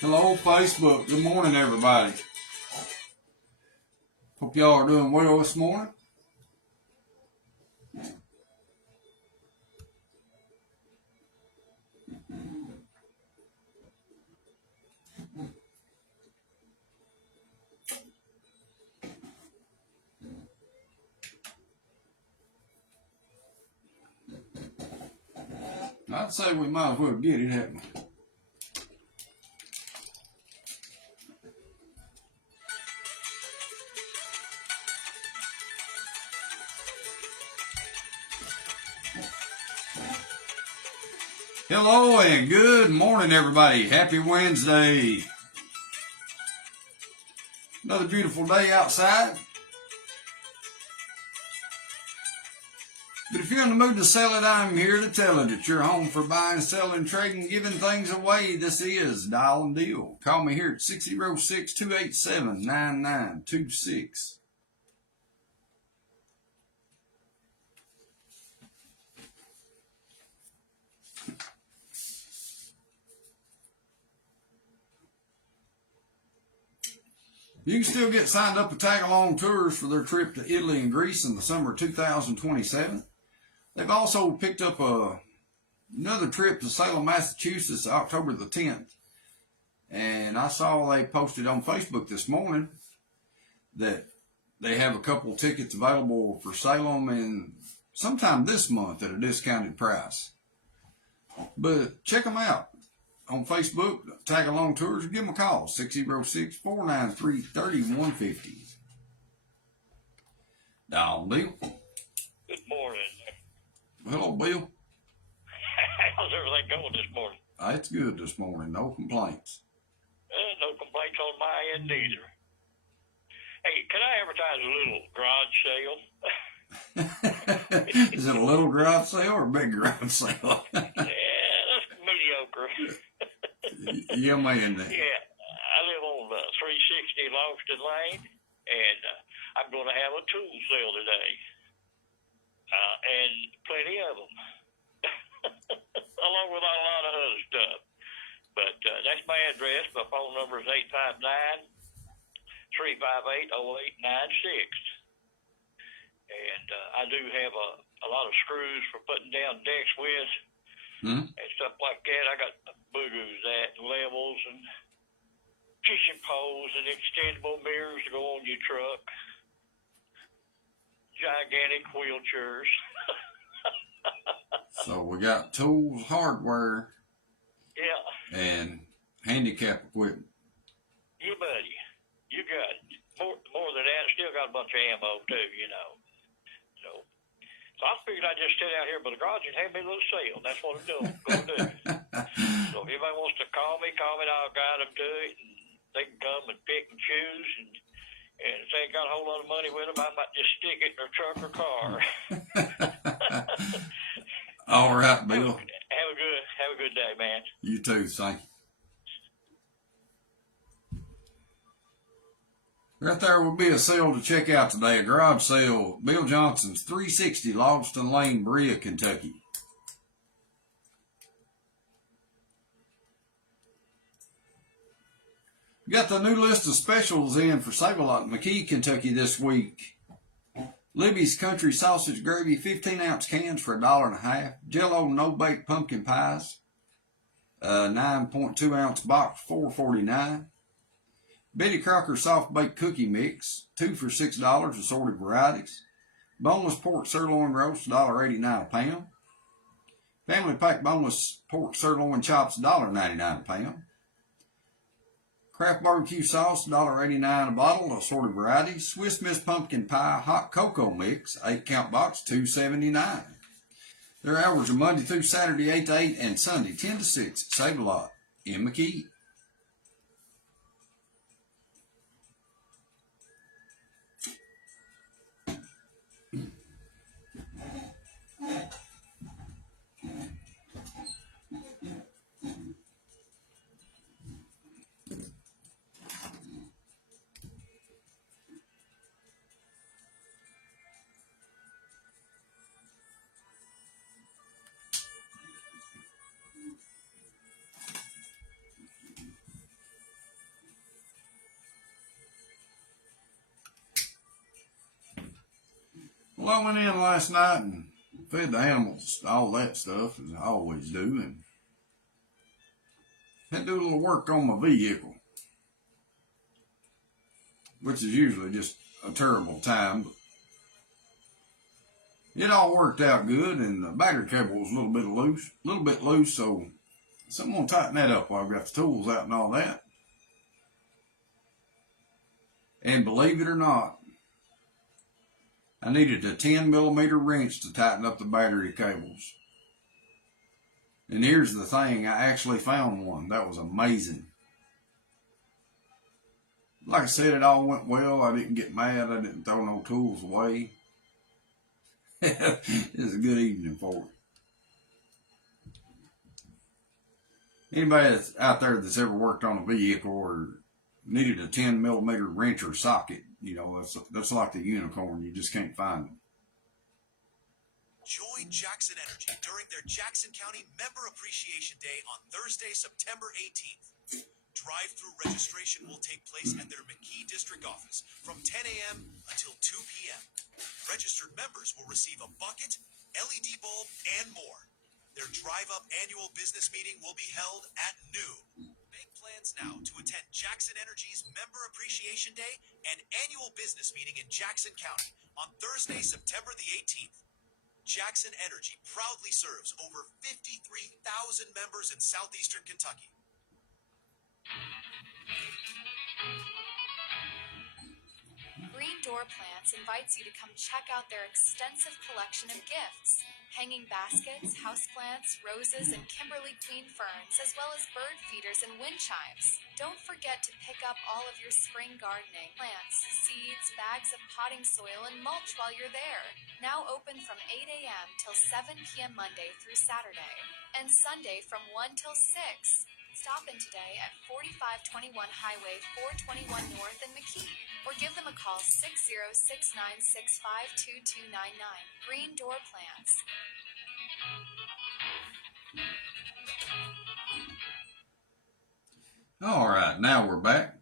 Hello, Facebook. Good morning, everybody. Hope y'all are doing well this morning. I'd say we might as well get it, hadn't we? Hello and good morning, everybody. Happy Wednesday. Another beautiful day outside. But if you're in the mood to sell it, I'm here to tell it. It's your home for buying, selling, trading, giving things away. This is Dial and Deal. Call me here at 606-287-9926. You can still get signed up with Tag Along Tours for their trip to Italy and Greece in the summer of 2027. They've also picked up another trip to Salem, Massachusetts, October the 10th. And I saw they posted on Facebook this morning that they have a couple tickets available for Salem and sometime this month at a discounted price. But check them out on Facebook, Tag Along Tours, or give them a call, 606-493-3150. Down, Bill. Good morning. Hello, Bill. How's everything going this morning? It's good this morning. No complaints. No complaints on my end either. Hey, can I advertise a little garage sale? Is it a little garage sale or a big garage sale? Yeah, that's mediocre. Yeah, man. Yeah, I live on 360 Longston Lane, and I'm going to have a tool sale today. And plenty of them, along with a lot of other stuff. But that's my address. My phone number is 859-358-0896. And I do have a lot of screws for putting down decks with and stuff like that. I got boogoos and levels and fishing poles and extendable mirrors to go on your truck. Gigantic wheelchairs. So we got tools, hardware, Yeah. and handicap equipment. Yeah, buddy. You got it. More than that, still got a bunch of ammo too, you know. So I figured I'd just sit out here by the garage and have me a little sale. That's what I'm doing. Gonna do. So if anybody wants to call me, I'll guide them to it, and they can come and pick and choose. And if they ain't got a whole lot of money with them, I might just stick it in their truck or car. All right, Bill. Have a good day, man. You too. Thank you. Right there will be a sale to check out today, a garage sale. Bill Johnson's 360 Logston Lane, Berea, Kentucky. We got the new list of specials in for Save-A-Lot in McKee, Kentucky this week. Libby's Country Sausage Gravy, 15-ounce cans for $1.50. Jell-O no-bake pumpkin pies, 9.2-ounce box, $4.49. Betty Crocker soft baked cookie mix, 2 for $6, assorted varieties. Boneless pork sirloin roast, $1.89 a pound. Family pack boneless pork sirloin chops, $1.99 a pound. Kraft barbecue sauce, $1.89 a bottle, assorted varieties. Swiss Miss pumpkin pie hot cocoa mix, 8-count box, $2.79. Their hours are Monday through Saturday, 8 to 8, and Sunday, 10 to 6 at Save-A-Lot in McKee. Well, I went in last night and fed the animals all that stuff, as I always do, and had to do a little work on my vehicle, which is usually just a terrible time. But it all worked out good, and the battery cable was a little bit loose, so I'm gonna tighten that up while I've got the tools out and all that. And believe it or not, I needed a 10mm wrench to tighten up the battery cables. And here's the thing, I actually found one. That was amazing. Like I said, it all went well. I didn't get mad. I didn't throw no tools away. It was a good evening for it. Anybody that's out there that's ever worked on a vehicle or needed a 10mm wrench or socket, you know, that's like the unicorn. You just can't find them. Join Jackson Energy during their Jackson County Member Appreciation Day on Thursday, September 18th. Drive-through registration will take place at their McKee District office from 10 a.m. until 2 p.m. Registered members will receive a bucket, LED bulb, and more. Their drive-up annual business meeting will be held at noon. Make plans now to attend Jackson Energy's Member Appreciation Day and annual business meeting in Jackson County on Thursday, September the 18th. Jackson Energy proudly serves over 53,000 members in southeastern Kentucky. Green Door Plants invites you to come check out their extensive collection of gifts. Hanging baskets, houseplants, roses, and Kimberly Queen ferns, as well as bird feeders and wind chimes. Don't forget to pick up all of your spring gardening, plants, seeds, bags of potting soil, and mulch while you're there. Now open from 8 a.m. till 7 p.m. Monday through Saturday, and Sunday from 1 till 6. Stop in today at 4521 Highway 421 North in McKee, or give them a call 606-965-2299. Green Door Plants. All right, now we're back.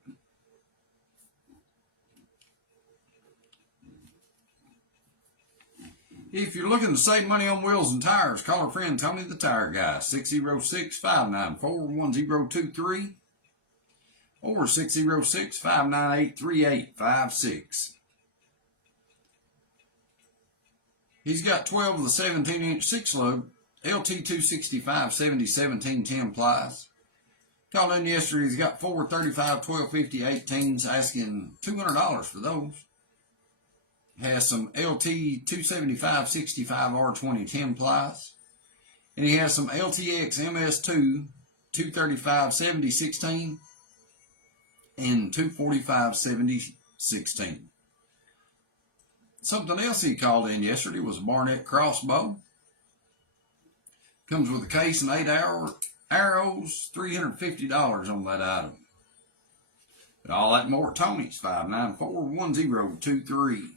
If you're looking to save money on wheels and tires, call our friend Tony the Tire Guy, 606-594-1023 or 606-598-3856. He's got 12 of the 17-inch 6-load LT265 70-17-10 plies. Called in yesterday, he's got 4 35, 12, 50, 18s, asking $200 for those. Has some LT 275 65 R20 10 plies. And he has some LTX MS2 235 70 16 and 245 70 16. Something else he called in yesterday was a Barnett crossbow. Comes with a case and 8 arrows, $350 on that item. But all that more at Tony's, 594-1023.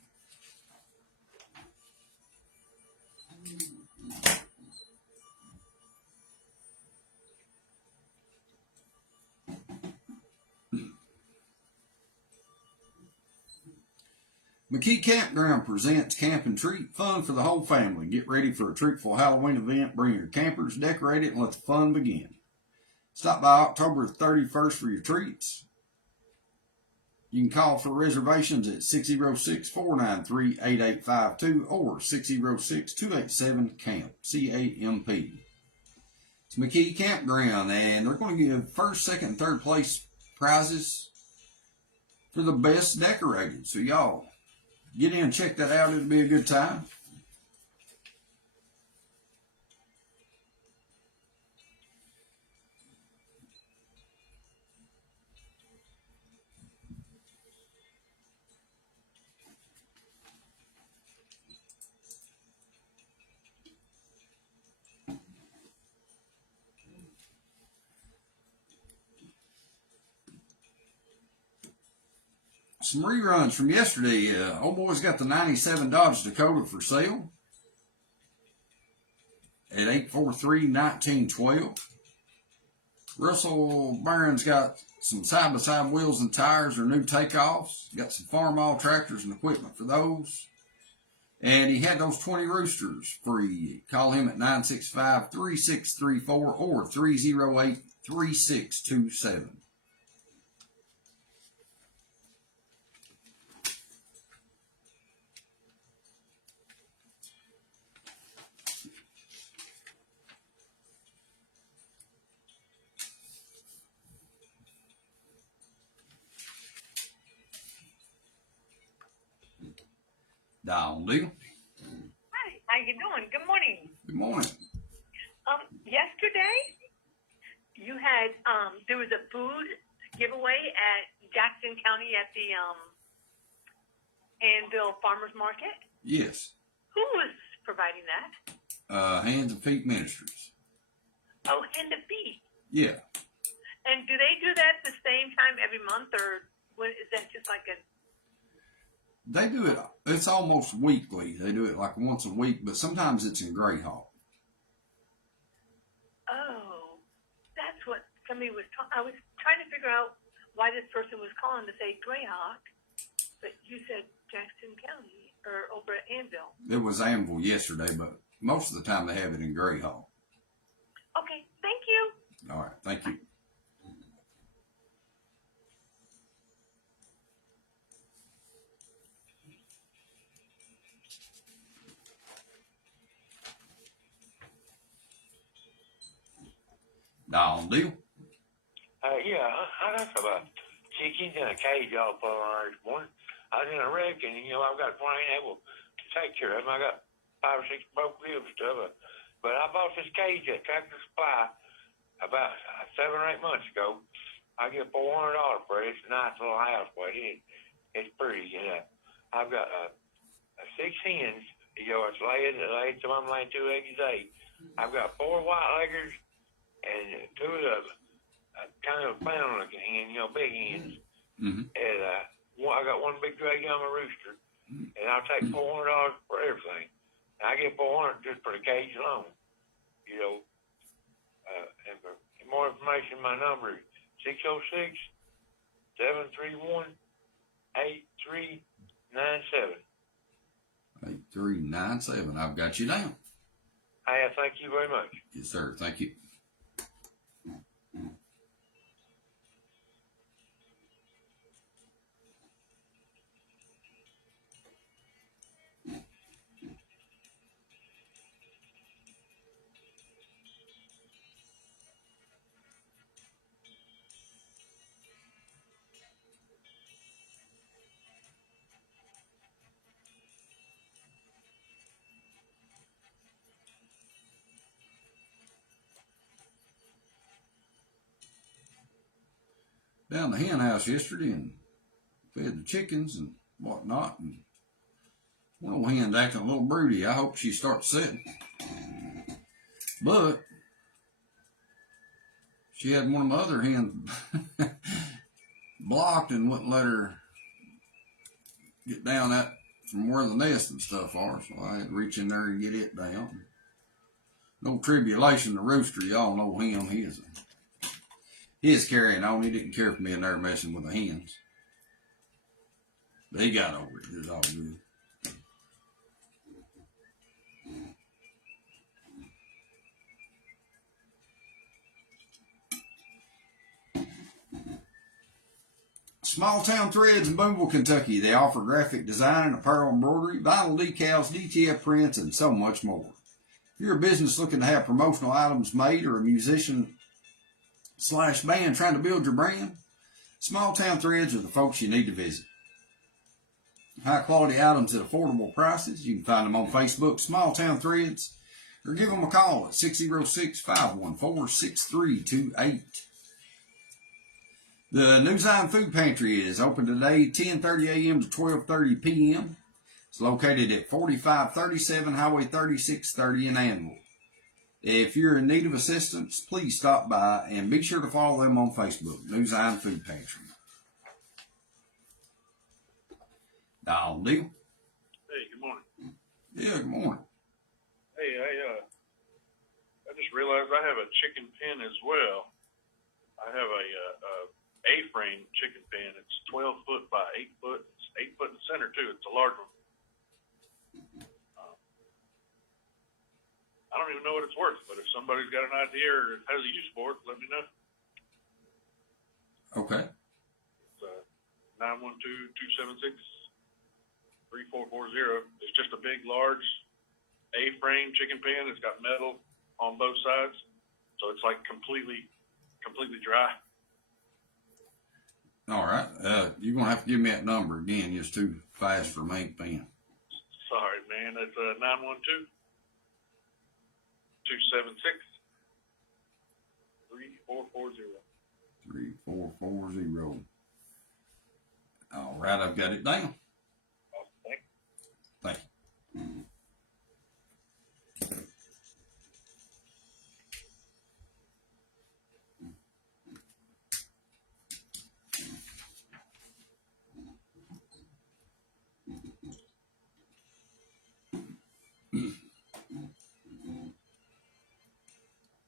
McKee Campground presents Camp and Treat, fun for the whole family. Get ready for a treatful Halloween event. Bring your campers, decorate it, and let the fun begin. Stop by October 31st for your treats. You can call for reservations at 606-493-8852 or 606-287-CAMP, C-A-M-P. It's McKee Campground, and they're going to give first, second, and third place prizes for the best decorated. So y'all, get in and check that out. It'll be a good time. Some reruns from yesterday. Old boy's got the 97 Dodge Dakota for sale at $843,1912. Russell Barron's got some side-by-side wheels and tires or new takeoffs. Got some farm all tractors and equipment for those. And he had those 20 roosters free. Call him at 965-3634 or 308-3627. Dial deal. Hi, how you doing? Good morning. Good morning. Yesterday you had there was a food giveaway at Jackson County at the Anvil Farmers Market. Yes. Who was providing that? Hands and Feet Ministries. Oh, and the feet. Yeah. And do they do that the same time every month, or when, is that just like a? They do it, it's almost weekly. They do it like once a week, but sometimes it's in Greyhawk. Oh, that's what somebody was talking. I was trying to figure out why this person was calling to say Greyhawk, but you said Jackson County or over at Anvil. It was Anvil yesterday, but most of the time they have it in Greyhawk. Okay, thank you. All right, thank you. Dial deal. Yeah, I got some chickens in a cage all put on this morning. I was in a wreck, and I've got ain't able to take care of them. I got 5 or 6 broke ribs and stuff. But I bought this cage at Tractor Supply about 7 or 8 months ago. I get $400 for it. It's a nice little house, but it's pretty. I've got 6 hens. It's laid. Some of them lay 2 eggs a day. I've got 4 white leggers and 2 of the kind of pound looking hen, big hens. Mm-hmm. And I got 1 big gray Yama rooster, and I'll take $400 for everything. And I get $400 just for the cage alone. And for more information, my number is 606-731-8397. 8397. I've got you down. Thank you very much. Yes, sir. Thank you. Down the hen house yesterday and fed the chickens and whatnot. And one old hen's acting a little broody. I hope she starts setting. But she had one of my other hens blocked and wouldn't let her get down that from where the nest and stuff are. So I had to reach in there and get it down. No tribulation, the rooster, y'all know him. He is carrying on. He didn't care for me in there messing with the hens. But he got over it. It was all good. Small Town Threads in Boonville, Kentucky. They offer graphic design and apparel embroidery, vinyl decals, DTF prints, and so much more. If you're a business looking to have promotional items made or a musician/band trying to build your brand, Small Town Threads are the folks you need to visit. High quality items at affordable prices. You can find them on Facebook, Small Town Threads, or give them a call at 606-514-6328. The New Zion Food Pantry is open today, 10:30 a.m. to 12:30 p.m. It's located at 4537 Highway 3630 in Anvil. If you're in need of assistance, please stop by and be sure to follow them on Facebook, New Zion Food Pantry. Dial deal. Hey, good morning. Yeah, good morning. Hey, I just realized I have a chicken pen as well. I have a A-frame chicken pen. It's 12 foot by 8 foot. It's 8 foot in the center too. It's a large one. I don't even know what it's worth, but if somebody's got an idea or has a use for it, let me know. Okay. It's 912-276-3440. It's just a big, large A-frame chicken pen. It's got metal on both sides, so it's like completely dry. All right. You're gonna have to give me that number again. It's too fast for me, pen. Sorry, man. It's 912-276-3440. 3440. All right, I've got it down. Thank Thank you.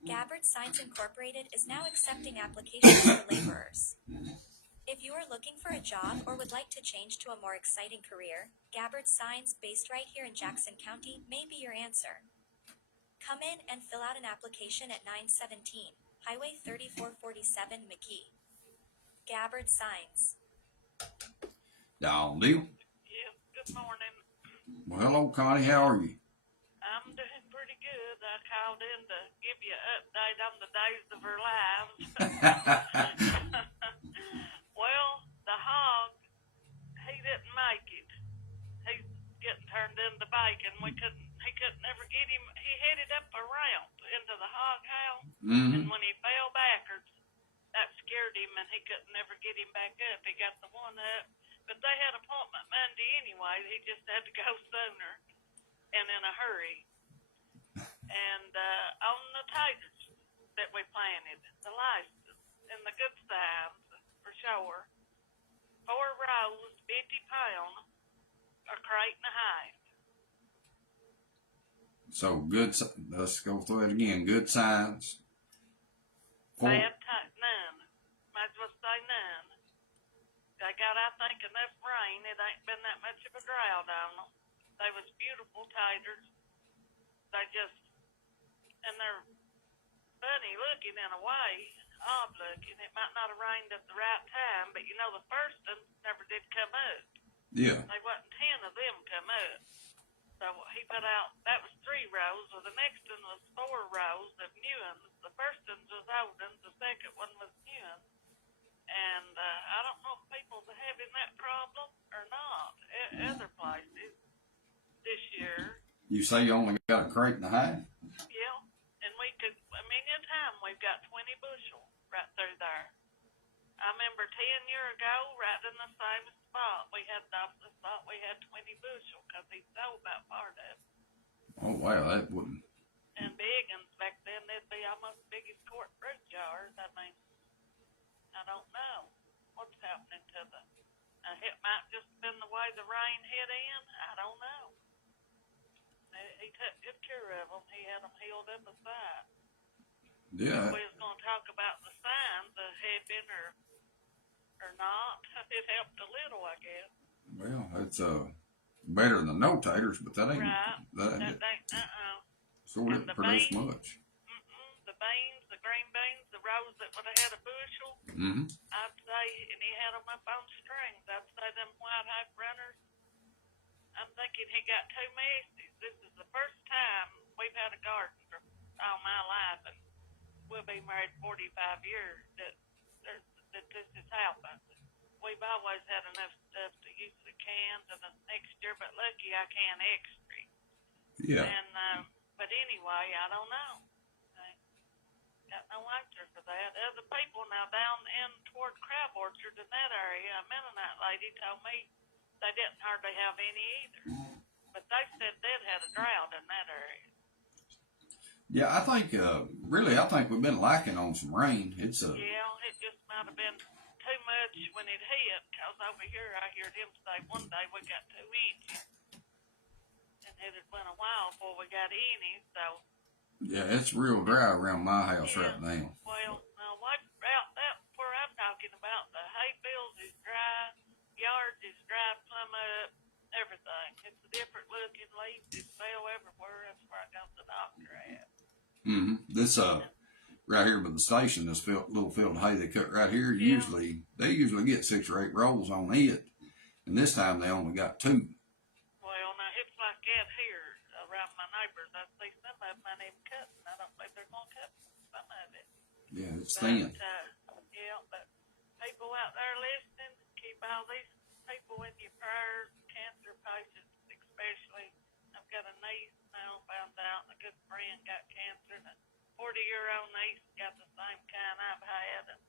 Gabbard Signs Incorporated is now accepting applications for laborers. If you are looking for a job or would like to change to a more exciting career, Gabbard Signs, based right here in Jackson County, may be your answer. Come in and fill out an application at 917 Highway 3447 McKee. Gabbard Signs. Y'all deal? Yes, good morning. Well, hello, Connie. How are you? I'm doing pretty good. I called in to give you an update on the days of our lives. Well, the hog, he didn't make it. He's getting turned into bacon. He couldn't ever get him. He headed up a ramp into the hog house, and when he fell backwards, that scared him, and he couldn't ever get him back up. He got the one up, but they had an appointment Monday anyway. He just had to go sooner and in a hurry. And on the taters that we planted, the license and the good signs for sure, 4 rows, 50 pounds, a crate and a half. So good. Let's go through it again. Good signs. None. Might as well say none. They got, I think, enough rain. It ain't been that much of a drought on them. They was beautiful taters. They just, and they're funny looking in a way, odd looking. It might not have rained at the right time, but you know the first one never did come up. Yeah. They wasn't 10 of them come up. So he put out, that was 3 rows. Well, the next one was 4 rows of new ones. The first one was old ones. The second one was new ones. And I don't know if people's having that problem or not. Other places this year. You say you only got a crate and a half? Yeah. And we could, I mean, in time, we've got 20 bushel right through there. I remember 10 years ago, right in the same spot, we had thought we had 20 bushel because he sold about part of it. Oh, wow, that wouldn't. And big ones back then, they'd be almost big as quart fruit jars. I mean, I don't know what's happening to the. It might just been the way the rain hit in. I don't know. He took good care of them. He had them healed up aside. Yeah. We was going to talk about the signs of heaven or not. It helped a little, I guess. Well, it's better than no taters, but that ain't Right. that ain't, sort And of the produce beans? much. The beans, the green beans, the rows that would have had a bushel, Mm-hmm. I'd say, and he had them up on strings. I'd say them white hype runners. I'm thinking he got too messy. This is the first time we've had a garden for all my life, and we'll be married 45 years that this has happened. We've always had enough stuff to use the cans and the next year, but lucky I can extra. Yeah. And but anyway, I don't know. I got no answer for that. Other people now down in toward Crab Orchard in that area, a Mennonite lady told me they didn't hardly have any either. But they said they'd had a drought in that area. Yeah, I think really, I think we've been lacking on some rain. It's Yeah, it just might have been too much when it hit. Cause over here, I heard him say one day we got 2 inches, and it had been a while before we got any. So yeah, it's real dry around my house right now. well, now what out that where I'm talking about, the hay fields is dry, yards is dry plumb up, everything. It's a different looking leaf. It fell everywhere. That's where I got the doctor at. This right here by the station, this little field of hay they cut right here. Yeah. They usually get 6 or 8 rolls on it, and this time they only got 2. Well, now it's like that here around my neighbors. I see some of them ain't even cutting. I don't think they're gonna cut some of it. Yeah, it's thin. Yeah, but people out there listening, keep all these people in your prayers, cancer patients especially. I've got a niece now found out, a good friend got cancer, and a 40-year-old niece got the same kind I've had, and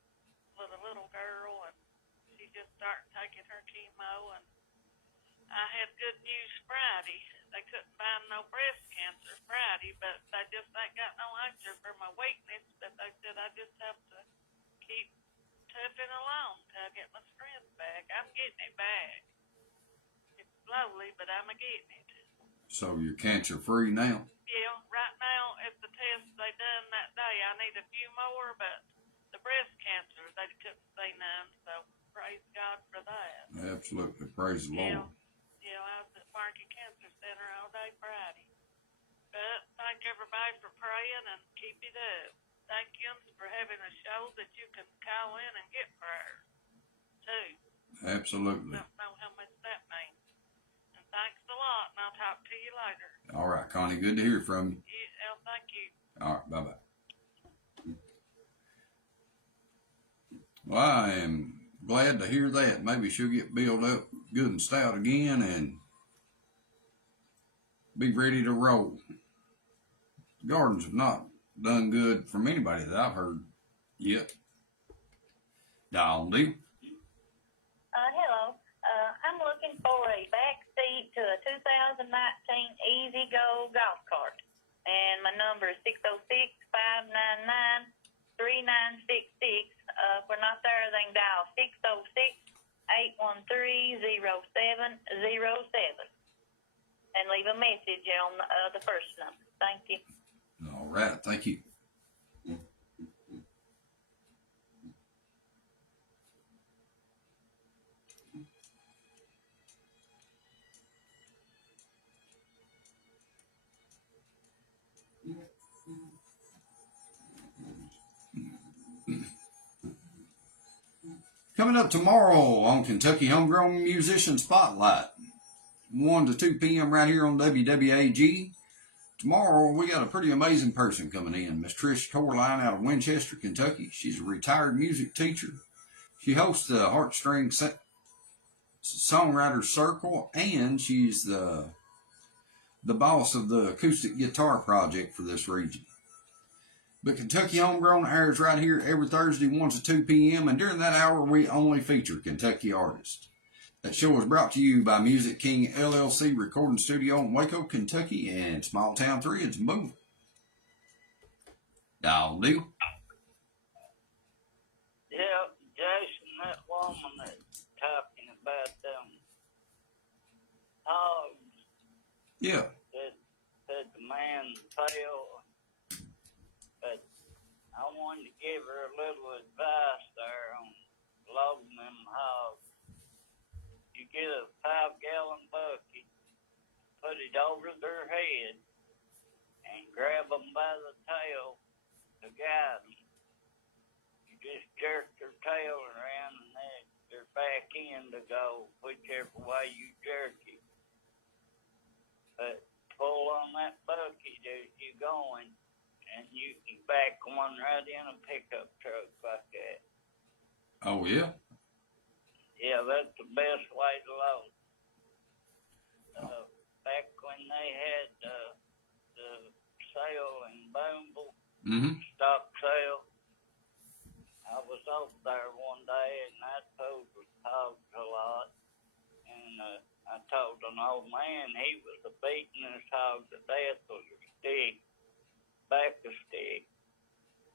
with a little girl, and she just started taking her chemo, and I had good news Friday. They couldn't find no breast cancer Friday, but they just ain't got no answer for my weakness, but they said I just have to keep toughing along till I get my strength back. I'm getting it back. It's slowly, but I'm getting it. So you're cancer free now. Yeah, right now at the test they done that day, I need a few more, but the breast cancer they couldn't say none. So praise God for that. Absolutely, praise the Lord. Yeah, I was at Markey Cancer Center all day Friday. But thank everybody for praying and keep it up. Thank you for having a show that you can call in and get prayers too. Absolutely. Don't know how much that means. And thanks a lot, and I'll talk to you later. All right, Connie, good to hear from you. Yeah, thank you. All right, bye-bye. Well, I am glad to hear that. Maybe she'll get built up good and stout again and be ready to roll. Gardens have not done good from anybody that I've heard yet. Dial deal. Hello. I'm looking for a backseat to a 2019 Easy Go golf cart. And my number is 606-599-3966. If we're not there, they can dial 606-813-0707 and leave a message on the first number. Thank you. All right, thank you. Coming up tomorrow on Kentucky Homegrown Musician Spotlight, 1 to 2 p.m. right here on WWAG. Tomorrow, we got a pretty amazing person coming in, Miss Trish Corline out of Winchester, Kentucky. She's a retired music teacher. She hosts the Heartstring Songwriters Circle, and she's the boss of the acoustic guitar project for this region. But Kentucky Homegrown airs right here every Thursday, 1 to 2 p.m., and during that hour, we only feature Kentucky artists. That show is brought to you by Music King LLC Recording Studio in Waco, Kentucky, and Small Town 3 is moving. Dial deal. Yeah, Jason, that woman that's talking about them hogs Yeah. said the man failed, but I wanted to give her a little advice there on loading them hogs. You get a 5-gallon bucket, put it over their head, and grab them by the tail to guide them. You just jerk their tail around and let their back end to go whichever way you jerk it. But pull on that bucket as you're going, and you can back one right in a pickup truck like that. Oh, yeah? Yeah, that's the best way to load. Back when they had the sale in Boonville, stock sale, I was over there one day and I told the hogs a lot. And I told an old man he was beating his hog to death with a stick, tobacco stick,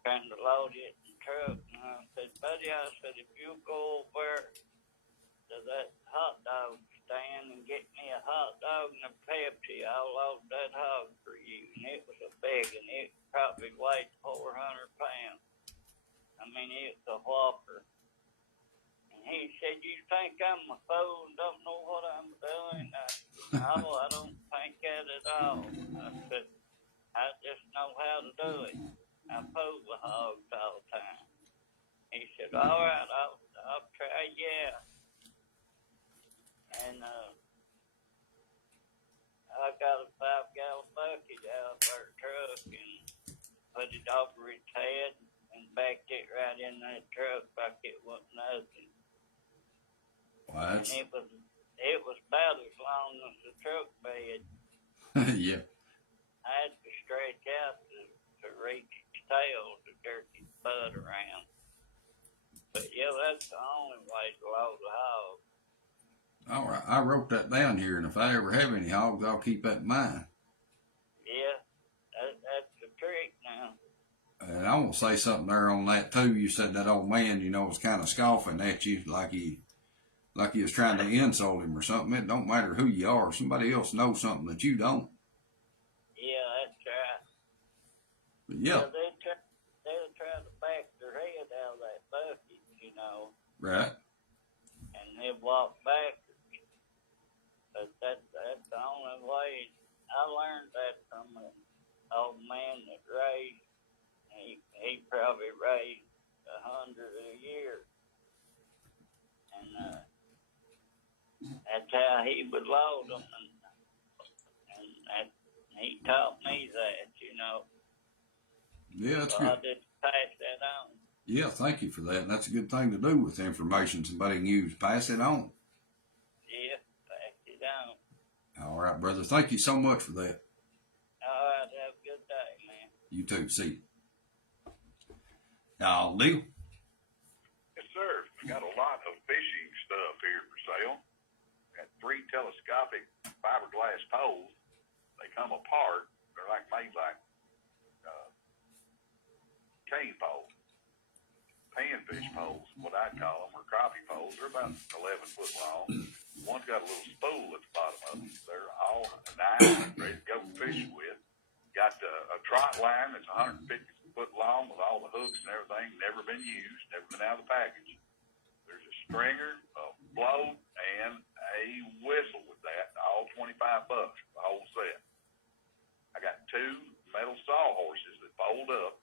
trying to load it in the truck. And I said, buddy, I said, if you go over to that hot dog stand and get me a hot dog and a Pepsi, I'll load that hog for you. And it was a big, and it probably weighed 400 pounds. I mean, it's a whopper. And he said, you think I'm a fool and don't know what I'm doing? I said, no, I don't think that at all. I said, I just know how to do it. I pull the hogs all the time. He said, all right, I'll try you out. And I got a 5-gallon bucket out of our truck and put it over its head and backed it right in that truck like it was nothing. Well, And it was about as long as the truck bed. yeah. I had to stretch out to reach its tail to jerk its butt around. But yeah, that's the only way to load a hog. All right, I wrote that down here, and if I ever have any hogs, I'll keep that in mind. Yeah, that's the trick now. And I want to say something there on that too. You said that old man, you know, was kind of scoffing at you, like he was trying to insult him or something. It don't matter who you are. Somebody else knows something that you don't. Yeah, that's right. But yeah, They'll try to back their head out of that bucket, you know, right. and they'll walk backwards. But that's the only way. I learned that from an old man that raised. He probably raised 100 a year, and that's how he would load them, and he taught me that, you know. Yeah, that's So good. I just pass that on. Yeah, thank you for that. And that's a good thing to do with information somebody can use. Pass it on. Yeah, pass it on. All right, brother. Thank you so much for that. All right, have a good day, man. You too. See you. Now, Neil. Yes, sir. We got a lot of fishing stuff here for sale. Got 3 telescopic fiberglass poles. They come apart. They're made like cane poles, panfish poles, what I call them, or crappie poles. They're about 11 foot long. One's got a little spool at the bottom of them. They're all nice and ready to go fishing with. Got a trot line that's 150 foot long with all the hooks and everything. Never been used, never been out of the package. There's a stringer, a float, and a whistle with that. All $25 for the whole set. I got 2 metal sawhorses that fold up.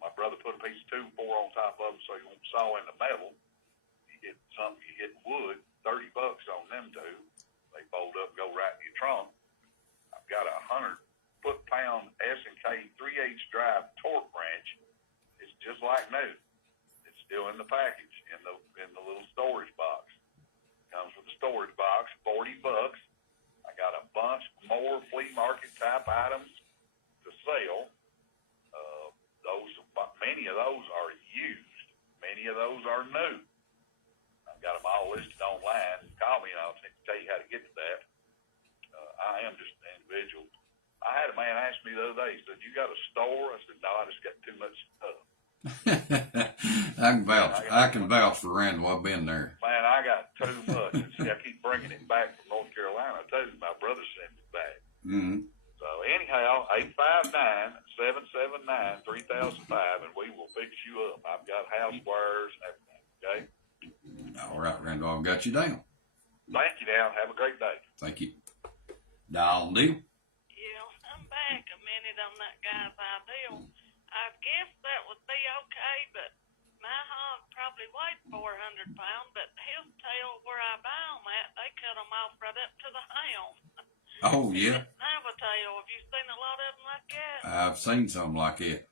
My brother put a piece of 2-4 on top of them so you won't saw in the metal. You hit something, you hit wood, $30 on them 2. They fold up, go right in your trunk. I've got a 100 foot-pound S&K 3/8 drive torque wrench. It's just like new. It's still in the package, in the little storage box. Comes with a storage box, $40. I got a bunch more flea market type items to sell. Many of those are used. Many of those are new. I've got them all listed online. Call me and I'll tell you how to get to that. I am just an individual. I had a man ask me the other day, he said, you got a store? I said, no, I just got too much stuff. I can vouch for Randall. I've been there. Man, I got too much. And see, I keep bringing it back from North Carolina too. My brother sent it back. Mm-hmm. So anyhow, 859-779-3005, and we will fix you up. I've got housewares and everything. Okay. All right, Randall. I've got you down. Thank you. Now have a great day. Thank you. Now, Neil. Yeah, I'm back a minute on that guy's ideal. I guess that would be okay, but my hog probably weighed 400 pounds, but his tail where I buy them at, they cut them off right up to the helm. Oh, yeah. Didn't have a tail. Have you seen a lot of them like that? I've seen something like that.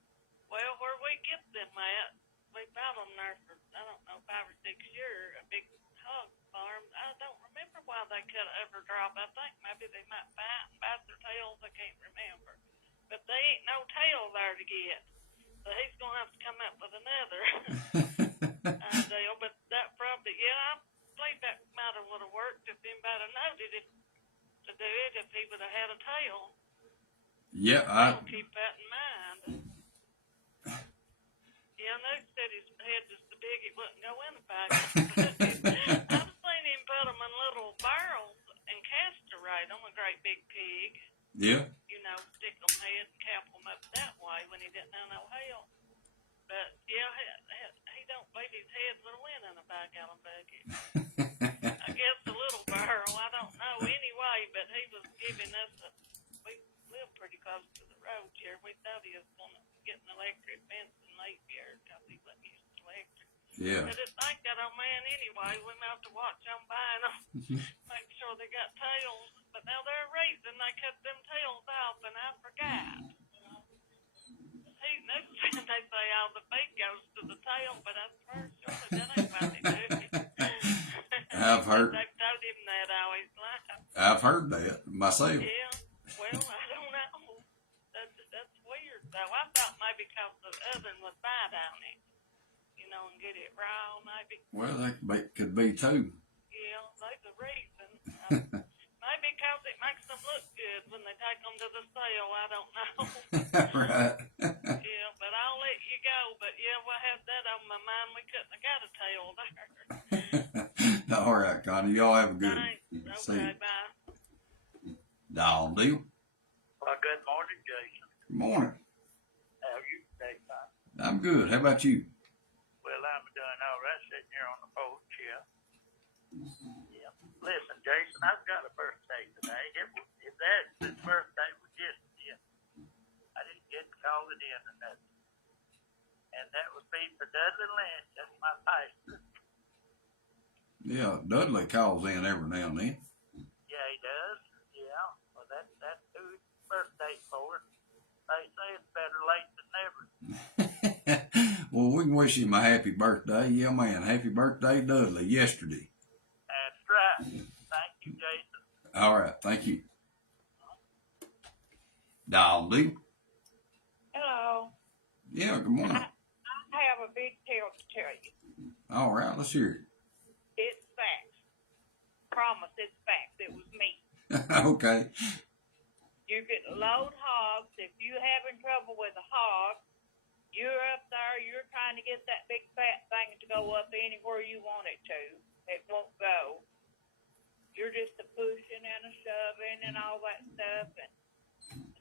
Well, where we get them at, we bought them there for, I don't know, 5 or 6 years, a big hog farm. I don't remember why they cut overdrop. I think maybe they might bite their tails. I can't remember. But they ain't no tail there to get. So he's going to have to come up with another deal. But that probably, yeah, I believe that might have would have worked if anybody noted it to do it if he would have had a tail. Yeah, I'll keep that in mind. Yeah, I know he said his head was so big it wouldn't go in the package. I've seen him put them in little barrels and castrate them, a great big pig. Yeah. You know, stick them head and cap them up that way when he didn't have no help. But, yeah, he don't believe his head would have went in a 5-gallon bucket. I guess a little barrel, I don't know anyway, but he was giving us we live pretty close to the road. electric fence in Mayfair because he wasn't used to electric. Yeah. I didn't think that old man anyway. We might have to watch them buying them, make sure they got tails. But now they're a reason they cut them tails off, and I forgot. He knew they say all the meat goes to the tail, but I'm pretty sure that ain't what they do. I've heard. They told him that all his life. I've heard that myself. Yeah. Well, I don't know. That's weird though. I thought maybe because the oven would bite on it, you know, and get it raw maybe. Well, that could be too. Yeah, that's the reason. Maybe because it makes them look good when they take them to the sale. I don't know. Right. Yeah, but I'll let you go. But yeah, I had that on my mind. We couldn't have got a tail there. All right, Connie. Y'all have a good one. Thanks. See Okay, you. bye. Doll deal. Well, good morning, Jason. Good morning. How are you today, son? I'm good. How about you? Well, I'm doing all right sitting here on the porch, yeah. Yeah. Listen, Jason, I've got a birthday today. If his birthday was yesterday, I didn't get to call it in or nothing. And that would be for Dudley Lynch. That's my pastor. Yeah, Dudley calls in every now and then. Yeah, he does. Yeah. Well, that's who his birthday's for. They say it's better late than never. Well, we can wish him a happy birthday. Yeah, man. Happy birthday, Dudley, yesterday. That's right. Thank you, Jason. All right. Thank you. Doll deal. Hello. Yeah, good morning. I have a big tale to tell you. All right, let's hear It's facts. Promise it's facts. It was me. it. Okay. You can load hogs. If you're having trouble with a hog, you're up there, you're trying to get that big fat thing to go up anywhere you want it to. It won't go. You're just a pushing and a shoving and all that stuff. And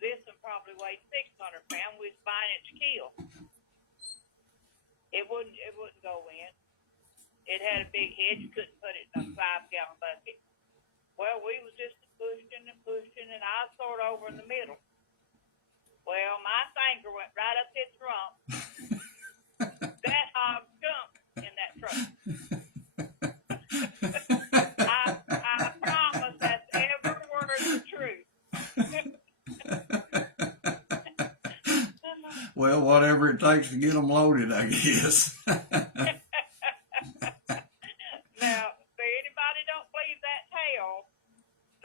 this one probably weighed 600 pounds. We was buying it to kill. It wouldn't go in. It had a big head. You couldn't put it in a 5-gallon bucket. Well, we was just pushing, and I was sort of over in the middle. Well, my finger went right up its rump. That hog jumped in that truck. I promise that's every word the truth. Well, whatever it takes to get them loaded, I guess. Now, if anybody don't believe that tale,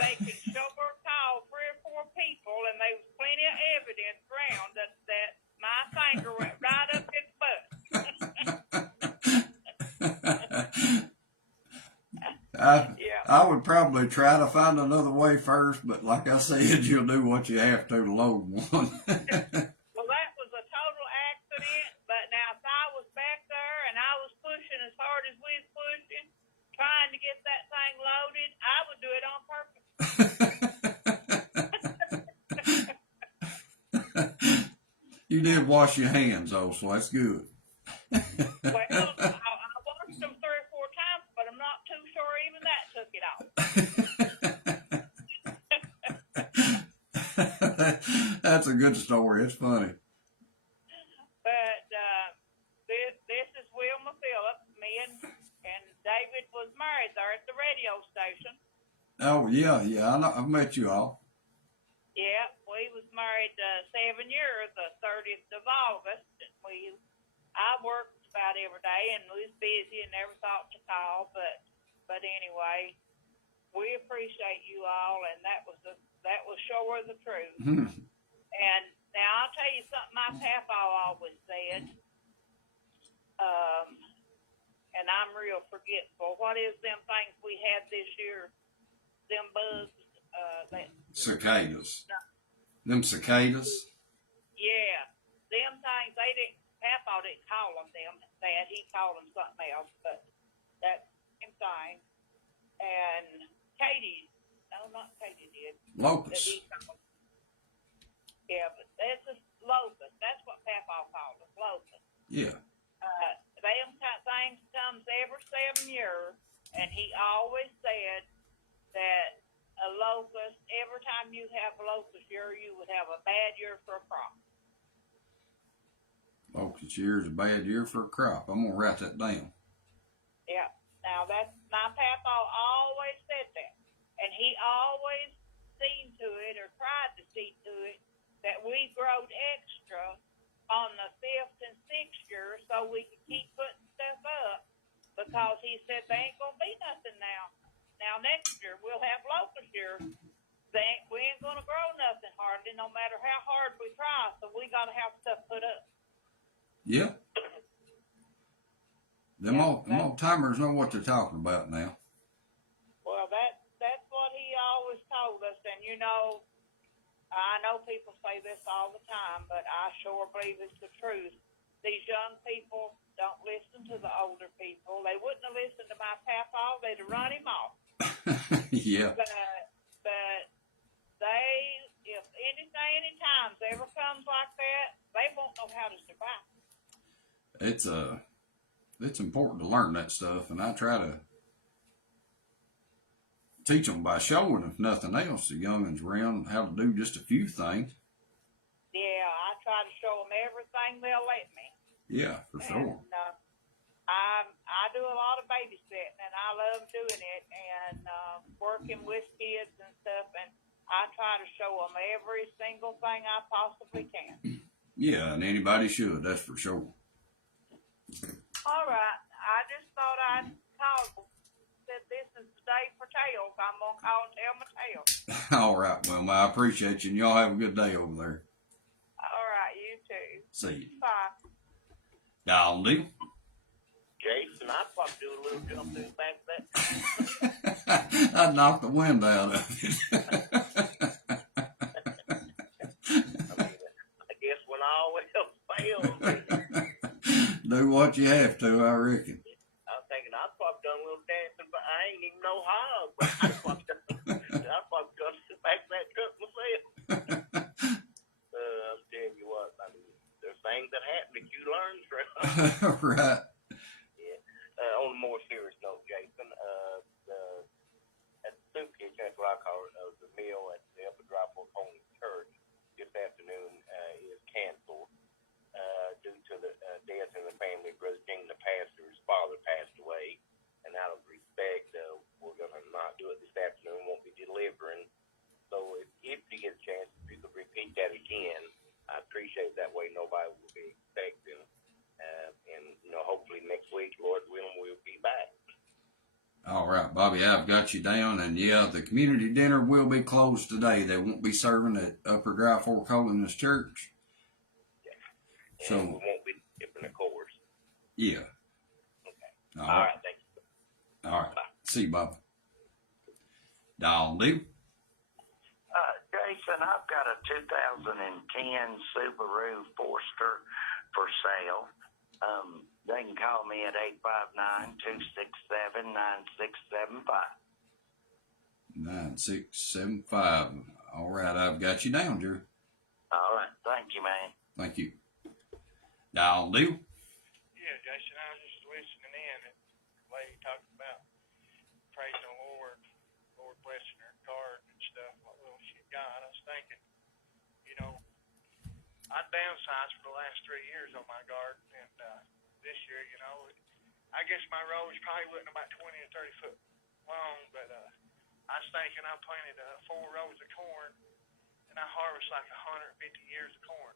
they can sure call 3 or 4 people, and there was plenty of evidence around that my finger went right up its butt. I would probably try to find another way first, but like I said, you'll do what you have to load one. Well, that was a total accident, but now if I was back there and I was pushing as hard as we was pushing, trying to get that thing loaded, I would do it on purpose. You did wash your hands, though, so that's good. Well, I washed them 3 or 4 times, but I'm not too sure even that took it off. That's a good story. It's funny. But this is Wilma Phillips. Me and David was married there at the radio station. Oh, yeah. I know. I've met you all. Yeah, we was married 7 years, the 30th of August. And I worked about every day, and we was busy and never thought to call. But anyway, we appreciate you all, and that was sure the truth. And now I'll tell you something my papa always said. And I'm real forgetful. What is them things we had this year? Them bugs. Cicadas. Them cicadas. Yeah, them things. They didn't. Papa didn't call them that. He called them something else. But that same thing. And Katie. No, not Katie did. Locust. Yeah, but that's a locust. That's what Papa called them. Locust. Yeah. Them kind of things comes every 7 years, and he always said that a locust, every time you have a locust year, you would have a bad year for a crop. this year is a bad year for a crop. I'm gonna write that down. Yeah. Now that's my papa always said that, and he always seen to it or tried to see to it that we growed extra on the 5th and 6th year so we could keep putting stuff up because he said there ain't gonna be nothing now. Now next year we'll have locust year. We ain't gonna grow nothing hardly, no matter how hard we try. So we gotta have stuff put up. Yeah. Them old timers know what they're talking about now. Well, that's what he always told us, and you know, I know people say this all the time, but I sure believe it's the truth. These young people don't listen to the older people. They wouldn't have listened to my papa; they'd have run him off. Yeah. But they, if any times ever comes like that, they won't know how to survive. It's important to learn that stuff, and I try to teach them by showing, if nothing else, the youngins around how to do just a few things. Yeah, I try to show them everything they'll let me. Yeah, for sure. And, I do a lot of babysitting, and I love doing it, and working with kids and stuff, and I try to show them every single thing I possibly can. Yeah, and anybody should, that's for sure. All right, I just thought I'd call. Said this is the day for tales. I'm gonna call and tell my tale. All right, well, I appreciate you, and y'all have a good day over there. All right, you too. See you. Bye. Y'all do. Jason, I'd probably do a little jump in back there. I knocked the wind out of it. I guess when all else fails, Do what you have to, I reckon. I'm thinking I've probably done a little dancing, but I ain't even know how. But I've probably done sit back in that truck myself. I'm telling you what, I mean, there's things that happen that you learn from. Right. Yeah. On a more serious note, Jason, at the soup kitchen, that's what I call it, the meal at the Upper Dry Fork Holy Church this afternoon is canceled due to the death in the family of Brother Jing, the pastor's father passed away. And out of respect, we're going to not do it this afternoon, won't be delivering. So if you get a chance, if you could repeat that again, I appreciate that way nobody will be expecting. And, you know, hopefully next week, Lord willing, we'll be back. All right, Bobby, I've got you down. And, yeah, the community dinner will be closed today. They won't be serving at Upper Dry Fork Holiness Church. Yeah. And So, we won't be skipping the course. yeah. Okay. All All right. right, thank you. All right. Bye. See you, Bob. Dial do. Jason, I've got a 2010 Subaru Forester for sale. They can call me at 859-267-9675. 9675. All right, I've got you down, Drew. All right, thank you, man. Thank you. Dial do. Yeah, Jason, I was just listening in at the lady talking about praising the Lord blessing her garden and stuff, what little she got. I was thinking, you know, I downsized for the last 3 years on my garden, and this year, you know, I guess my rows probably wasn't about 20 or 30 foot long, but I was thinking I planted 4 rows of corn, and I harvest like 150 ears of corn.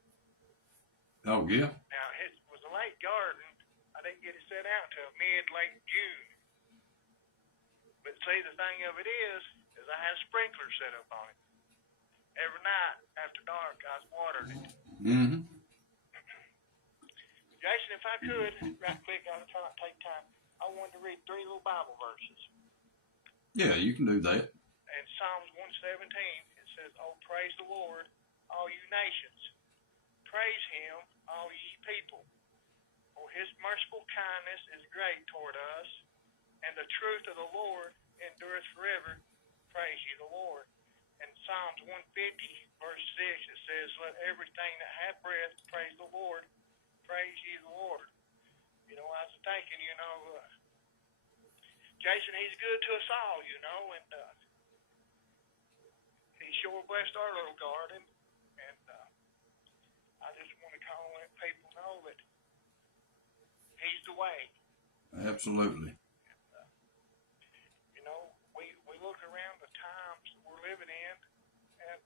Oh, yeah. Now, it was a late garden. I didn't get it set out until late June. But see, the thing of it is I had a sprinkler set up on it. Every night after dark, I was watering it. Mm-hmm. Jason, if I could, right quick, I'll try not to take time. I wanted to read 3 little Bible verses. Yeah, you can do that. In Psalms 117, it says, "Oh, praise the Lord, all you nations. Praise him, all ye people. For his merciful kindness is great toward us, and the truth of the Lord endureth forever. Praise ye the Lord." In Psalms 150, verse 6, it says, "Let everything that hath breath praise the Lord. Praise ye the Lord." You know, I was thinking, you know, Jason, he's good to us all, you know, and he sure blessed our little garden. And I just want to call and let people know that the way. Absolutely. You know, we look around the times we're living in, and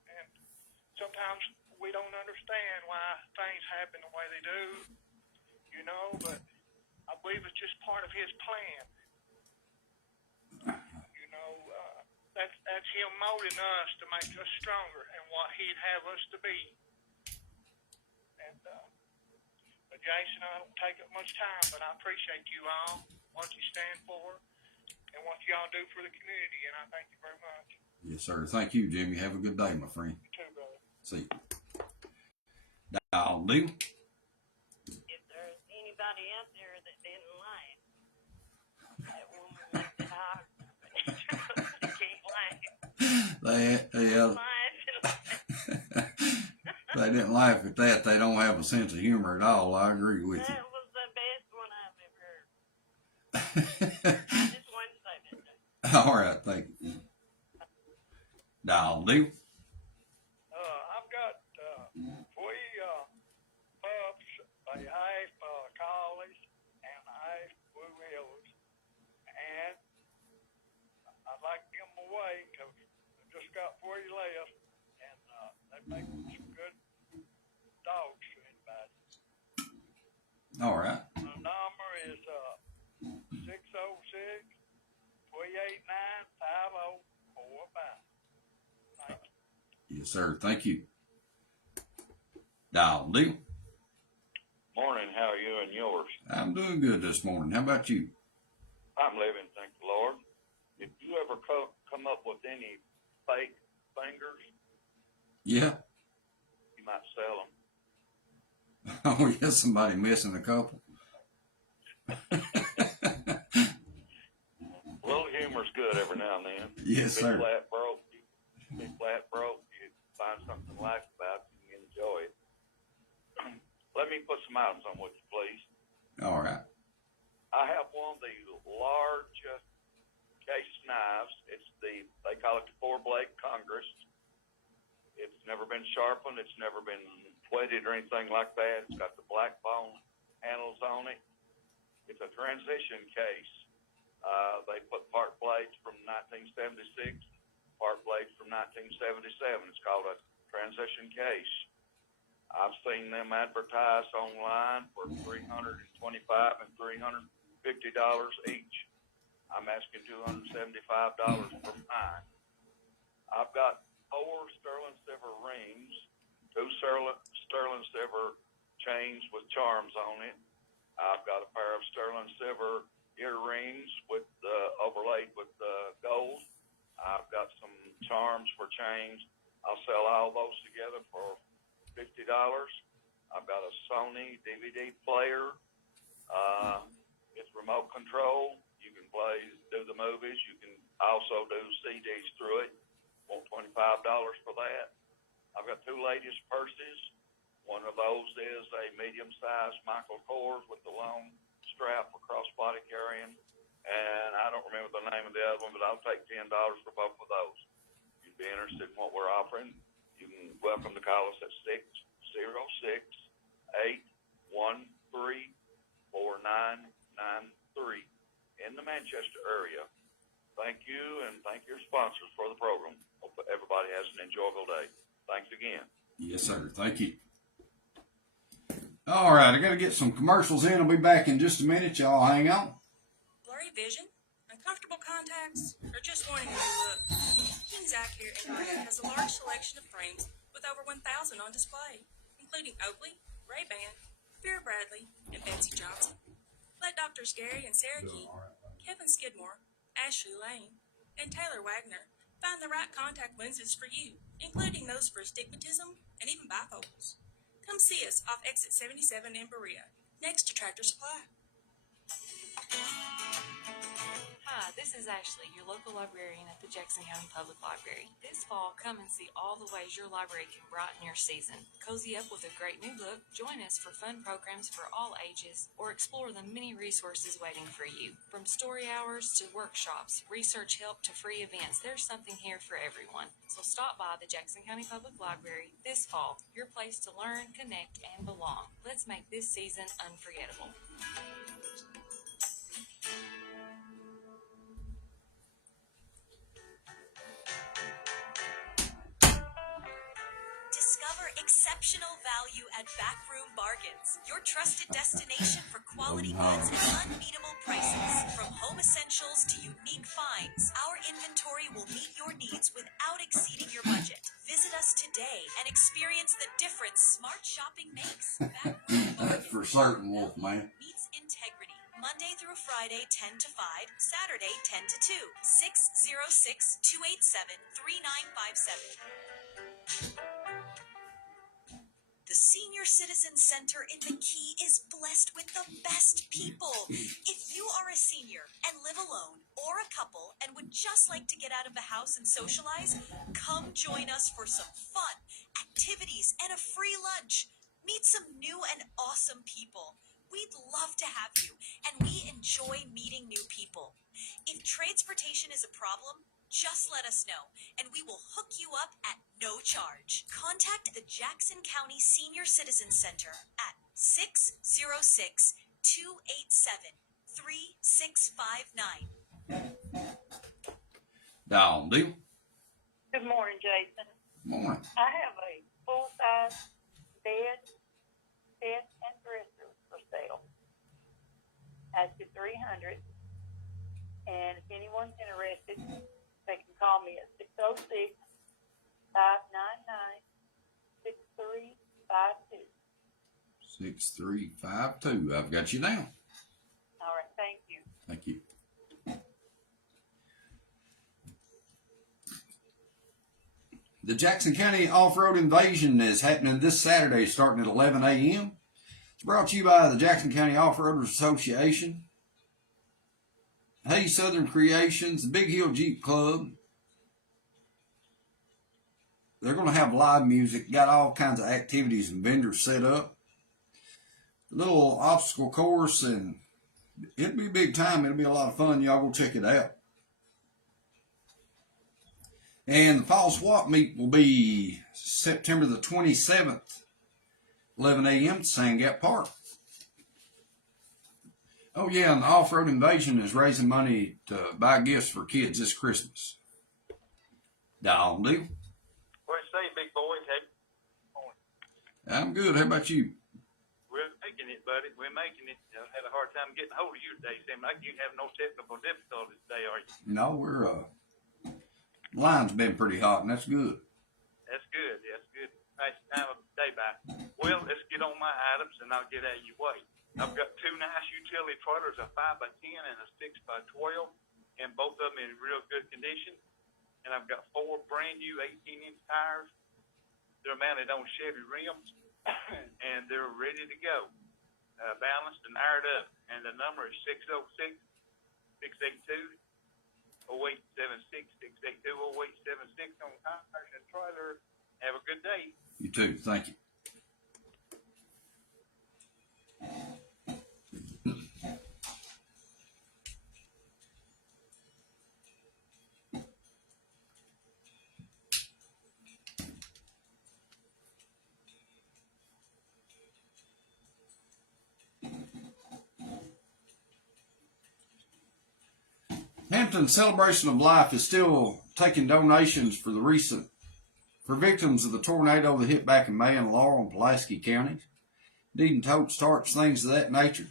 sometimes we don't understand why things happen the way they do, you know, but I believe it's just part of his plan. You know, that's him molding us to make us stronger and what he'd have us to be. And, but Jason, I don't take up much time, but I appreciate you all, what you stand for, and what y'all do for the community, and I thank you very much. Yes, sir. Thank you, Jimmy. Have a good day, my friend. You too, brother. See you. I'll do. If there's anybody out there that didn't like that woman with the dog, can't laugh. They didn't laugh at that. They don't have a sense of humor at all. I agree with you. That was the best one I've ever heard. I just wanted to say that. All right, thank you. I'll do. I've got three pups, a half collies, and a half blue hills, and I'd like to give them away because I just got 40 left, and they make some good dogs to anybody. All right. My number is 606-389-5045. Thank you. Yes, sir. Thank you. I'll do. Morning, how are you and yours? I'm doing good this morning. How about you? I'm living, thank the Lord. Did you ever come up with any fake fingers? Yeah. You might sell them. Oh, yeah, somebody missing a couple. A little humor's good every now and then. Yes, sir. Be flat broke, you find something to laugh about, and you enjoy it. Let me put some items on with you, please. All right. I have one of the largest case knives. They call it the 4-blade Congress. It's never been sharpened. It's never been wetted or anything like that. It's got the black bone handles on it. It's a transition case. They put part blades from 1976, part blades from 1977. It's called a transition case. I've seen them advertised online for $325 and $350 each. I'm asking $275 for mine. I've got 4 sterling silver rings, 2 sterling silver chains with charms on it. I've got a pair of sterling silver earrings with overlaid with gold. I've got some charms for chains. I'll sell all those together for $50. I've got a Sony DVD player. It's remote control. You can do the movies. You can also do CDs through it. Want $25 for that. I've got 2 ladies' purses. One of those is a medium-sized Michael Kors with the long strap for crossbody carrying. And I don't remember the name of the other one, but I'll take $10 for both of those. If you'd be interested in what we're offering, you can welcome to call us at 606-813-4993 in the Manchester area. Thank you, and thank your sponsors for the program. Hope everybody has an enjoyable day. Thanks again. Yes, sir. Thank you. All right, I got to get some commercials in. I'll be back in just a minute. Y'all hang on. Blurry vision, uncomfortable contacts, or just wanting a new look? King Zach here in Korea has a large selection of frames with over 1,000 on display, including Oakley, Ray-Ban, Vera Bradley, and Betsy Johnson. Let Drs. Gary and Sarah Key, Kevin Skidmore, Ashley Lane, and Taylor Wagner find the right contact lenses for you, including those for astigmatism and even bifocals. Come see us off exit 77 in Berea, next to Tractor Supply. Hi, this is Ashley, your local librarian at the Jackson County Public Library. This fall, come and see all the ways your library can brighten your season. Cozy up with a great new book, join us for fun programs for all ages, or explore the many resources waiting for you. From story hours to workshops, research help to free events, there's something here for everyone. So stop by the Jackson County Public Library this fall, your place to learn, connect, and belong. Let's make this season unforgettable. Discover exceptional value at Backroom Bargains, your trusted destination for quality goods and unbeatable prices. From home essentials to unique finds, our inventory will meet your needs without exceeding your budget. Visit us today and experience the difference smart shopping makes. Backroom That's for certain, Wolfman. meets integrity. Monday through Friday, 10 to 5. Saturday, 10 to 2. 606-287-3957. The Senior Citizen Center in McKee is blessed with the best people. If you are a senior and live alone or a couple and would just like to get out of the house and socialize, come join us for some fun, activities, and a free lunch. Meet some new and awesome people. We'd love to have you, and we enjoy meeting new people. If transportation is a problem, just let us know, and we will hook you up at no charge. Contact the Jackson County Senior Citizen Center at 606-287-3659. Down, deal. Good morning, Jason. Morning. I have a full-size bed, bed, and dresser for sale. At the 300, and if anyone's interested, they can call me at 606-599-6352. 6352. I've got you down. All right, thank you. Thank you. The Jackson County Off-Road Invasion is happening this Saturday starting at 11 a.m. It's brought to you by the Jackson County Off-Roaders Association, Hey Southern Creations, the Big Hill Jeep Club. They're going to have live music, got all kinds of activities and vendors set up. A little obstacle course, and it'll be big time. It'll be a lot of fun. Y'all go check it out. And the fall swap meet will be September the 27th, 11 a.m. at Sand Gap Park. Oh, yeah, and the Off-Road Invasion is raising money to buy gifts for kids this Christmas. Down, deal. What do you say, big boy? Hey. I'm good. How about you? We're making it, buddy. We're making it. I had a hard time getting a hold of you today. Seems like you have no technical difficulties today, are you? No, line's been pretty hot, and that's good. That's good. That's good. Nice time of the day back. Well, let's get on my items, and I'll get out of your way. I've got two nice utility trailers, a 5x10 and a 6x12, and both of them in real good condition. And I've got 4 brand new 18-inch tires. They're mounted on Chevy rims, and they're ready to go, balanced and aired up. And the number is 606-682-0876, 682-0876 on tires and trailer. Have a good day. You too. Thank you. Hampton Celebration of Life is still taking donations for victims of the tornado that hit back in May in Laurel and Pulaski counties. Needing totes, tarps, things of that nature.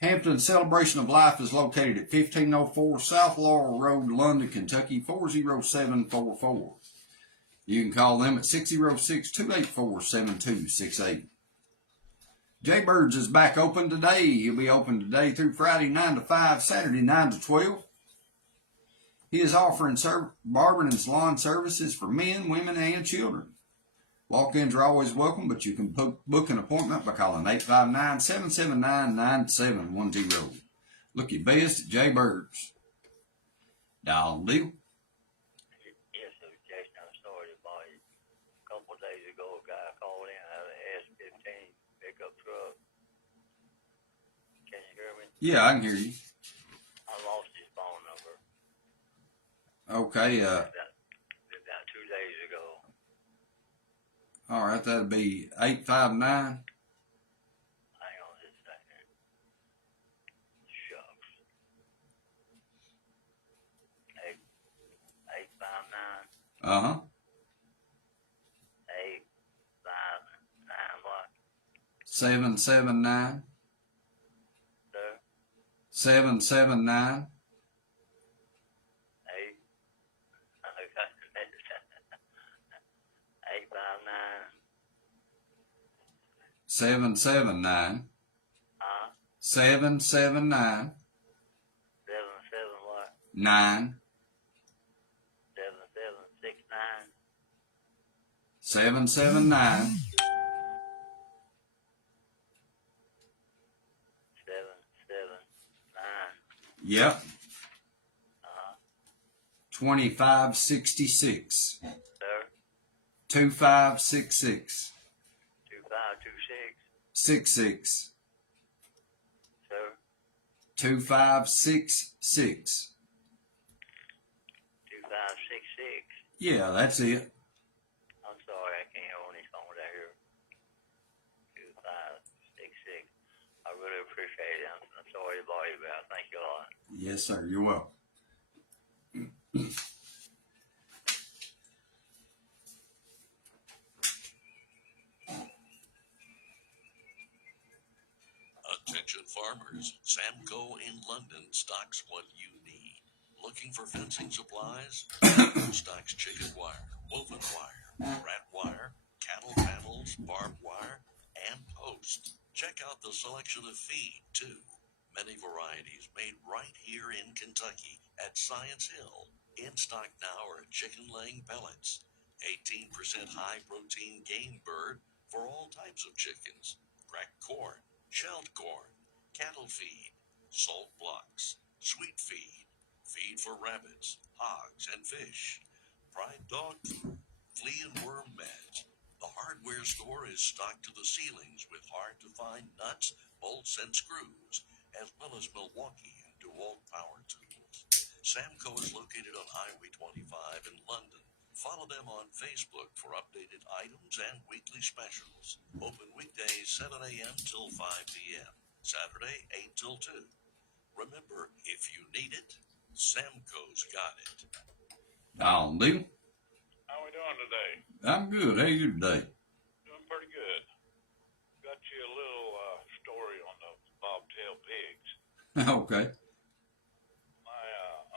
Hampton Celebration of Life is located at 1504 South Laurel Road, London, Kentucky, 40744. You can call them at 606-284-7268. Jaybirds is back open today. He'll be open today through Friday 9 to 5, Saturday 9 to 12. He is offering barbering and salon services for men, women, and children. Walk-ins are always welcome, but you can book an appointment by calling 859-779-9710. Look your best at Jay Birds. Dial deal. Yes, sir, Jason. I'm sorry about it. A couple of days ago, a guy called in out of S-15 pickup truck. Can you hear me? Yeah, I can hear you. I lost his phone number. Okay, About 2 days ago. all right, that'd be 859. Hang on just a second. Shucks. 859. Uh-huh. 859 what? 779. Sir? 779. 779. 779. 77 what? 9. 7769. 779. 779. Yep. 2566. Sir? 2566. 2526. 66. Sir? 2566. 2566. Yeah, that's it. I'm sorry, I can't own these phones out here. 2566. I really appreciate it. I'm sorry to bother you, but I thank you a lot. Yes, sir. You're welcome. Attention farmers, Samco in London stocks what you need. Looking for fencing supplies? Stocks chicken wire, woven wire, rat wire, cattle panels, barbed wire, and post. Check out the selection of feed, too. Many varieties made right here in Kentucky at Science Hill. In stock now are chicken-laying pellets, 18% high-protein game bird for all types of chickens, cracked corn, shelled corn, cattle feed, salt blocks, sweet feed, feed for rabbits, hogs, and fish, fried dog food, flea and worm meds. The hardware store is stocked to the ceilings with hard-to-find nuts, bolts, and screws, as well as Milwaukee and DeWalt power tools. Samco is located on Highway 25 in London. Follow them on Facebook for updated items and weekly specials. Open weekdays 7 a.m. till 5 p.m. Saturday 8 till 2. Remember, if you need it, Samco's got it. Dial deal. How we doing today? I'm good. How you today? Doing pretty good. Got you a little story on the bobtail pigs. Okay. My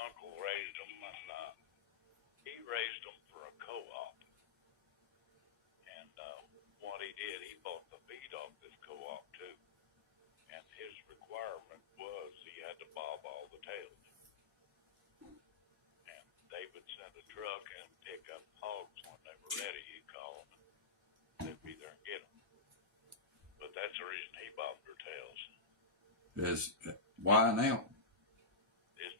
uncle raised them, and he raised them for a co-op. And what he did, he bought the feed off this co-op too. And his requirement was he had to bob all the tails. And they would send a truck and pick up hogs when they were ready. He'd call them, and they'd be there and get them. But that's the reason he bobbed their tails. Why now? It's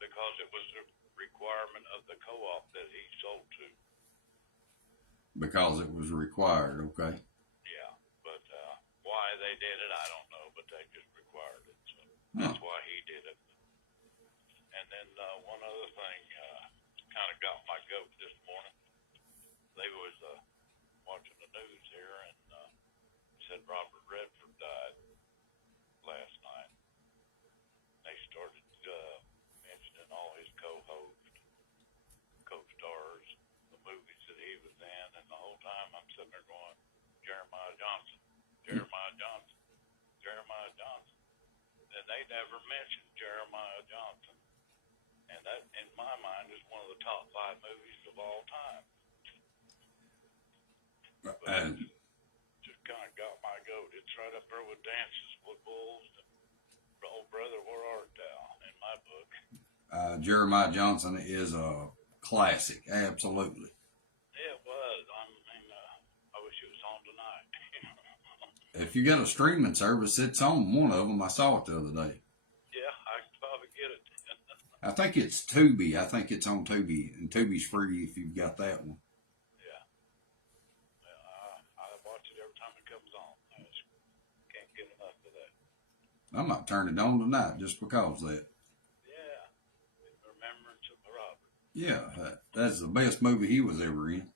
because it was a requirement of the co-op that he sold to. Because it was required, okay. Yeah, but why they did it, I don't know, but they just required it. So that's why he did it. And then one other thing kind of got my goat this morning. They was watching the news here and said Robert Redford died last night. They started mentioning all his co-stars, the movies that he was in, and the whole time I'm sitting there going, Jeremiah Johnson. And they never mentioned Jeremiah Johnson. And that, in my mind, is one of the top 5 movies of all time. But just kind of got my goat. It's right up there with Dances with Wolves and Oh Brother, Where Art Thou, in my book. Jeremiah Johnson is a classic, absolutely. It was. I mean, I wish it was on tonight. If you got a streaming service, it's on one of them. I saw it the other day. Yeah, I I think it's Tubi. I think it's on Tubi, and Tubi's free if you've got that one. Yeah. I watch it every time it comes on. I just can't get enough of that. I might turn it on tonight just because of that. Yeah. In remembrance of Robert. Yeah, that's the best movie he was ever in.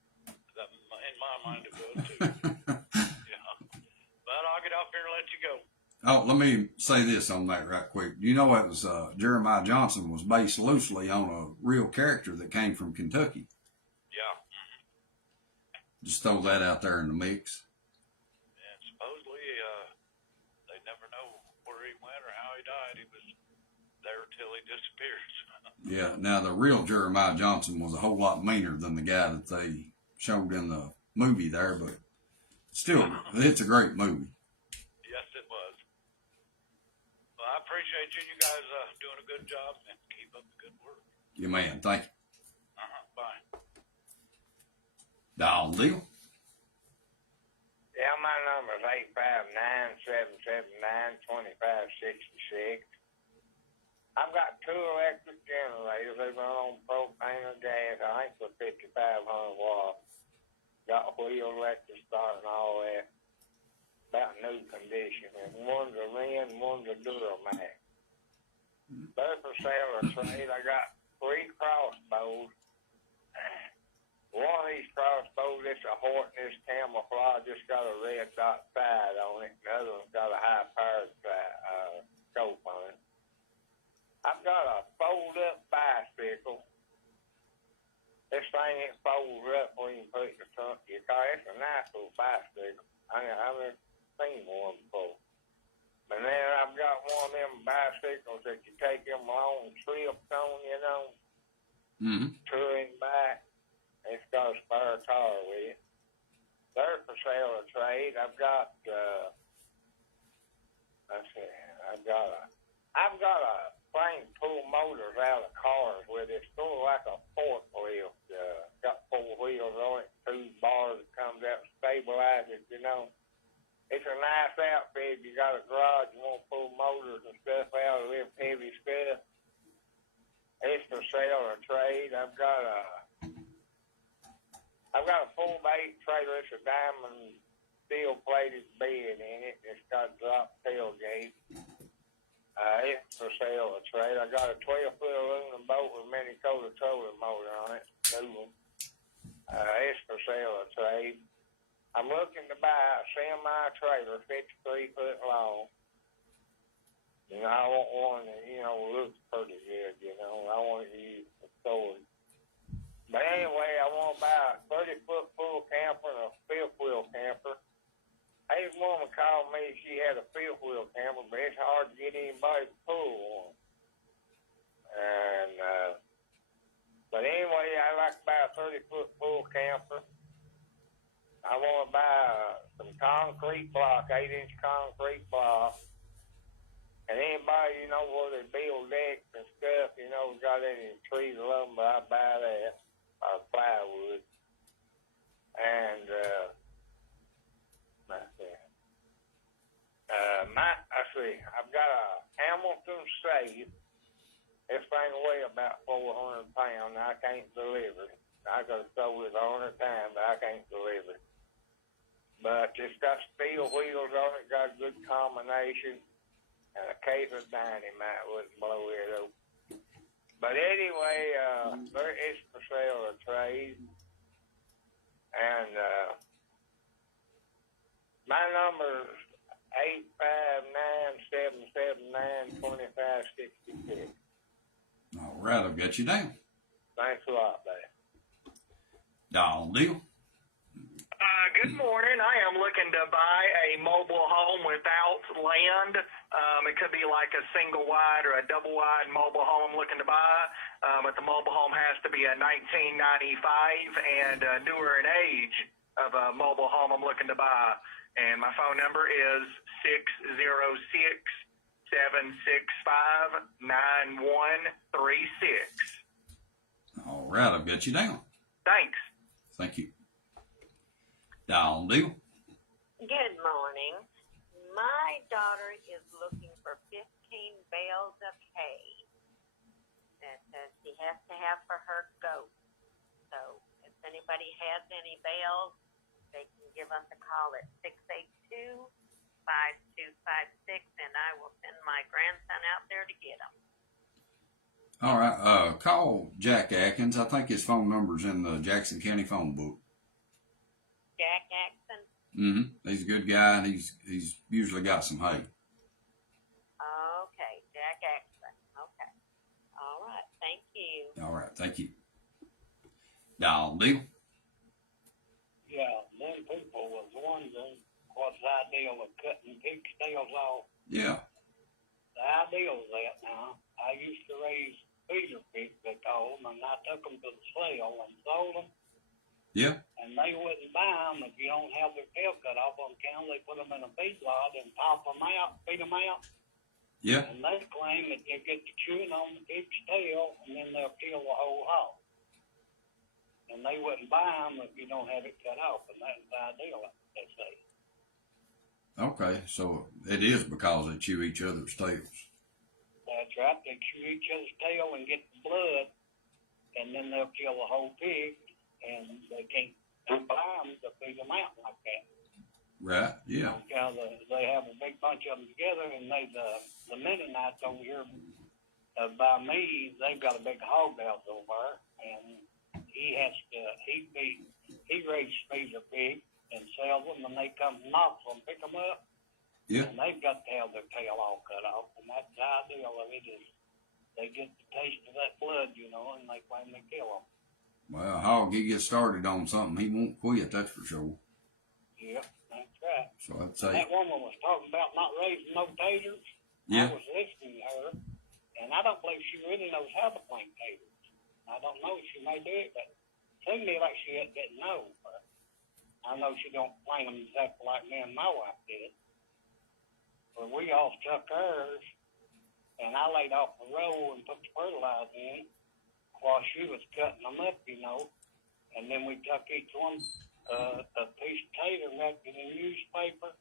That, in my mind, it was too. Yeah. But I'll get off here and let you go. Oh, let me say this on that right quick. You know, it was Jeremiah Johnson was based loosely on a real character that came from Kentucky. Yeah. Just throw that out there in the mix. And supposedly, they never know where he went or how he died. He was there till he disappears. Yeah. Now the real Jeremiah Johnson was a whole lot meaner than the guy that they showed in the movie there, but still, it's a great movie. Yes, it was. Well, I appreciate you. You guys doing a good job and keep up the good work. Yeah, man. Thank you. Bye. Dial deal. Yeah, my number is 859-779-2566. I've got 2 electric generators. They run on propane or gas. I think for 5,500 watts. Got wheel electric start and all that. About new condition. And one's a Wren, one's a Duramax. They're for sale or trade. I got 3 crossbows. One of these crossbows, it's a Horton, camouflage, just got a red dot sight on it. The other one's got a high-powered scope on it. I've got a fold-up bicycle. This thing, it folds up when you put it in the trunk of your car. It's a nice little bicycle. I've never seen one before. But then I've got one of them bicycles that you take them long trips on, you know, touring back. It's got a spare tire with it. They're for sale or trade. I've got, I've got a thing to pull motors out of cars with. It's sort of like a forklift. Got 4 wheels on it, 2 bars that comes out and stabilizes, you know. It's a nice outfit. You got a garage, you want to pull motors and stuff out of this heavy stuff. It's for sale or trade. I've got a 4x8 trailer. It's a diamond steel-plated bed in it. It's got a drop tailgate. It's for sale or trade. I got a 12-foot aluminum boat with mini coated trolling motor on it. New one. It's for sale or trade. I'm looking to buy a semi-trailer 53 foot long. You know, I want one that, you know, looks pretty good, you know. I want to use the storage. But anyway, I want to buy a 30-foot full camper and a fifth wheel camper. Hey, this woman called me. She had a fifth wheel camper, but it's hard to get anybody to pull one. And, but anyway, I like to buy a 30-foot full camper. I want to buy some concrete block, 8-inch concrete block. And anybody, you know, where they build decks and stuff, you know, got any trees or lumber, I buy that, or plywood. And, I've got a Hamilton safe. This thing weighs about 400 pounds. I can't deliver it. I could have sold it 100 times, but I can't deliver it. But it's got steel wheels on it, got a good combination, and a case of dynamite wouldn't blow it open. But anyway, there is for sale or trade. And my number is 859-779-2566. All right, I've got you down. Thanks a lot, babe. Dial deal. Good morning. I am looking to buy a mobile home without land. It could be like a single wide or a double wide mobile home I'm looking to buy. But the mobile home has to be a 1995 and newer in age of a mobile home I'm looking to buy. And my phone number is 606-765-9136. All right, I've got you down. Thanks. Thank you. Dial deal. Good morning. My daughter is looking for 15 bales of hay. That's has to have for her goat. So if anybody has any bales, they can give us a call at 682-5256, and I will send my grandson out there to get them. All right. Call Jack Atkins. I think his phone number's in the Jackson County phone book. Jack Axon? Mm-hmm. He's a good guy, and he's usually got some hay. Okay, Jack Axon. Okay. All right. Thank you. All right. Thank you. Dial deal. Yeah, them people was wondering what's the idea with cutting pig tails off. Yeah. The idea is that now, I used to raise feeder pigs, they call them, and I took them to the sale and sold them. Yeah. And they wouldn't buy them if you don't have their tail cut off on camera. They put them in a feedlot and pop them out, feed them out. Yeah. And they claim that they get to chewing on the pig's tail, and then they'll kill the whole hog. And they wouldn't buy them if you don't have it cut off, and that's the idea, they say. Okay, so it is because they chew each other's tails. That's right. They chew each other's tail and get the blood, and then they'll kill the whole pig, and they can't buy them to feed them out like that. Right, yeah. Because they have a big bunch of them together, and the Mennonites over here by me, they've got a big hog house over there, and he raises feeder pigs and sells them, and they come to Knoxville and pick them up. Yeah. And they've got to have their tail all cut off, and that's the idea of it is they get the taste of that blood, and they claim they kill them. Well, hog, he gets started on something, he won't quit, that's for sure. Yep, that's right. So I'd say, That woman was talking about not raising no taters. yeah, I was listening to her, and I don't believe she really knows how to plant taters. I don't know, she may do it, but it seemed to me like she didn't know. But I know she don't plant them exactly like me and my wife did. But we all took hers, and I laid off the row and put the fertilizer in while she was cutting them up, and then we took each one a piece of tater, wrapped it in newspaper,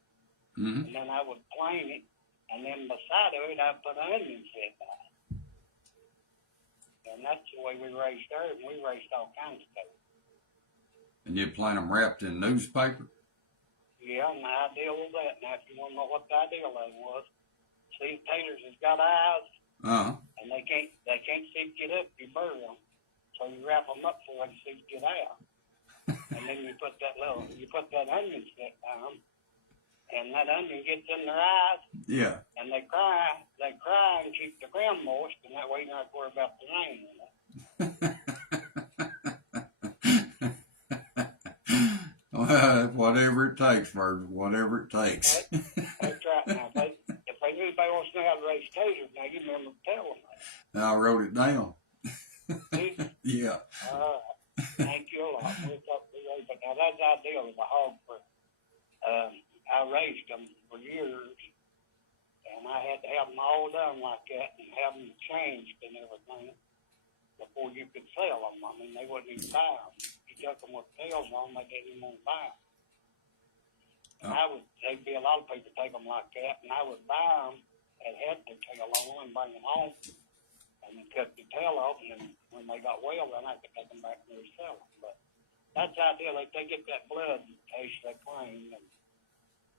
and then I would plane it, and then beside of it I put an onion set by it. And that's the way we raised hers, and we raised all kinds of taters. and you plant them wrapped in newspaper? Yeah, and the idea was that. Now, if you want to know what the idea of it was, see, taters has got eyes, and they can't see to get up if you bury them. So you wrap them up so they can see to get out. And then you put that onion stick down, and that onion gets in their eyes, Yeah. and they cry and keep the ground moist, and that way you don't have to worry about the rain. Well, whatever it takes, Virgil, whatever it takes. That's right. Now, if anybody wants to know how to raise taters, now you remember to tell them that. I wrote it down. Yeah. Thank you a lot. We'll talk to you later. But now that's the idea of the hog. I raised them for years, and I had to have them all done like that and have them changed and everything before you could sell them. I mean, they wouldn't even buy them. You took them with tails on, they didn't even want to buy them. And there'd be a lot of people take them like that, and I would buy them and had their tail on and bring them home. And then cut the tail off, and then when they got well, then I could take them back and resell them. But that's the idea. Like, they get that blood taste they claim, and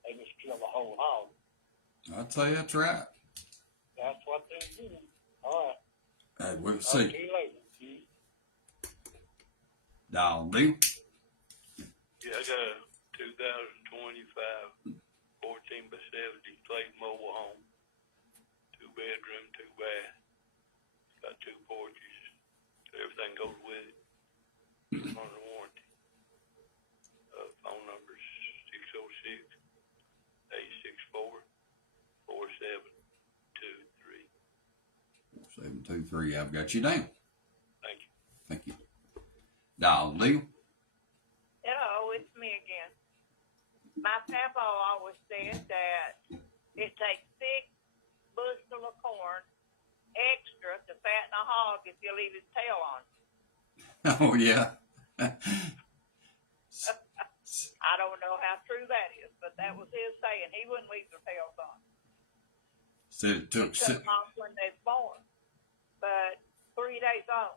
they just kill the whole hog. I'd say that's right. That's what they're doing. All right. Hey, we'll Talk see. to you later. Dial deal. Yeah, I got a 2025 14 by 70 clay mobile home. 2-bedroom, 2-bath. Got 2 porches. Everything goes with it. Under warranty. Phone number's 606-864-4723. 723. I've got you down. Thank you. Thank you. Dial deal. Hello, it's me again. My papa always said that it takes 6 bushel of corn extra to fatten a hog if you leave his tail on. Oh, yeah. I don't know how true that is, but that was his saying. He wouldn't leave their tails on. Said it took He cut them off when they was born, but 3 days on.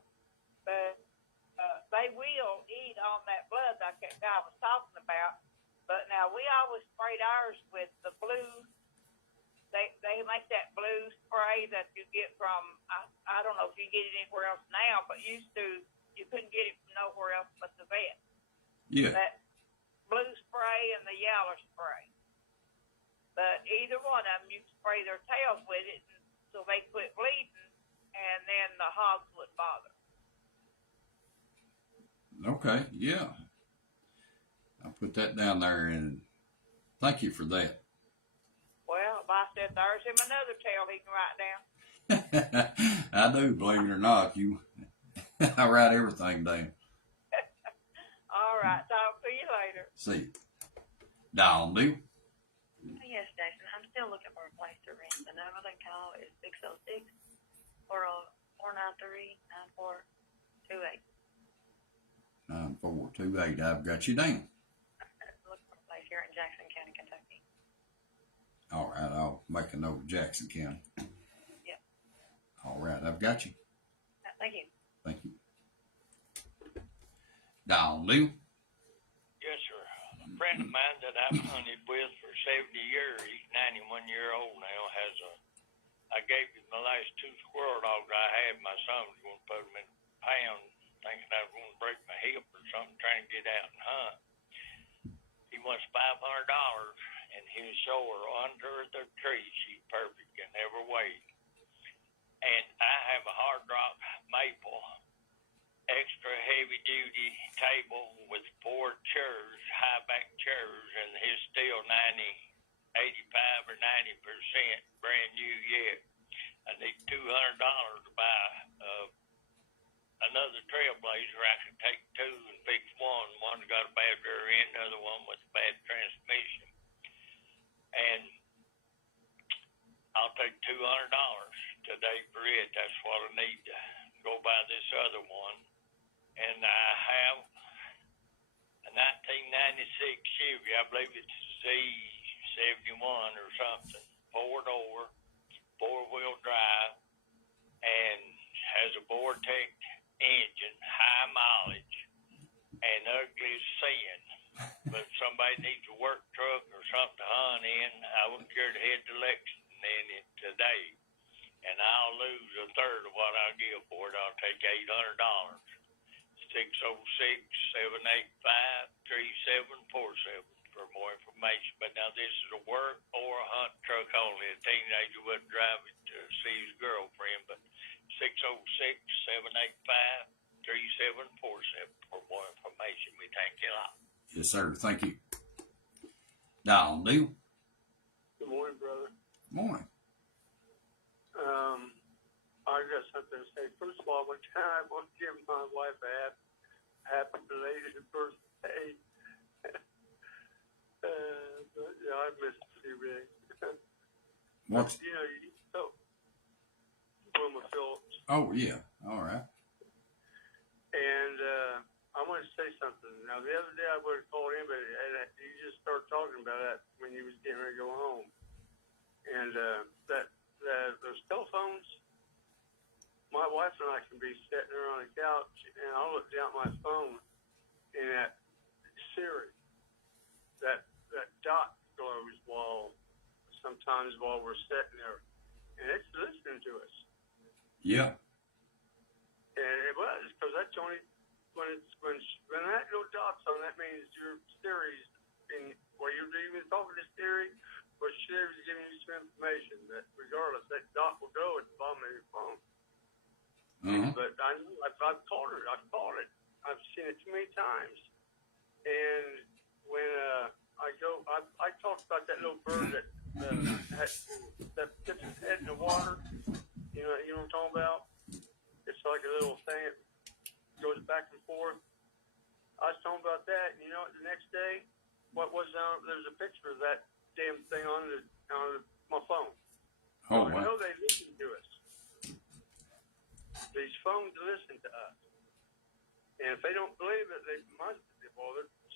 but they will eat on that blood like that guy was talking about. But now we always sprayed ours with the blue. They make that blue spray that you get from, I don't know if you get it anywhere else now, but used to, you couldn't get it from nowhere else but the vet. Yeah. That blue spray and the yellow spray. But either one of them, you spray their tails with it so they quit bleeding, and then the hogs wouldn't bother. Okay, yeah. I'll put that down there, and thank you for that. Well, if I said there's him another tail he can write down. I do, believe it or not. I write everything down. All right, talk to you later. See you. Dawn, do. Yes, Jason. I'm still looking for a place to rent. The number they call is 606 493 9428. 9428. I've got you down. I'm looking for a place here in Jackson County, Kentucky. All right, I'll make a note of Jackson County. Yep. All right, I've got you. Thank you. Thank you. Dawn, do. Yes, sir. A friend of mine that I've hunted with for 70 years, he's 91 years old now, I gave him the last 2 squirrel dogs I had. My son was going to put them in a pound, thinking I was going to break my hip or something, trying to get out and hunt. He wants $500, and his shoulder under the tree, she's perfect in every way. And I have a hard rock maple, extra heavy duty table with 4 chairs, high back chairs, and his still 85 or 90% brand new yet. I need $200 to buy another Trailblazer. I can take 2 and fix one. One's got a bad rear end, the other one with a bad transmission. And I'll take $200 today for it. That's what I need to go buy this other one. And I have a 1996 Chevy, I believe it's Z71 or something, 4-door, 4-wheel drive, and has a Vortec engine, high mileage, and ugly as sin. But if somebody needs a work truck or something to hunt in, I wouldn't care to head to Lexington in it today. And I'll lose a third of what I'll give for it. I'll take $800. 606-785-3747 for more information. But now this is a work or a hunt truck only. A teenager wouldn't drive it to see his girlfriend, but 606-785-3747 for more information. We thank you a lot. Yes, sir. Thank you. Dawn, do. Good morning, brother. Morning. I got something to say. First of all, I want to give my wife a happy belated birthday. But, yeah, I miss you, Rick. What's? Wilma Phillips. Oh, yeah. All right. And I want to say something. Now, the other day I would have called in, but you just started talking about that when you was getting ready to go home. And those telephones, my wife and I can be sitting there on the couch, and I'll look down at my phone, and that Siri, that dot glows sometimes while we're sitting there, and it's listening to us. Yeah. And it was, because that's only when that little dot's on, that means your Siri's where you're even talking to Siri, or Siri's giving you some information. That regardless, that dot will go at the bottom of your phone. Mm-hmm. But I know I've called it. I've seen it too many times. And when I talked about that little bird that puts its head in the water. You know what I'm talking about? It's like a little thing that goes back and forth. I was talking about that, and the next day, what was there's a picture of that damn thing on my phone. Oh, I wow. know they listen to us. These phones listen to us. And if they don't believe it, they're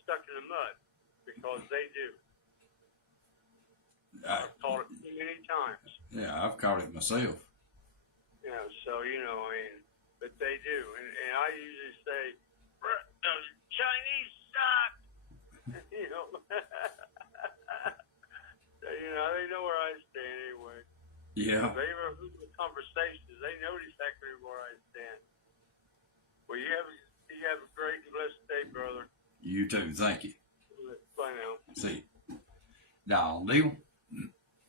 stuck in the mud, because they do. I've caught it too many times. Yeah, I've caught it myself. So, but they do. And I usually say, Chinese suck. You know, so, you know, they know where I stand anyway. Yeah. If they ever heard the conversations, they know exactly where I stand. Well, you have a great and blessed day, brother. You too. Thank you. Bye now. See you. Now, Neil.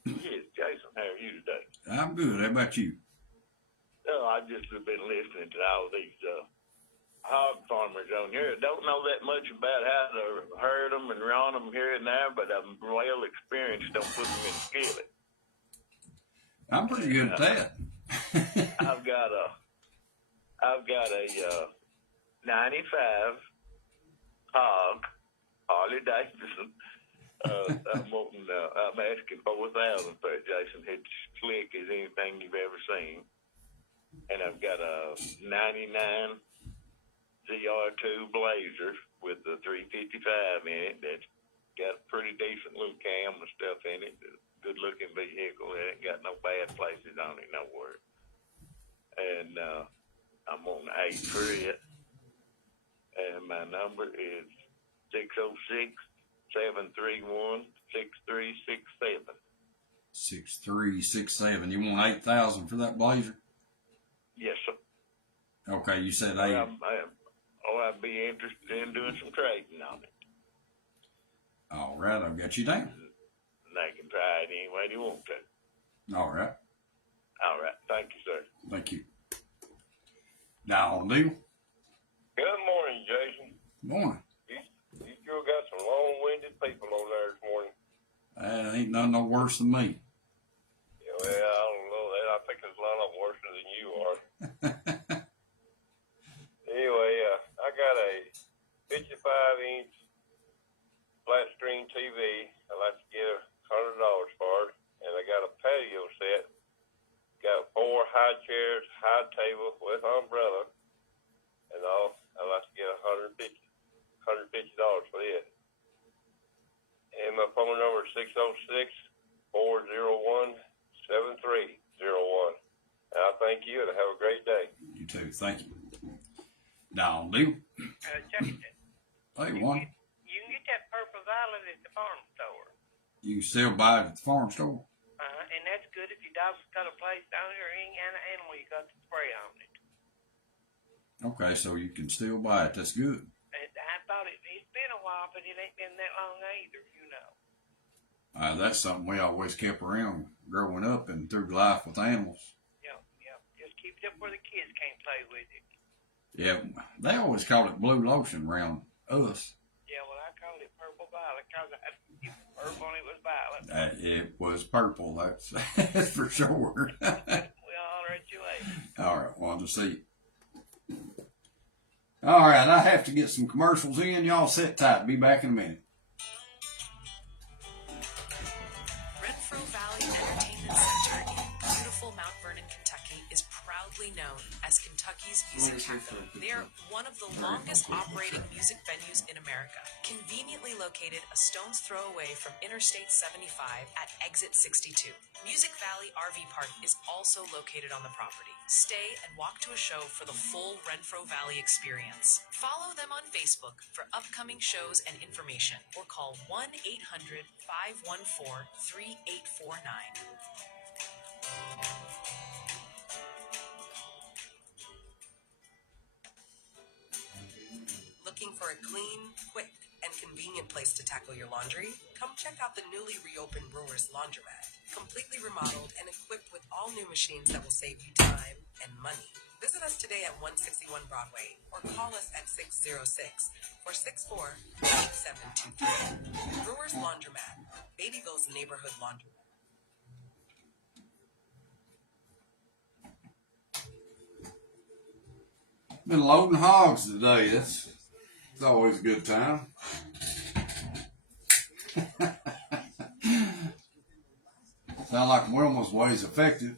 Yes, Jason, how are you today? I'm good. How about you? No, I just have been listening to all these hog farmers on here. Don't know that much about how to herd them and run them here and there, but I'm well experienced on putting them in a skillet. I'm pretty good at that. I've got a 95 hog Harley Davidson. I'm asking $4,000 for it, Jason. It's slick as anything you've ever seen. And I've got a 99 ZR2 Blazer with the 355 in it. That's got a pretty decent little cam and stuff in it. Good looking vehicle. It ain't got no bad places on it nowhere. And I'm on 8 for it. And my number is 606-731-6367. 6367. You want 8,000 for that Blazer? Yes, sir. Okay, you said 8. I'd be interested in doing some trading on it. All right, I've got you down. And they can try it any way they want to. All right. All right. Thank you, sir. Thank you. Now, Neil. Good morning, Jason. Morning. You sure got some long-winded people on there this morning. Ain't none no worse than me. Yeah, well, I don't know that. I think there's a lot of them worse than you are. Anyway, I got a 55-inch flat screen TV. I'd like to get $100 for it. And I got a patio set. Got 4 high chairs, high table with umbrella. And all. I'd like to get $150 for it. And my phone number is 606-401-7301. And I thank you and have a great day. You too. Thank you. Now, Neil. Justin. Hey, one. You can get that Purple Violet at the farm store. You can still buy it at the farm store. And that's good if your dog's got a place down here or any animal you got to spray on it. Okay, so you can still buy it. That's good. And I thought it's been a while, but it ain't been that long either, you know. That's something we always kept around growing up and through life with animals. Yep. Just keep it up where the kids can't play with it. Yeah, they always called it blue lotion around us. Yeah, well, I called it Purple Violet because it was purple and it was violet. It was purple, that's for sure. We'll holler at you later. All right, well, I'll just see you. All right, I have to get some commercials in. Y'all sit tight. Be back in a minute. Renfro Valley Entertainment Center in beautiful Mount Vernon, Kentucky is proudly known as Kentucky's Music Capital. They are one of the longest operating music venues in America, conveniently located a stone's throw away from Interstate 75 at Exit 62. Music Valley RV Park is also located on the property. Stay and walk to a show for the full Renfro Valley experience. Follow them on Facebook for upcoming shows and information, or call 1-800-514-3849. Looking for a clean, quick, and convenient place to tackle your laundry? Come check out the newly reopened Brewers Laundromat. Completely remodeled and equipped with all new machines that will save you time and money. Visit us today at 161 Broadway or call us at 606-464-8723. Brewers Laundromat, Beattyville's neighborhood laundromat. Been loading hogs today. It's always a good time. Sound like Wilma's way is effective.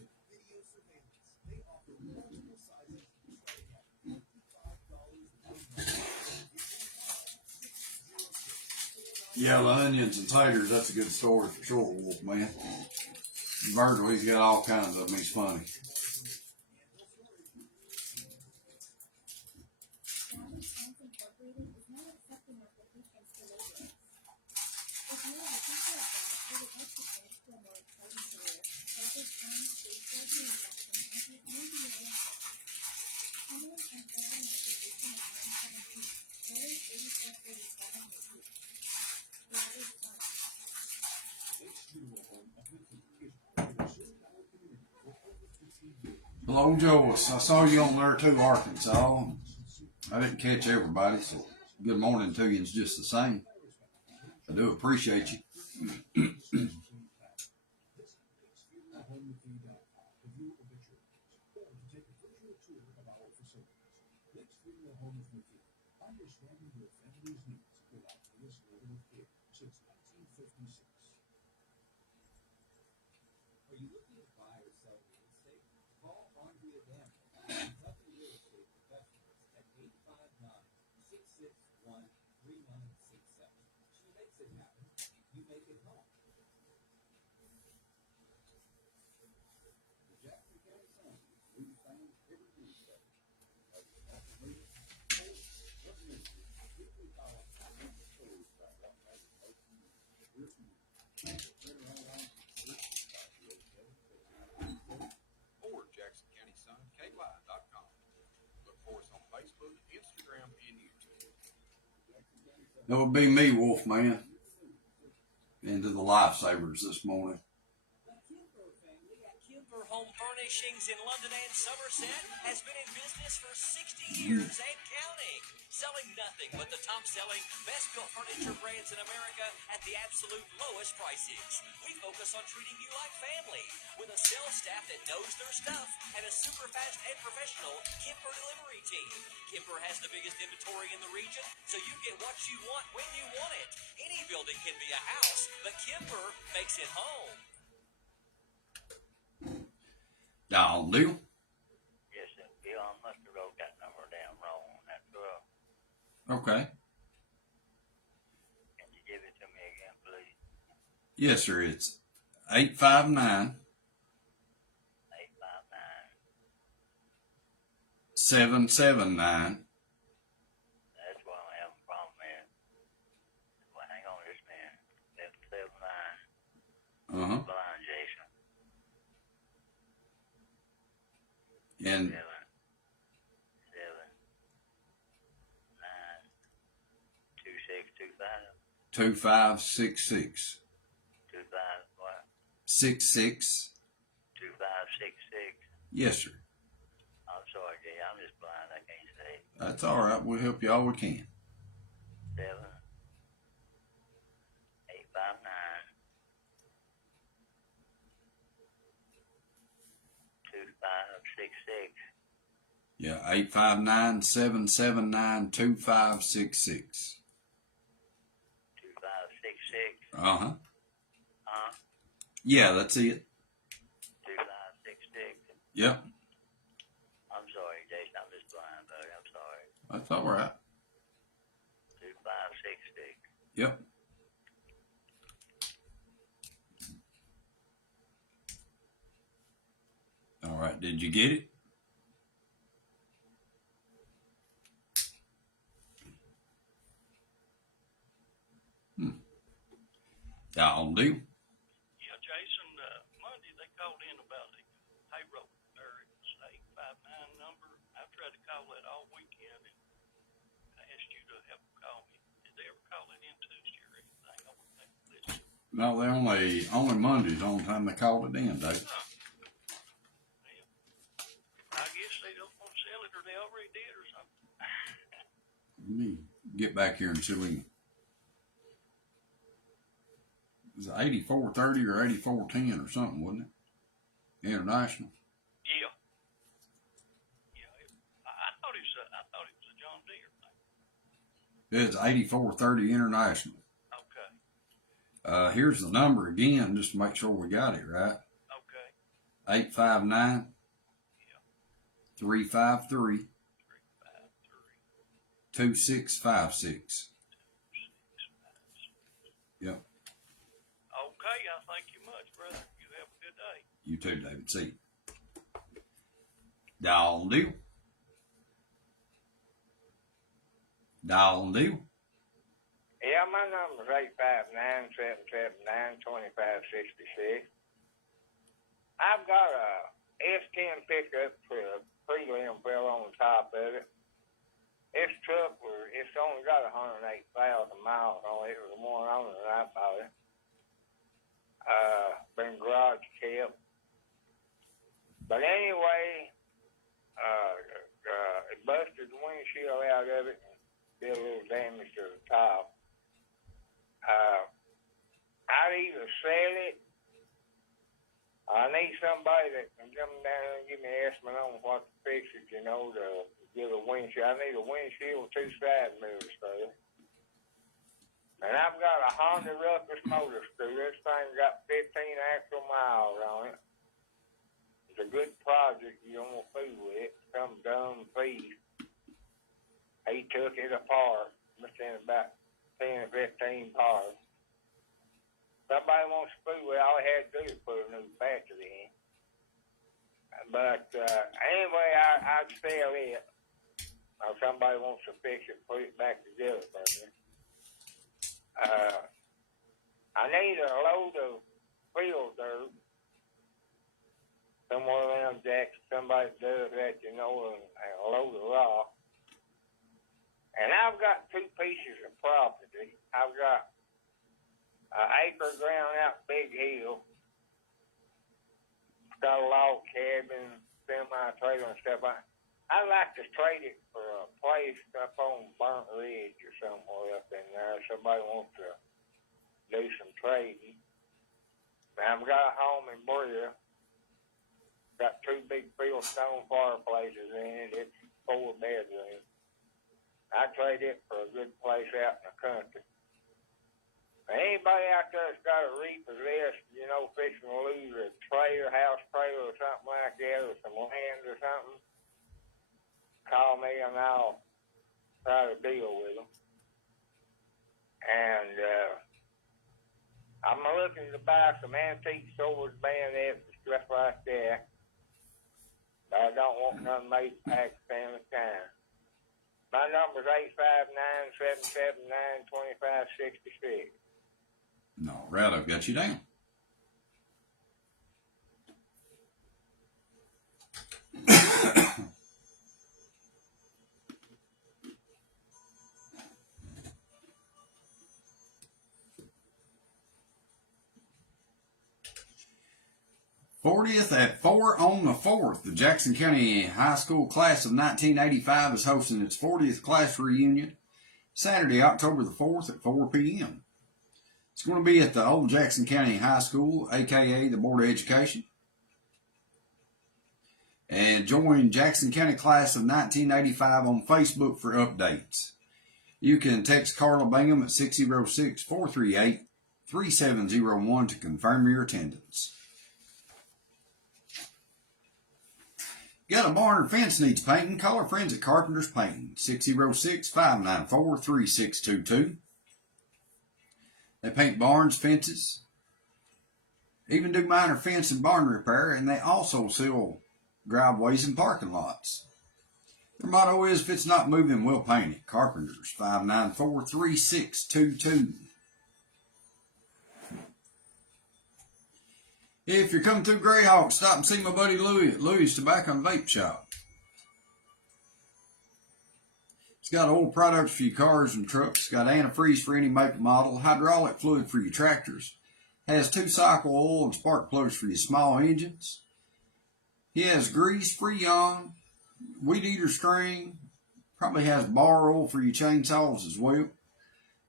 Yellow onions and taters, that's a good story for sure, Wolf Man. Virgil, he's got all kinds of them. He's funny. Hello, Joyce. I saw you on there too, Arkansas. I didn't catch everybody, so good morning to you. It's just the same. I do appreciate you. Or Jackson County Sun, KLive.com. Look for us on Facebook, Instagram, and YouTube. That would be me, Wolfman. Into the lifesavers this morning. Kimper Home Furnishings in London and Somerset has been in business for 60 years and counting, selling nothing but the top-selling, best-built furniture brands in America at the absolute lowest prices. We focus on treating you like family with a sales staff that knows their stuff and a super fast and professional Kimper delivery team. Kimper has the biggest inventory in the region, so you get what you want when you want it. Any building can be a house, but Kimper makes it home. Y'all do? Yes, sir. Bill, I must have wrote that number down wrong on that truck. Okay. Can you give it to me again, please? Yes, sir. It's 859 779. That's why I'm having a problem, man. Well, hang on just a minute. 779. Blind Jason. And 7, 9, 2625. 2566. 25 what? 66. 2566. Yes, sir. I'm sorry, Jay. I'm just blind. I can't say. That's all right. We'll help you all we can. 7, 859. 2566. Yeah, 859 779 2566. 2566. Uh-huh. Huh? Yeah, that's it. 2566. Yep. I'm sorry, Jason. I'm just blind, buddy. I'm sorry. That's all right. 2566. Yep. All right. Did you get it? Y'all do? Yeah, Jason, Monday they called in about a payroll there. It was 859 number. I tried to call that all weekend and I asked you to help call me. Did they ever call it in Tuesday or anything? I wouldn't think this. No, they only Monday's the only time they called it in, Dave. I guess they don't want to sell it or they already did or something. Let me get back here and see if we can. It was 8430 or 8410 or something, wasn't it? International. Yeah. I thought it was a John Deere thing. It's 8430 International. Okay. Here's the number again, just to make sure we got it right. Okay. 859 353 2656. Yep. Okay, I thank you much, brother. You have a good day. You too, David. See. Dial and deal. Dial and deal. Yeah, my number's 859-779-2566. I've got a S10 pickup truck, prelim fell on the top of it. This truck, it's only got 108,000 miles on it. It was more on than I bought it. Been garage kept. But anyway, it busted the windshield out of it and did a little damage to the top. I'd either sell it. I need somebody that can come down and give me an estimate on what to fix it, you know, to give a windshield. I need a windshield with 2 side mirrors for it. And I've got a Honda Ruckus motor screw. This thing got 15 actual miles on it. It's a good project you don't want to fool with. Some dumb thief. He took it apart. Must have about 10 or 15 parts. Somebody wants to fool with it, all I had to do is put a new battery in. But anyway, I'd sell it. Or somebody wants to fix it, put it back together for me. I need a load of field dirt somewhere around Jackson. Somebody does that, you know, and a load of rock. And I've got 2 pieces of property. I've got an acre ground out Big Hill. It's got a log cabin, semi-trailer and stuff. I'd like to trade it for a place up on Burnt Ridge or somewhere up in there. Somebody wants to do some trading. Now, I've got a home in Brea. Got 2 big fieldstone fireplaces in it. It's 4 bedrooms. I trade it for a good place out in the country. Anybody out there that's got a repossessed, you know, fixing to lose a trailer, house trailer or something like that, or some land or something, call me and I'll try to deal with them. And I'm looking to buy some antique swords, bayonets, and stuff like that. But I don't want none made in Pakistan or China. My number's 859-779-2566. All right, I've got you down. '40th at 4 on the 4th. The Jackson County High School class of 1985 is hosting its 40th class reunion Saturday, October the 4th at 4 p.m. It's going to be at the old Jackson County High School, a.k.a. the Board of Education. And join Jackson County Class of 1985 on Facebook for updates. You can text Carla Bingham at 606-438-3701 to confirm your attendance. Got a barn or fence needs painting? Call our friends at Carpenter's Painting, 606-594-3622. They paint barns, fences, even do minor fence and barn repair, and they also sell driveways and parking lots. Their motto is, if it's not moving, we'll paint it. Carpenters, 594-3622. If you're coming through Greyhawk, stop and see my buddy Louie at Louie's Tobacco and Vape Shop. It's got oil products for your cars and trucks. It's got antifreeze for any make and model. Hydraulic fluid for your tractors. Has 2-cycle oil and spark plugs for your small engines. He has grease, Freon, weed eater string. Probably has bar oil for your chainsaws as well.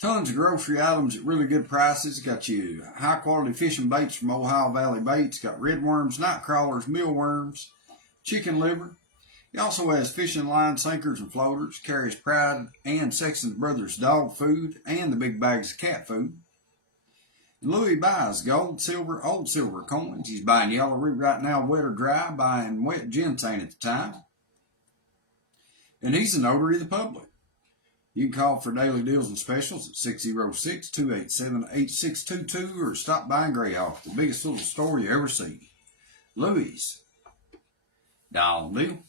Tons of grocery items at really good prices. Got you high quality fishing baits from Ohio Valley Baits. Got red worms, night crawlers, mealworms, chicken liver. He also has fishing line sinkers and floaters, carries Pride and Sexton Brothers dog food, and the big bags of cat food. Louis buys gold, silver, old silver coins. He's buying yellow root right now, wet or dry, buying wet ginseng at the time. And he's a notary of the public. You can call for daily deals and specials at 606-287-8622 or stop by in Greyhawk, the biggest little store you ever see. Louis. Down deal.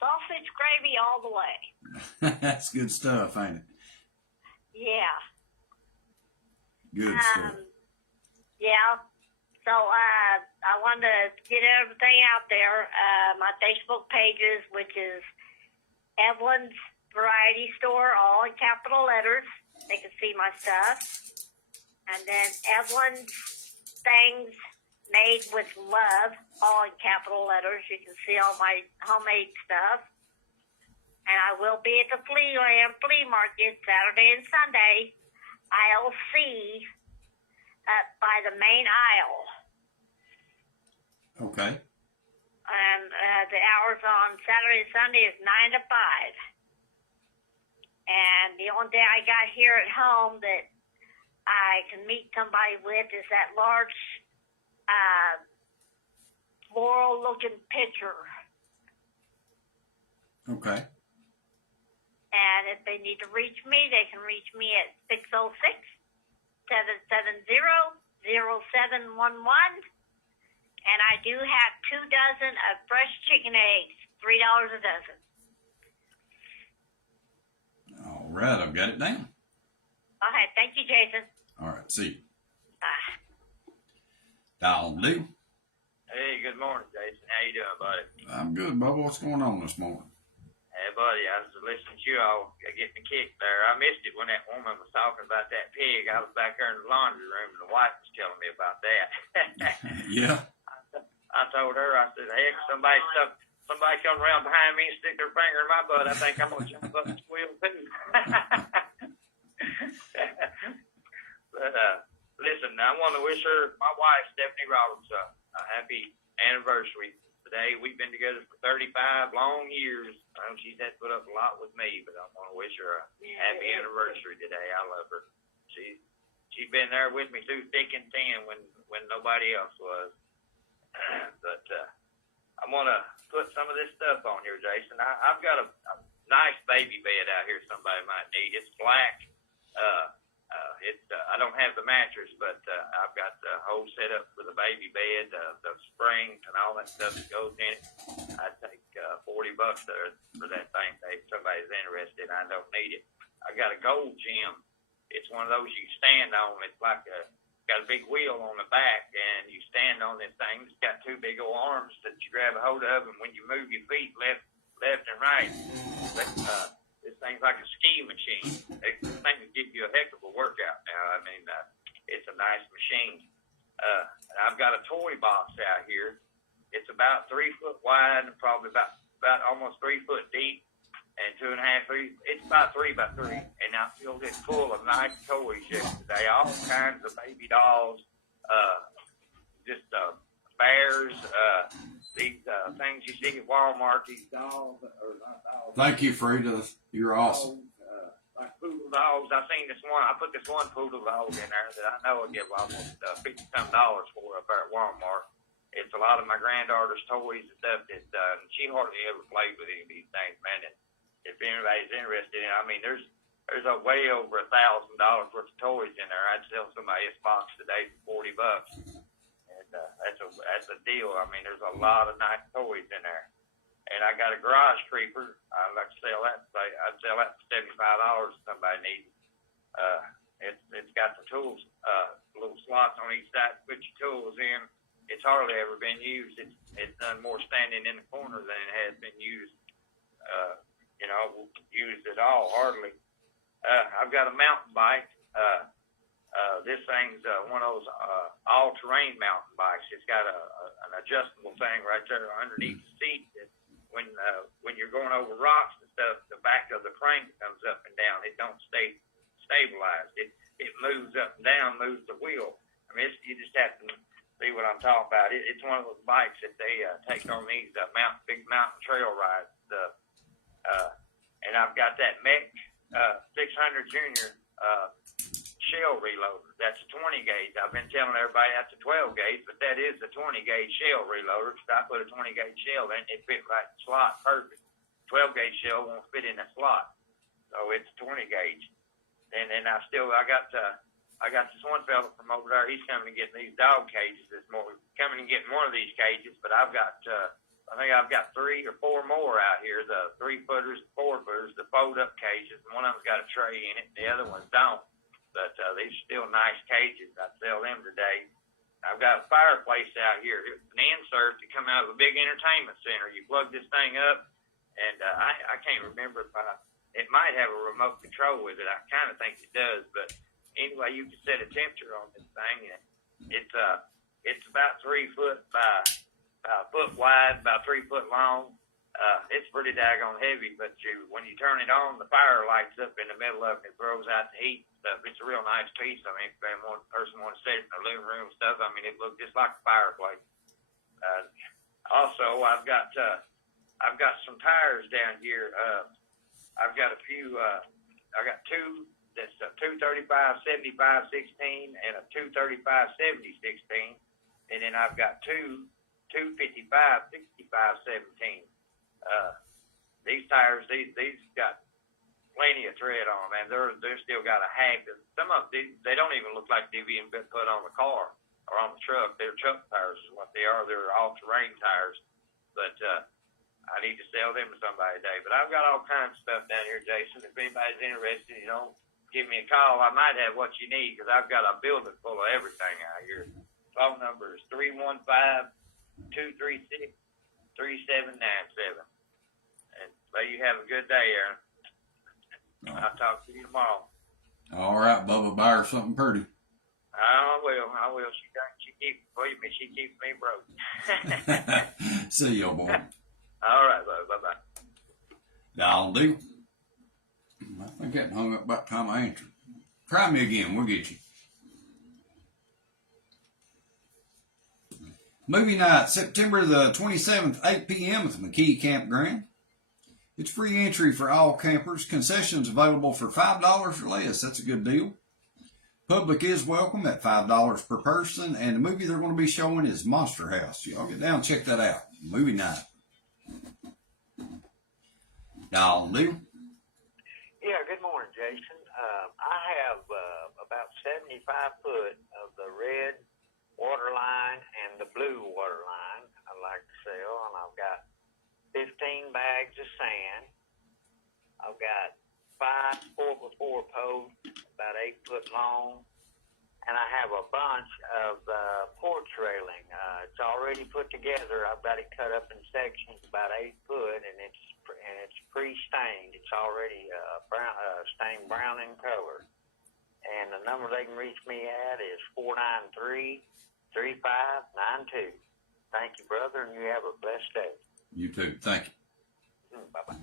Sausage gravy all the way. That's good stuff, ain't it? Yeah. Good stuff. Yeah. So I wanted to get everything out there. My Facebook pages, which is Evelyn's Variety Store, all in capital letters. They can see my stuff. And then Evelyn's Things Made with Love, all in capital letters. You can see all my homemade stuff. And I will be at the Flea Market Saturday and Sunday, aisle C, up by the main aisle. Okay. And the hours on Saturday and Sunday is 9 to 5. And the only thing I got here at home that I can meet somebody with is that large floral-looking pitcher. Okay. And if they need to reach me, they can reach me at 606-770-0711. And I do have 2 dozen of fresh chicken eggs, $3 a dozen. All right, I've got it down. Okay, thank you, Jason. All right, see you. Bye. Dial do. Hey, good morning, Jason. How you doing, buddy? I'm good, Bubba. What's going on this morning? Hey, buddy, I was listening to you all getting the kick there. I missed it when that woman was talking about that pig. I was back there in the laundry room, and the wife was telling me about that. Yeah. I told her, I said, heck, somebody come around behind me and stick their finger in my butt. I think I'm going to jump up and squeal, too. But, listen, I want to wish her, my wife, Stephanie Roberts, a happy anniversary today. We've been together for 35 long years. I know she's had to put up a lot with me, but I want to wish her a happy anniversary today. I love her. She's been there with me through thick and thin when nobody else was. But I want to put some of this stuff on here, Jason. I've got a nice baby bed out here somebody might need. It's black. I don't have the mattress, but I've got the whole setup for the baby bed, the springs and all that stuff that goes in it. I'd take $40 there for that thing. If somebody's interested, I don't need it. I got a gold gem. It's one of those you stand on. It's like got a big wheel on the back, and you stand on this thing. It's got 2 big old arms that you grab a hold of, and when you move your feet left and right, this thing's like a ski machine. This thing will give you a heck of a workout now. I mean, it's a nice machine. And I've got a toy box out here. It's about 3 foot wide and probably about almost 3 foot deep and 2.5, 3. It's about 3 by 3. And I filled it full of nice toys yesterday. All kinds of baby dolls, just bears, these things you see at Walmart, these dolls, or not dolls. Thank you, Frida. You're awesome. Like poodle dogs. I seen this one. I put this one poodle dog in there that I know I give almost $50-some for up there at Walmart. It's a lot of my granddaughter's toys and stuff that she hardly ever played with any of these things, man. And if anybody's interested in it, I mean, there's a way over $1,000 worth of toys in there. I'd sell somebody this box today for $40. And that's a deal. I mean, there's a lot of nice toys in there. And I got a garage creeper. I'd like to sell that. I'd sell that for $75 if somebody needs it. It's got the tools, little slots on each side to put your tools in. It's hardly ever been used. It's done more standing in the corner than it has been used. Used at all, hardly. I've got a mountain bike. This thing's one of those all-terrain mountain bikes. It's got an adjustable thing right there underneath the seat that when you're going over rocks and stuff, the back of the crank comes up and down. It don't stay stabilized. It moves up and down, moves the wheel. I mean, you just have to see what I'm talking about. It's one of those bikes that they take on these big mountain trail rides. And I've got that Mech 600 Junior shell reloader. That's a 20 gauge. I've been telling everybody that's a 12 gauge, but that is the 20 gauge shell reloader. Because I put a 20 gauge shell in, it fit right in the slot perfect. 12 gauge shell won't fit in that slot, so it's 20 gauge. And then I got this one fella from over there. He's coming to get these dog cages this morning. Coming and getting one of these cages, but I think I've got 3 or 4 more out here. The 3-footers, 4-footers, the fold-up cages. One of them's got a tray in it, and the other ones don't. But these are still nice cages. I'd sell them today. I've got a fireplace out here. It's an insert to come out of a big entertainment center. You plug this thing up, and I can't remember if it might have a remote control with it. I kind of think it does. But anyway, you can set a temperature on this thing. And it's It's about 3 foot by a foot wide, about 3 foot long. It's pretty daggone heavy, but when you turn it on, the fire lights up in the middle of it. It throws out the heat and stuff. It's a real nice piece. I mean, if one person wants to set it in their living room and stuff, I mean, it looks just like a fireplace. Also, I've got some tires down here. I've got a few. I got two. That's a 235 75 16 and a 235 70 16, and then I've got two 255 65 17. These tires, these got plenty of tread on them, and they're still got a hang. Some of them, they don't even look like they've even been put on the car or on the truck. They're truck tires is what they are. They're all-terrain tires, but I need to sell them to somebody today. But I've got all kinds of stuff down here, Jason. If anybody's interested, give me a call. I might have what you need because I've got a building full of everything out here. Phone number is 315-236-3797. And so you have a good day, Aaron. I'll talk to you tomorrow. All right, Bubba, buy her something pretty. I will. She keeps me broke. See you, boy. All right, bye-bye. That'll do. I think that hung up about time I answered. Try me again. We'll get you. Movie night, September the 27th, 8 p.m. at the McKee Campground. It's free entry for all campers. Concessions available for $5 or less. That's a good deal. Public is welcome at $5 per person. And the movie they're going to be showing is Monster House. Y'all get down and check that out. Movie night. Y'all do. Yeah, good morning, Jason. I have about 75 foot of the red water line and the blue water line I'd like to sell, and I've got 15 bags of sand. I've got 5 4x4 posts, about 8 foot long, and I have a bunch of porch railing. It's already put together. I've got it cut up in sections about 8 foot, and it's pre-stained. It's already stained brown in color. And the number they can reach me at is 493-3592. Thank you, brother, and you have a blessed day. You too. Thank you. Bye-bye.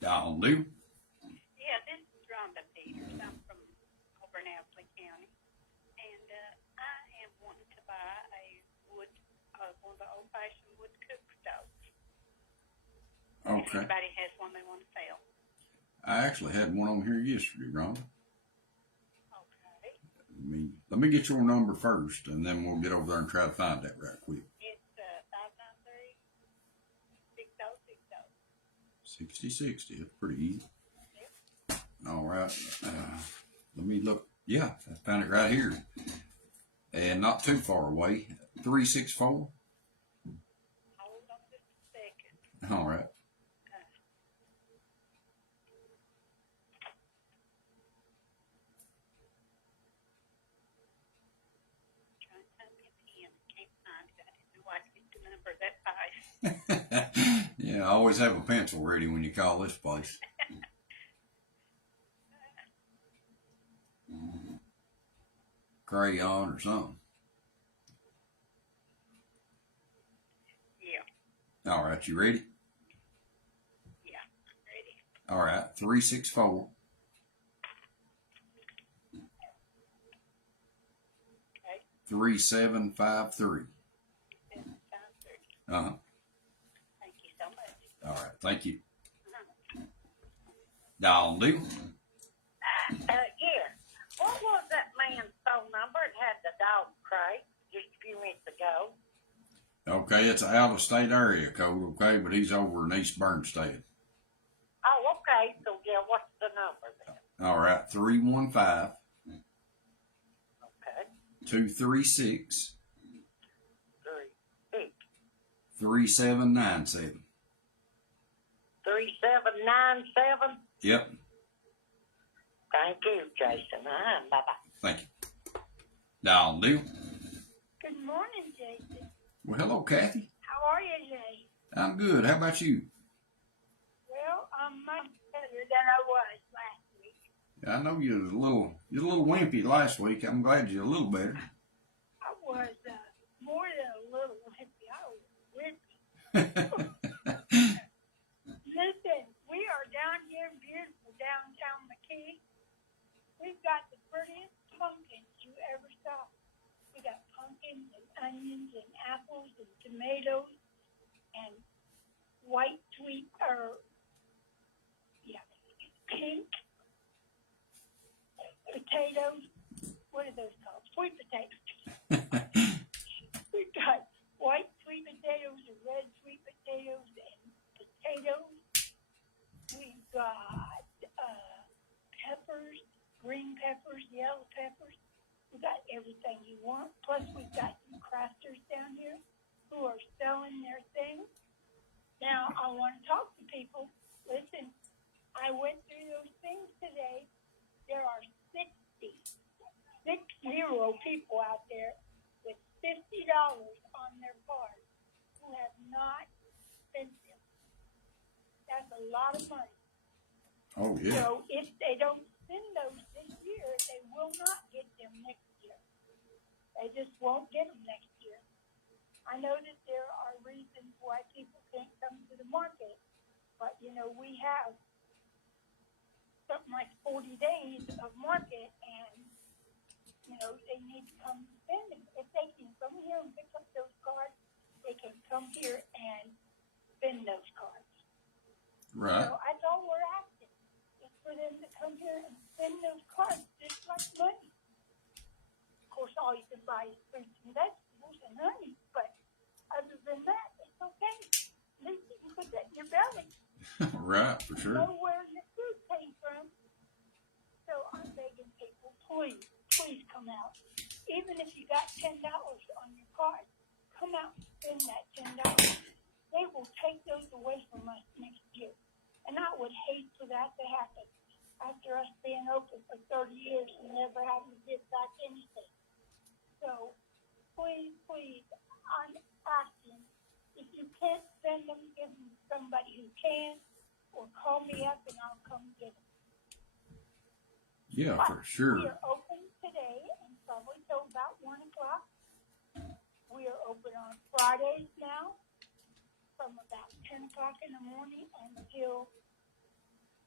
Y'all do. Yeah, this is Rhonda Peters. I'm from over in Appley County, and I am wanting to buy one of the old-fashioned wood cook stoves. Okay. If anybody has one they want to sell. I actually had one on here yesterday, Rhonda. Okay. Let me get your number first, and then we'll get over there and try to find that right quick. It's 593-6060. 6060. That's pretty easy. Yep. All right. Let me look. Yeah, I found it right here. And not too far away. 364. Hold on just a second. All right. Trying to find me a pen. Can't find it. I didn't know I could get the number that fast. Yeah, I always have a pencil ready when you call this place. Crayon or something. Yeah. All right, you ready? Yeah, I'm ready. All right, 364. Okay. 3753. 753. Uh-huh. Thank you so much. All right, thank you. Y'all do. Yeah. What was that man's phone number? It had the dog crate just a few minutes ago. Okay, it's an out-of-state area code, okay, but he's over in East Bernstein. Oh, okay. So, yeah, what's the number then? All right, 315. Okay. 236. 3797. 3797. Yep. Thank you, Jason. Bye-bye. Thank you. Dial deal. Good morning, Jason. Well, hello, Kathy. How are you today? I'm good. How about you? Well, I'm much better than I was last week. I know you was a little wimpy last week. I'm glad you're a little better. I was more than a little wimpy. I was wimpy. Listen, we are down here in beautiful downtown McKee. We've got the prettiest pumpkins you ever saw. We got pumpkins and onions and apples and tomatoes and white pink potatoes. What are those called? Sweet potatoes. We've got white sweet potatoes and red sweet potatoes and potatoes. We've got peppers, green peppers, yellow peppers. We've got everything you want. Plus, we've got some crafters down here who are selling their things. Now, I want to talk to people. Listen, I went through those things today. There are 60 people out there with $50 on their card who have not spent them. That's a lot of money. Oh, yeah. So if they don't spend those this year, they will not get them next year. They just won't get them next year. I know that there are reasons why people can't come to the market, but, we have something like 40 days of market, and, they need to come spend them. If they can come here and pick up those cards, they can come here and spend those cards. Right. So that's all we're asking, is for them to come here and spend those cards just like money. Of course, all you can buy is fruits and vegetables and honey, but other than that, it's okay. At least you can put that in your belly. Right, for sure. Know where your food came from. So I'm begging people, please come out. Even if you got $10 on your card, come out and spend that $10. They will take those away from us next year. And I would hate for that to happen after us being open for 30 years and never having to give back anything. So please, I'm asking, if you can't send them, give them to somebody who can, or call me up and I'll come get them. Yeah, for sure. We are open today and probably till about 1 o'clock. We are open on Fridays now from about 10 o'clock in the morning until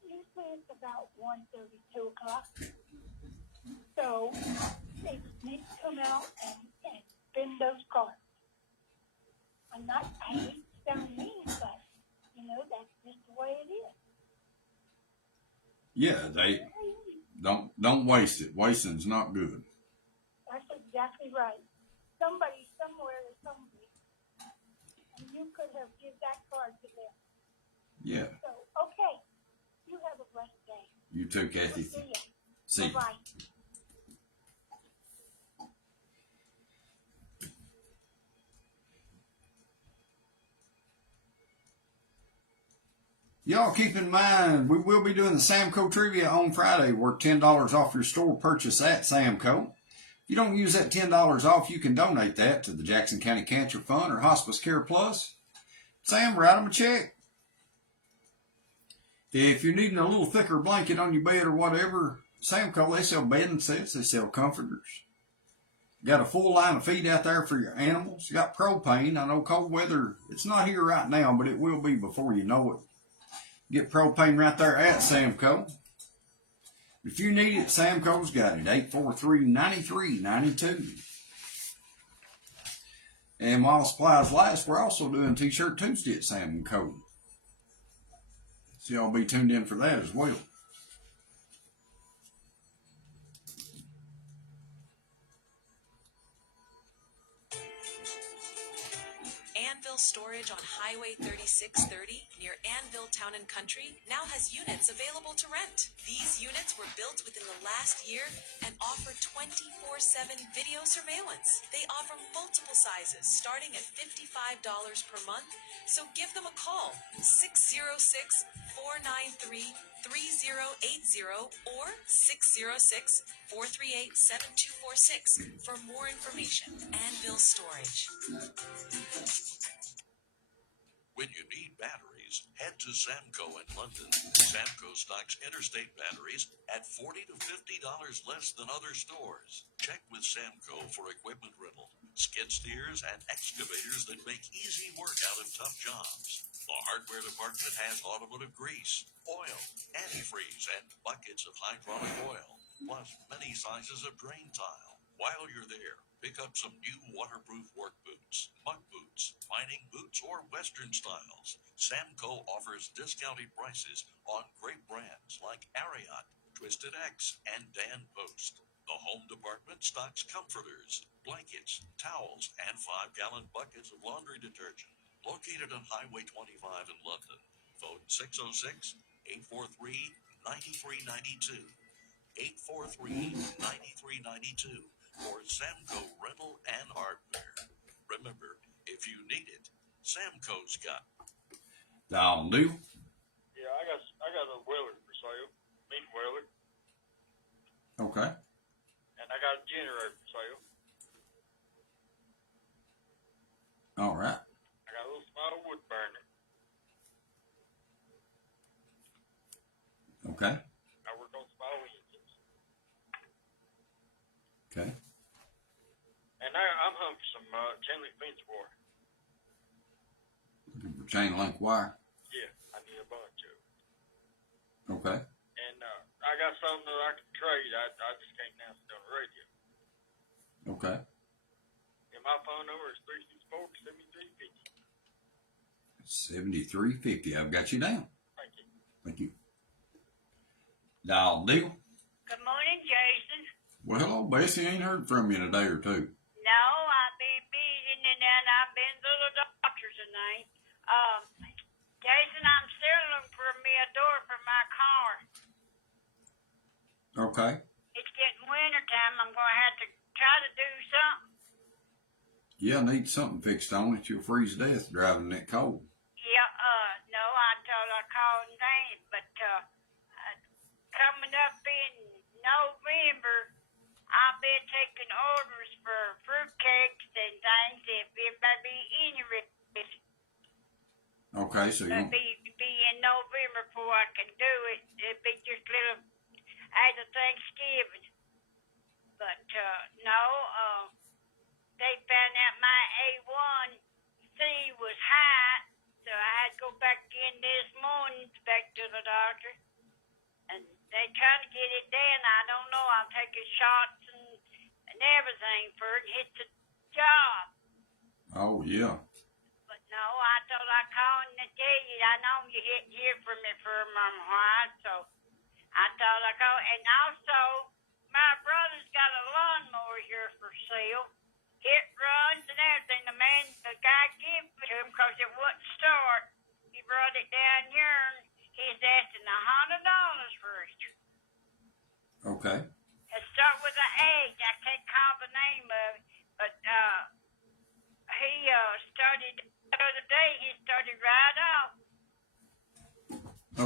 usually it's about 1:30, 2 o'clock. So they need to come out and spend those cards. I hate to sound mean, but that's just the way it is. Yeah, they don't waste it. Wasting's not good. That's exactly right. Somebody somewhere is hungry, and you could have given that card to them. Yeah. So, okay. You have a blessed day. You too, Kathy. See you. Bye-bye. Y'all keep in mind, we will be doing the Samco Trivia on Friday. Worth $10 off your store purchase at Samco. If you don't use that $10 off, you can donate that to the Jackson County Cancer Fund or Hospice Care Plus. Sam, write them a check. If you're needing a little thicker blanket on your bed or whatever, Samco, they sell bedding sets, they sell comforters. Got a full line of feed out there for your animals. You got propane. I know cold weather, it's not here right now, but it will be before you know it. Get propane right there at Samco. If you need it, Samco's got it. 843-9392. And while supplies last, we're also doing T-Shirt Tuesday at Samco. So y'all be tuned in for that as well. Anvil Anvil Storage on Highway 3630 near Anvil Town and Country now has units available to rent. These units were built within the last year and offer 24/7 video surveillance. They offer multiple sizes starting at $55 per month, so give them a call, 606-493-3080 or 606-438-7246 for more information. Anvil Storage. When you need batteries, head to Samco in London. Samco stocks interstate batteries at $40 to $50 less than other stores. Check with Samco for equipment rental, skid steers, and excavators that make easy work out of tough jobs. The hardware department has automotive grease, oil, antifreeze, and buckets of hydraulic oil, plus many sizes of drain tile. While you're there, pick up some new waterproof work boots, muck boots, mining boots, or Western styles. Samco offers discounted prices on great brands like Ariat, Twisted X, and Dan Post. The home department stocks comforters, blankets, towels, and 5-gallon buckets of laundry detergent. Located on Highway 25 in London. Phone 606-843-9392. 843-9392. Or Samco Rental and Hardware. Remember, if you need it, Samco's got it. Down deal. Yeah, I got a Willard for sale. Meat Willard. Okay. And I got a generator for sale. All right. I got a little small wood burner. Okay. I work on small engines. Okay. And I'm hung for some chain link fence wire. Looking for chain link wire. Yeah, I need a bunch of. Okay. And I got some that I can trade. I just can't announce it on the radio. Okay. And my phone number is 364-7350. 7350. I've got you down. Thank you. Thank you. Dial deal. Good morning, Jason. Well, hello, Bessie. Ain't heard from you in a day or two. No, I've been busy and then I've been to the doctor tonight. Jason, I'm still looking for me a door for my car. Okay. It's getting winter time. I'm going to have to try to do something. Yeah, I need something fixed on it. You'll freeze to death driving that cold. Yeah, no, I thought I called and dang, but coming up in November, I'll be taking orders for fruitcakes and things if there be any request. Okay, so you It'll be in November before I can do it. It'll be just little after Thanksgiving. But no, they found out my A1C was high, so I had to go back in this morning back to the doctor. And they trying to get it down. I don't know. I'm taking shots and everything for it. It's a job. Oh, yeah. But no, I thought I'd call and tell you. I know you didn't hear from me for a while, so I thought I'd call. And also, my brother's got a lawnmower here for sale. It runs and everything. The guy gave it to him because it wouldn't start. He brought it down here and he's asking $100 for it. Okay. It start with an H. I can't call the name of it, but he started the other day. He started right off.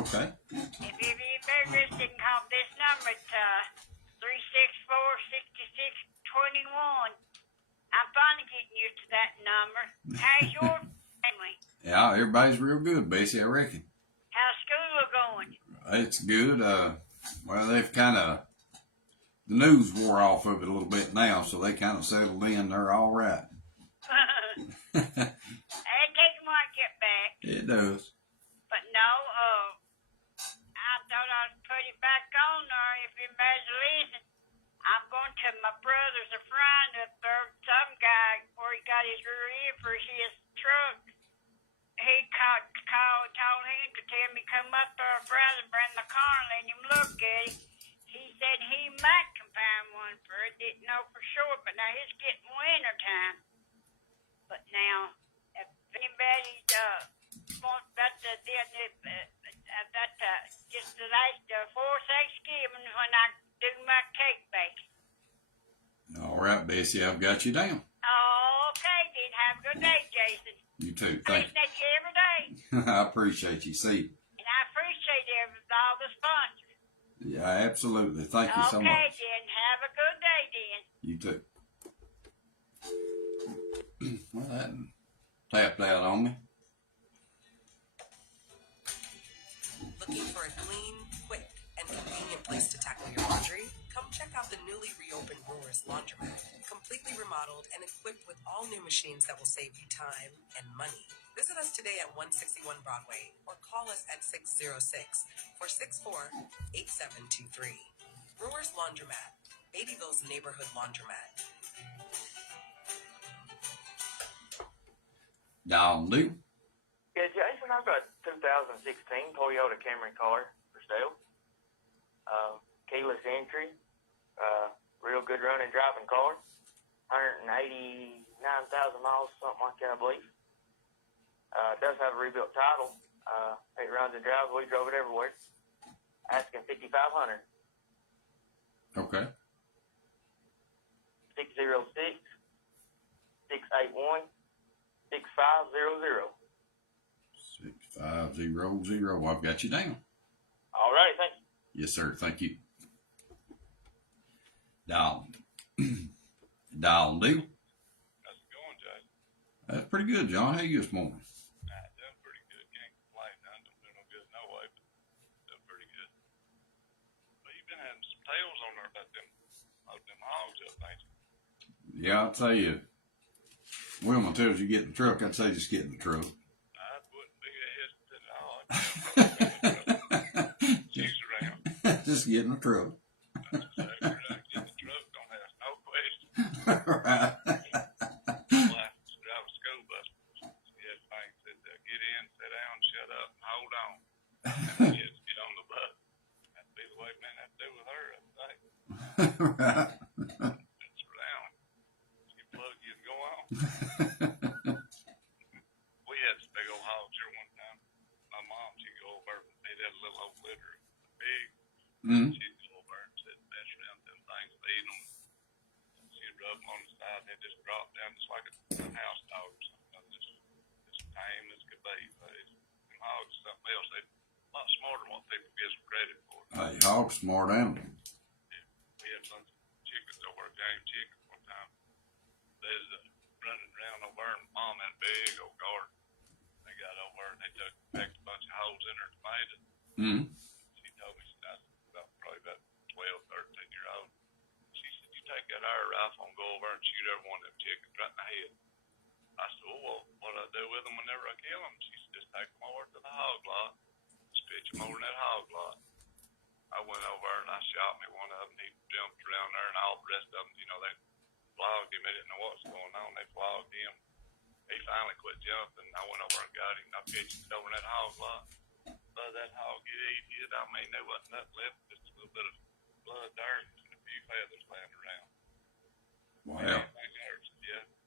Okay. If you're interested, you can call this number. It's 364-6621. I'm finally getting used to that number. How's your family? Yeah, everybody's real good, Bessie, I reckon. How's school going? It's good. Well, they've kind of, the news wore off of it a little bit now, so they kind of settled in. They're all right. It takes a while to get back. It does. But no, I thought I'd put it back on there if anybody's listening. I'm going to my brother's a friend up there, some guy, where he got his rear end for his truck. He told him to tell me come up there, brother, bring the car and let him look at it. He said he might can find one for it, didn't know for sure, but now it's getting winter time. But now, if anybody he's want that just the last before Thanksgiving when I do my cake baking. All right, Bessie, I've got you down. Okay, then have a good day, Jason. You too. I Thank listen to you every day, you. I appreciate you. See you. and I appreciate all the sponsors. Yeah, absolutely. Thank you so Okay, much. then have a good day, then. You too. Well, that tapped out on me. Looking for a clean, quick, and convenient place to tackle your laundry? Come check out the newly reopened Brewers Laundromat. Completely remodeled and equipped with all new machines that will save you time and money. Visit us today at 161 Broadway or call us at 606-464-8723. Brewers Laundromat, Beattyville's neighborhood laundromat. Down do. Yeah, Jason, I've got 2016 Toyota Camry car for sale. Keyless entry, real good running driving car. 189,000 miles, something like that, I believe. It does have a rebuilt title. It runs and drives. We drove it everywhere. Asking $5,500. Okay. 606-681-6500. 6500. I've got you down. All right, thank you. Yes, sir. Thank you. Down. Down do. How's it going, Jay? That's pretty good, John. How you this morning? Doing pretty good. Can't complain. I don't do no good no way, but doing pretty good. But you've been having some tales on there about them hogs up, ain't you? Yeah, I'll tell you. Wilma tells you get in the truck. I'd say just get in the truck. I wouldn't be hesitant at all. I'd get in the truck. She's around. Just get in the truck. That's exactly right. Get in the truck. Don't ask no questions. Right. Well, I drive a school bus. She had things that get in, sit down, shut up, and hold on. And you just get on the bus. That'd be the way men have to do with her, I think. Right. It's around. She plug you and go on. We had this big old hogs here one time. My mom, she'd go over and they had a little old litter, big. Mm-hmm. She'd go over and sit and mess around them things, feed them. She'd rub them on the side and they'd just drop down just like a house dog or something. Just tame as could be. But them hogs are something else. They're a lot smarter than what people give them credit for. Hey, hog's smart animal. We had a bunch of chickens over a game chickens one time. They was running around over there, and Mom had a big old garden. They got over and they packed a bunch of holes in her tomatoes. Mm-hmm. She told me she's probably about 12, 13 years old. She said, "You take that air rifle and go over and shoot every one of them chickens right in the head." I said, "Well, what do I do with them whenever I kill them?" She said, "Just take them over to the hog lot, stitch them over in that hog lot." I went over and I shot me one of them. He jumped around there, and all the rest of them, you know, they flogged him. They didn't know what was going on. They flogged him. He finally quit jumping. I went over and got him. I pitched it over in that hog lot. But that hog get eaten. I mean, there wasn't nothing left. Just a little bit of blood there and a few feathers laying around. Wow. Yeah,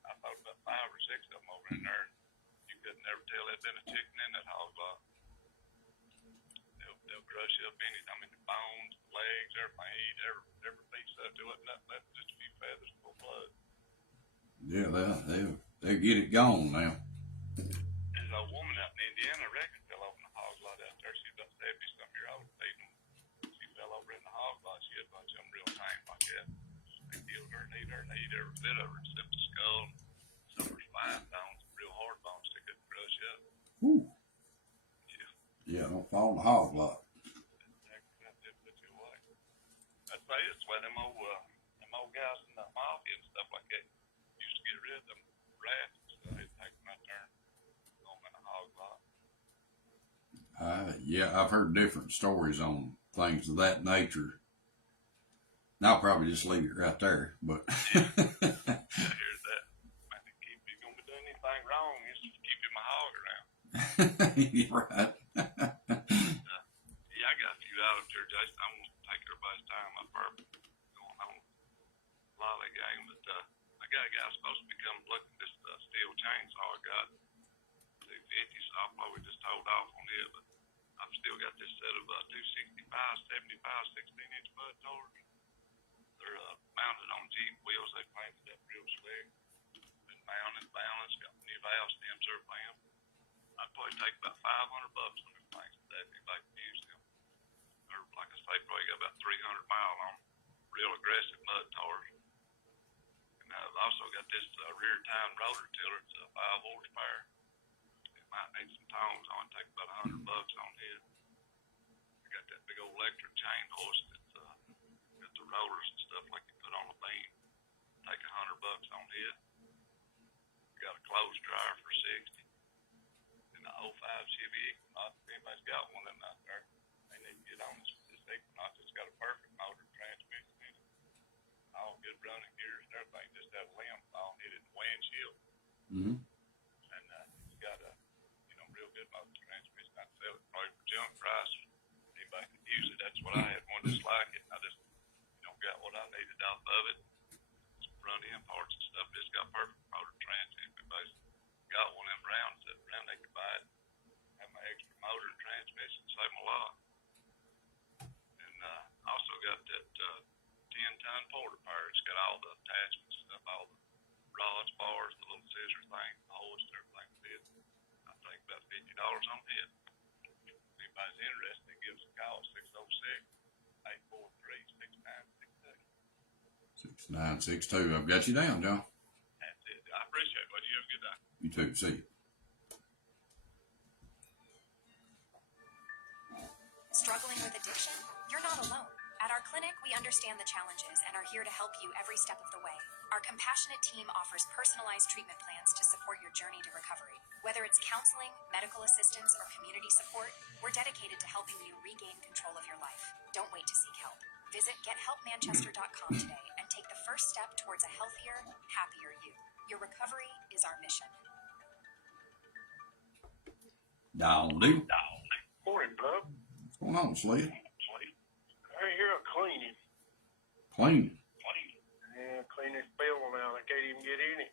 I thought about 5 or 6 of them over in there. You couldn't never tell there'd been a chicken in that hog lot. They'll crush up anything. I mean, the bones, the legs, everything. Eat every piece of it. There wasn't nothing left, just a few feathers full of blood. Yeah, they'll get it gone now. There's a woman out in Indiana, I reckon, fell over in the hog lot out there. She's about 70-something years old. She fell over in the hog lot. She had a bunch of them real tame like that. They killed her and ate every bit of her except the skull and some of her spine bones, real hard bones they couldn't crush up. Whew. Yeah, don't fall in the hog lot. I'd say it's why them old guys in the mafia and stuff like that used to get rid of them rats. So they'd take them out there and throw them in the hog lot. Yeah, I've heard different stories on things of that nature. And I'll probably just leave it right there, but. Yeah, here's that. Man, if you're going to be doing anything wrong, you just keep him a hog around. Right. Yeah, I got a few out here, Jason. I won't take everybody's time up there going on lollygag, but I got a guy supposed to be coming looking at this steel chainsaw I got. See if he set of 265, 75, 16-inch mud towers. They're mounted on Jeep wheels. They painted that real slick. Been mounted, balanced, got new valve stems, everything. I'd probably take about $500 on them things today if you'd like to use them. They're, like I say, probably got about 300 miles on them. Real aggressive mud towers. And I've also got this rear tine rotor tiller. It's 5 horsepower. It might need some tongs on it. Take about $100 on it. I got that big old electric chain horse that's got the rotors and stuff like you put on a beam. Take $100 on it. Got a clothes dryer for 60. And the 05 Chevy Equinox. If anybody's got one of them out there, they need to get on this Equinox. It's got a perfect motor transmission in it. All good running gears and everything. Just that limb. All needed windshield. Mm-hmm. And it's got a real good motor transmission. I'd sell it probably for junk price. Anybody could use it. That's what I had one just like it. I just got what I needed off of it. Some front end parts and stuff. It's got perfect motor transmission. Everybody's got one of them rounds that around they could buy it. Have my extra motor and transmission. Save them a lot. And also got that 10-ton porta power. It's got all the attachments and stuff, all the rods, bars, the little scissor thing, the hoist, everything fit. I think about $50 on it. If anybody's interested, give us a call, 606-843-6962. 6962. I've got you down, John. That's it. I appreciate it, buddy. You have a good day. You too. See you. Struggling with addiction? You're not alone. At our clinic, we understand the challenges and are here to help you every step of the way. Our compassionate team offers personalized treatment plans to support your journey to recovery. Whether it's counseling, medical assistance, or community support, we're dedicated to helping you regain control of your life. Don't wait to seek help. Visit gethelpmanchester.com today and take the first step towards a healthier, happier you. Your recovery is our mission. Down, dude. Morning, bub. What's going on, Sled? I hear a cleaning. Clean. Yeah, clean this building out. I can't even get in it.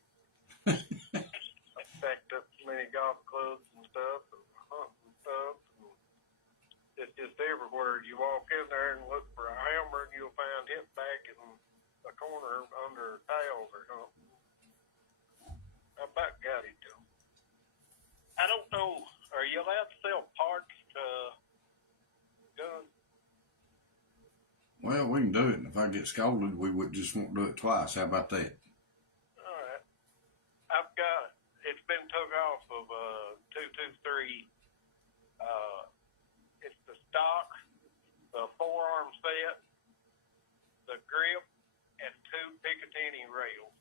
I packed up so many golf clubs and stuff, and hunting stuff. And it's just everywhere. You walk in there and look for a hammer, and you'll find it back in the corner under tiles or something. I about got it, though. I don't know. Are you allowed to sell parts to guns? Well, we can do it. And if I get scolded, we would just won't do it twice. How about that? All right. I've got, it's been took off of 223. It's the stock, the forearm set, the grip, and 2 Picatinny rails.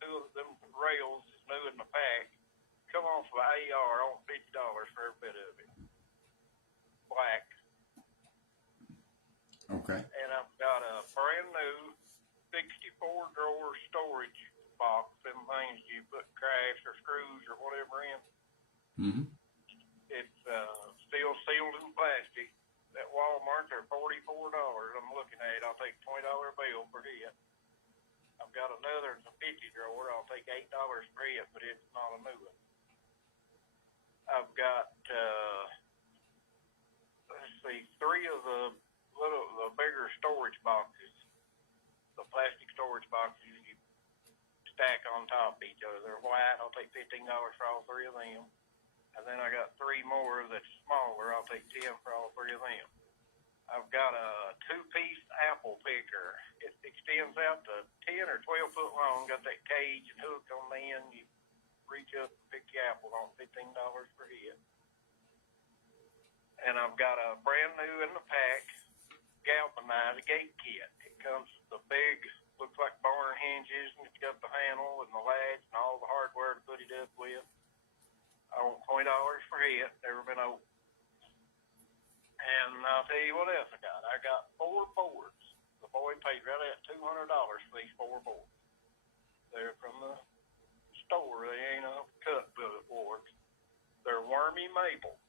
2 of them rails is new in the pack. Come off of AR on $50 for every bit of it. Black. Okay. And I've got a brand new 64 drawer storage box. Them things you put crafts or screws or whatever in. Mm-hmm. It's still sealed in plastic. At Walmart, they're $44. I'm looking at it. I'll take $20 bill for it. I've got another, it's a 50 drawer. I'll take $8 for it, but it's not a new one. I've got, let's see, 3 of the bigger storage boxes, the plastic storage boxes you stack on top of each other. They're white. I'll take $15 for all 3 of them. And then I got 3 more that's smaller. I'll take $10 for all 3 of them. I've got a 2-piece apple picker. It extends out to 10 or 12 foot long. Got that cage and hook on the end. You reach up and pick your apple on $15 per head. And I've got a brand new in the pack galvanized gate kit. It comes with the big, looks like barn hinges, and it's got the handle and the latch and all the hardware to put it up with. I want $20 for it. Never been opened. And I'll tell you what else I got. I got 4 boards. The boy paid right at $200 for these 4 boards. They're from the store. They ain't a cut boards. They're wormy maple.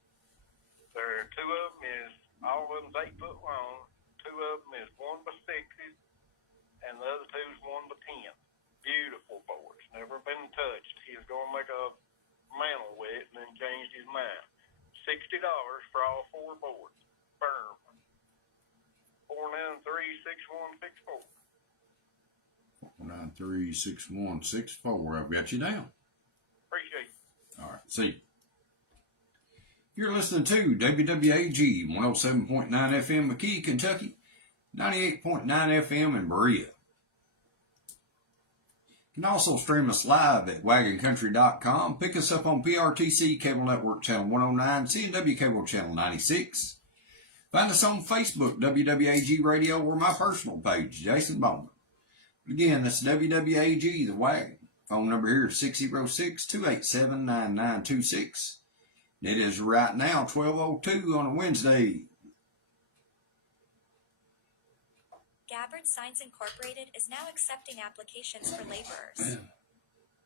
There, 2 of them is, all of them's 8 foot long. 2 of them is 1x6s, and the other 2's 1x10. Beautiful boards. Never been touched. He was going to make a mantle with it and then changed his mind. $60 for all 4 boards. confirm. 493-6164. 493-6164. I've got you down. Appreciate it. All right, see you. You're listening to WWAG 107.9 FM McKee, Kentucky, 98.9 FM in Berea. You can also stream us live at WagonCountry.com. Pick us up on PRTC Cable Network Channel 109, CNW Cable Channel 96. Find us on Facebook, WWAG Radio, or my personal page, Jason Bowman. Again, that's WWAG, The Wagon. Phone number here is 606-287-9926. It is right now 12:02 on a Wednesday. Gabbard Signs Incorporated is now accepting applications for laborers.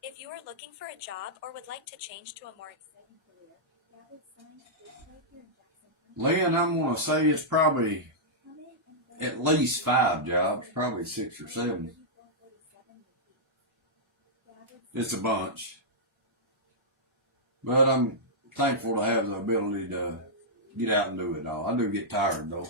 If you are looking for a job or would like to change to a more exciting career, Gabbard Signs is right here in Jackson. Lynn, I'm going to say it's probably at least 5 jobs, probably 6 or 7. It's a bunch. But I'm thankful to have the ability to get out and do it all. I do get tired, though.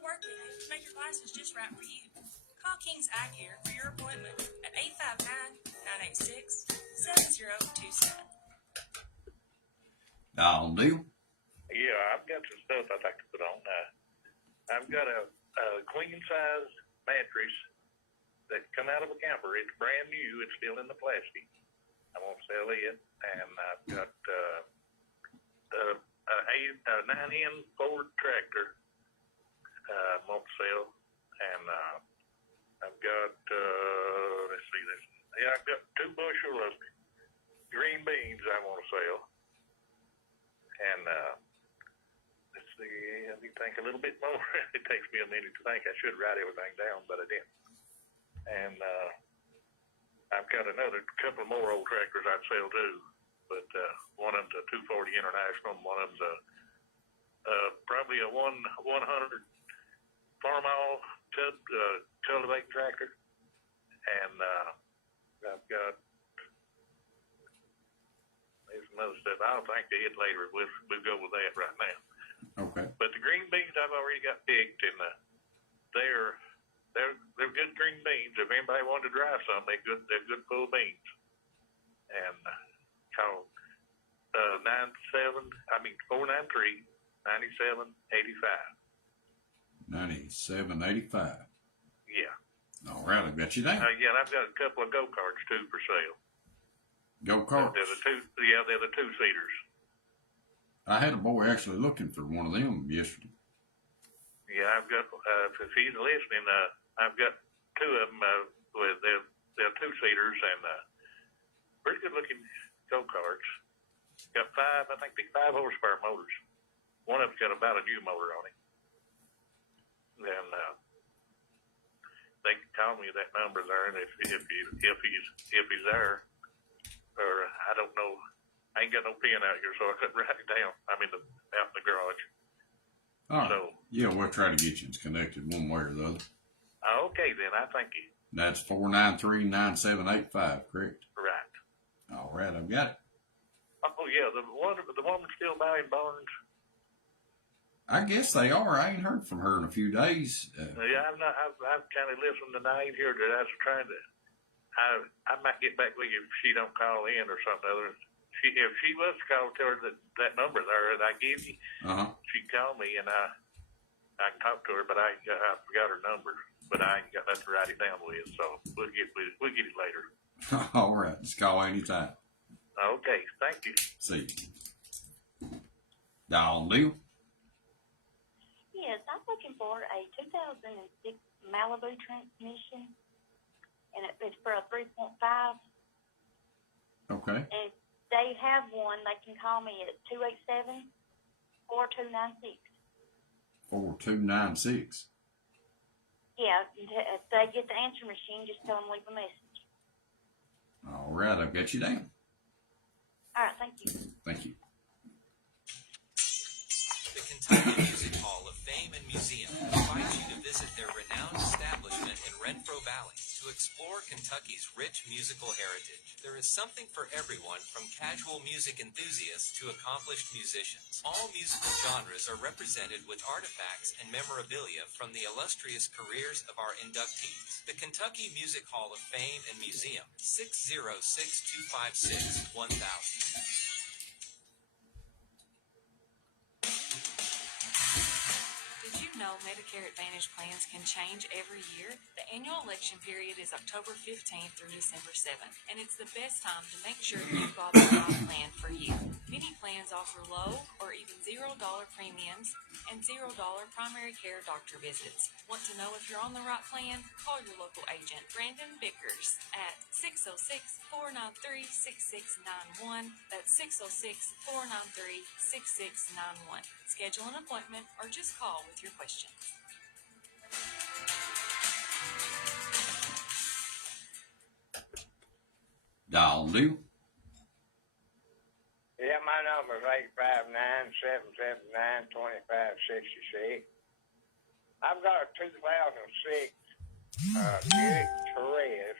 Work with it to make your glasses just right for you. Call King's Eye Care for your appointment at 859-986-7027. Dial deal. Yeah, I've got some stuff I'd like to put on. I've got a queen size mattress that come out of a camper. It's brand new. It's still in the plastic. I won't sell it. And I've got a 9N Ford tractor. Won't sell. And I've got let's see this. Yeah, I've got 2 bushel of green beans I want to sell. And let's see, let me think a little bit more. It takes me a minute to think. I should write everything down, but I didn't. And I've got another couple more old tractors I'd sell too. But one of them's a 240 International, and one of them's probably a 100 Farmall cultivate tractor. And I've got there's another stuff. I'll think of it later. We'll go with that right now. Okay. But the green beans I've already got picked, and they're good green beans. If anybody wanted to dry some, they're good full beans. And call 493-9785. 9785. Yeah. All right, I've got you down. Yeah, and I've got a couple of go-karts too for sale. Go-karts? They're the 2-seaters. I had a boy actually looking for one of them yesterday. Yeah, I've got, if he's listening, I've got 2 of them, they're 2-seaters and pretty good looking go-karts. Got 5 horsepower motors. One of them's got about a new motor on it. And they can call me at that number there, and if he's there, or I don't know, I ain't got no pen out here, so I couldn't write it down. I'm out in the garage. All right. So yeah, we'll try to get you connected one way or the other. Okay, then I thank you. That's 493-9785, correct? Right. All right, I've got it. Oh yeah, the woman still buying barns. I guess they are. I ain't heard from her in a few days. Yeah, I've kind of listened tonight here that I was trying to. I might get back with you if she don't call in or something other. If she was to call, tell her that number there that I gave you. She'd call me and I can talk to her, but I forgot her number. But I ain't got nothing to write it down with, so we'll get it later. All right, just call anytime. Okay, thank you. See you. Dial deal. Yes, I'm looking for a 2006 Malibu transmission, and it's for a 3.5. Okay. And if they have one, they can call me at 287-4296. 4296. Yeah, if they get the answer machine, just tell them leave a message. All right, I've got you down. All right, thank you. Renfro Valley to explore Kentucky's rich musical heritage. There is something for everyone, from casual music enthusiasts to accomplished musicians. All musical genres are represented with artifacts and memorabilia from the illustrious careers of our inductees. The Kentucky Music Hall of Fame and Museum, 606-256-1000. Did you know Medicare Advantage plans can change every year? The annual election period is October 15th through December 7th, and it's the best time to make sure you've got the right plan for you. Many plans offer low or even $0 premiums and $0 primary care doctor visits. Want to know if you're on the right plan? Call your local agent, Brandon Bickers, at 606-493-6691. That's 606-493-6691. Schedule an appointment or just call with your questions. Dial do. Yeah, my number is 859-779-2566. I've got a 2006 Buick Therese.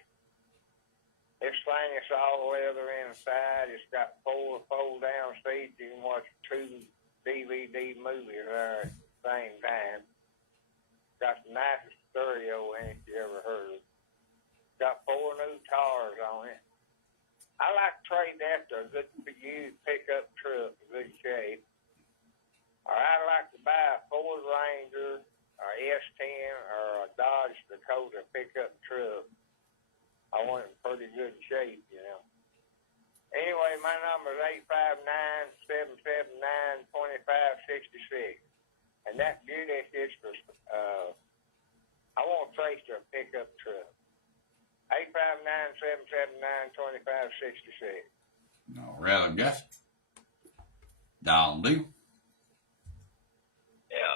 This thing is all leather inside. It's got 4 fold-down seats. You can watch 2 DVD movies there at the same time. Got the nicest stereo in it you ever heard. Got 4 new tires on it. I like to trade that to a good used pickup truck in good shape. Or I'd like to buy a Ford Ranger or S10 or a Dodge Dakota pickup truck. I want it in pretty good shape, you know. Anyway, my number is 859-779-2566. And that Buick is for, I want to trace to a pickup truck. 859-779-2566. All right, I got it. Dial do. Yeah,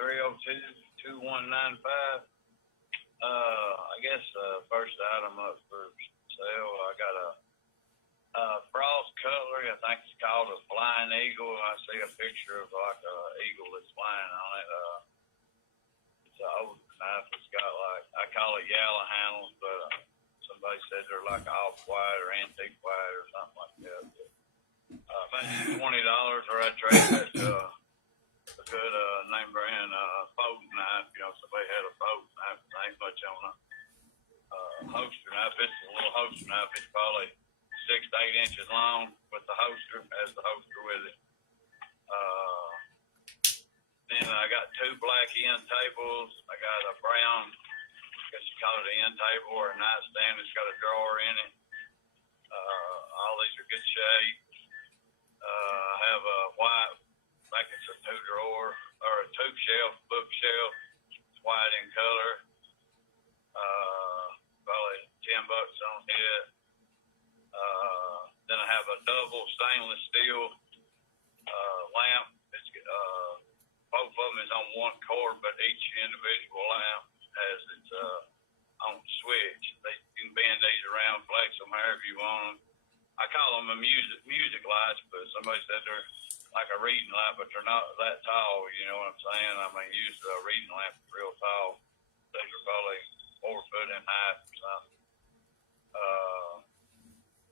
859-302-2195. I guess first item up for sale, I got a frost cutlery. I think it's called a Flying Eagle. I see a picture of like a eagle that's flying on it. It's an old knife. It's got like, I call it yellow handles, but somebody said they're like off-white or antique white or something like that. Maybe $20, or I'd trade that to a good name brand folding knife. You know, somebody had a folding knife. There ain't much on it. Holster knife. It's a little holster knife. It's probably 6 to 8 inches long with the holster, has the holster with it. Then I got 2 black end tables. I got a brown, I guess you call it an end table or a nightstand. It's got a drawer in it. All these are good shape. I have a white, like it's a 2-drawer or a 2-shelf bookshelf. It's white in color. Probably $10 on it. Then I have a double stainless steel lamp. It's both of them is on one cord, but each individual lamp has its own switch. You can bend these around, flex them however you want them. I call them a music lights, but somebody said they're like a reading lamp, but they're not that tall. You know what I'm saying? I mean, usually a reading lamp is real tall. These are probably 4 foot in height or something.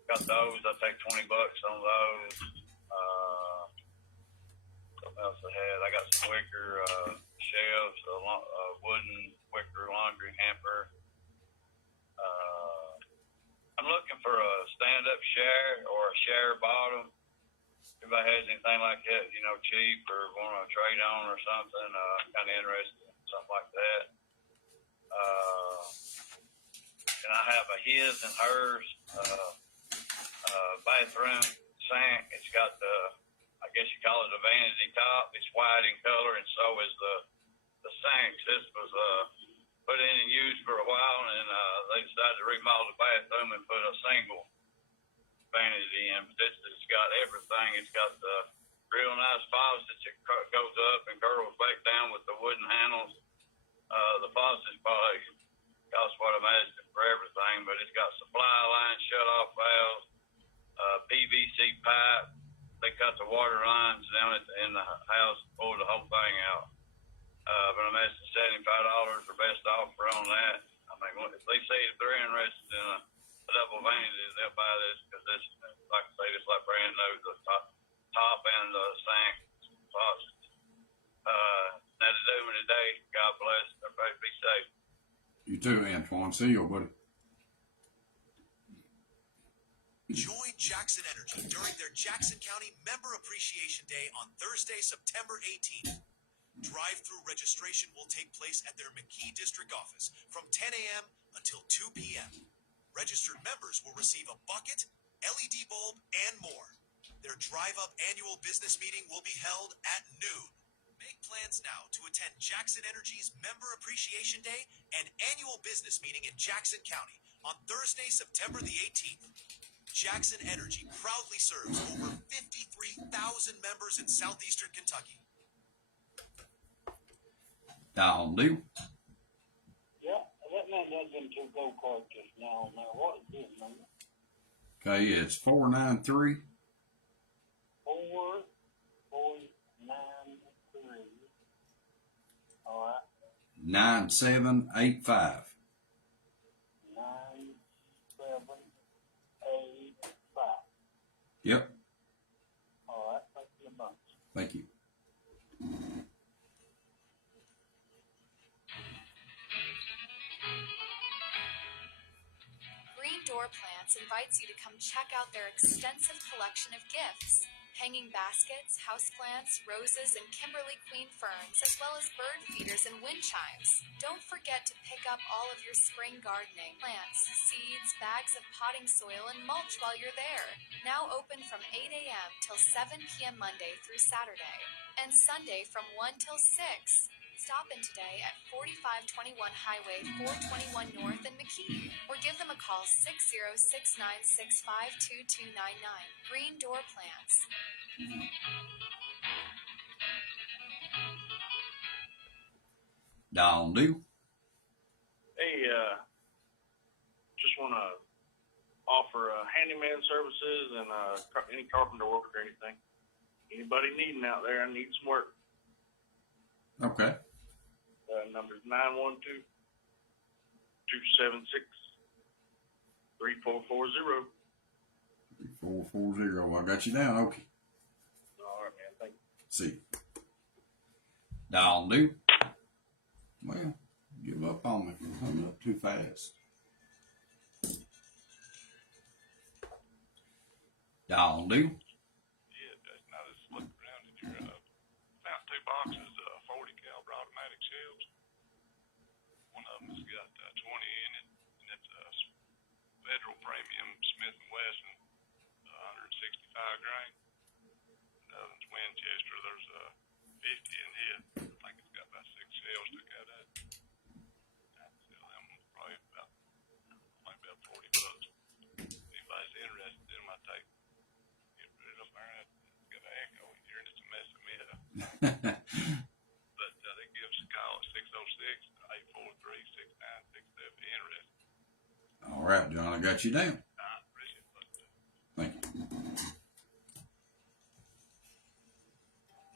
Got those. I take $20 on those. Something else I had. I got some wicker shelves, a wooden wicker laundry hamper. I'm looking for a stand-up share or a share bottom. If anybody has anything like that, you know, cheap or want to trade on or something, kind of interested in something like that. And I have a his and hers bathroom sink. It's got the, I guess you call it a vanity top. It's white in color, and so is the sinks. This was put in and used for a while, and they decided to remodel the bathroom and put a single vanity in. But this has got everything. It's got the real nice faucets. It goes up and curls back down with the wooden handles. The faucets probably cost what I imagine for everything, but it's got supply line, shut-off valves, PVC pipe. They cut the water lines down in the house, pulled the whole thing out. But I'm asking $75 for best offer on that. I mean, if they say if they're interested in a double vanity, they'll buy this because this, like I say, it's like brand new, the top and the sink faucet. That'll do me today. God bless. Everybody be safe. You too, Antoine. See you, buddy. Join Jackson Energy during their Jackson County Member Appreciation Day on Thursday, September 18th. Drive-through registration will take place at their McKee District office from 10 a.m. until 2 p.m. Registered members will receive a bucket, LED bulb, and more. Their drive-up annual business meeting will be held at noon. Make plans now to attend Jackson Energy's Member Appreciation Day and annual business meeting in Jackson County on Thursday, September the 18th. Jackson Energy proudly serves over 53,000 members in southeastern Kentucky. Dial deal. Yeah, that man had them two go-karts just now. Now, what is his number? Okay, it's 493. 4493. All right. 9785. 9785. Yep. All right. Thank you a bunch. Thank you. Green Door Plants invites you to come check out their extensive collection of gifts. Hanging baskets, houseplants, roses, and Kimberly Queen ferns, as well as bird feeders and wind chimes. Don't forget to pick up all of your spring gardening, plants, seeds, bags of potting soil, and mulch while you're there. Now open from 8 a.m. till 7 p.m. Monday through Saturday, and Sunday from 1 till 6. Stop in today at 4521 Highway 421 North in McKee, or give them a call 606-965-2299. Green Door Plants. Dial deal. Hey, just want to offer handyman services and any carpenter work or anything. Anybody needing out there, I need some work. Okay. Number's 912-276-3440. 3440. I got you down. Okay. All right, man. Thank you. See. Dial deal. Well, give up on me. I'm coming up too fast. Dial deal. Yeah, Jason, I just looked around at your, found 2 boxes of 40 caliber automatic shells. One of them has got 20 in it, and it's a Federal Premium Smith & Wesson 165 grain. The other one's Winchester. There's 50 in here. I think it's got about 6 shells took out of it. I'd sell them probably about $40. Anybody's interested in them, I take. Get rid of them. It's got an echo in here, and it's a mess of me up. But they give us a call at 606-843-6967 if you're interested. All right, John, I got you down. I appreciate it. Thank you.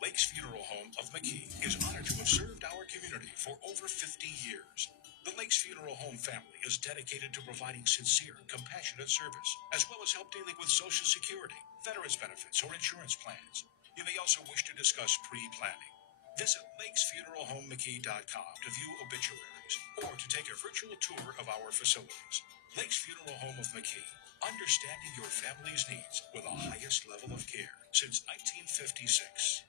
Lakes Funeral Home of McKee is honored to have served our community for over 50 years. The Lakes Funeral Home family is dedicated to providing sincere, compassionate service, as well as help dealing with Social Security, veterans benefits, or insurance plans. You may also wish to discuss pre-planning. Visit lakesfuneralhomemckee.com to view obituaries or to take a virtual tour of our facilities. Lakes Funeral Home of McKee, understanding your family's needs with the highest level of care since 1956.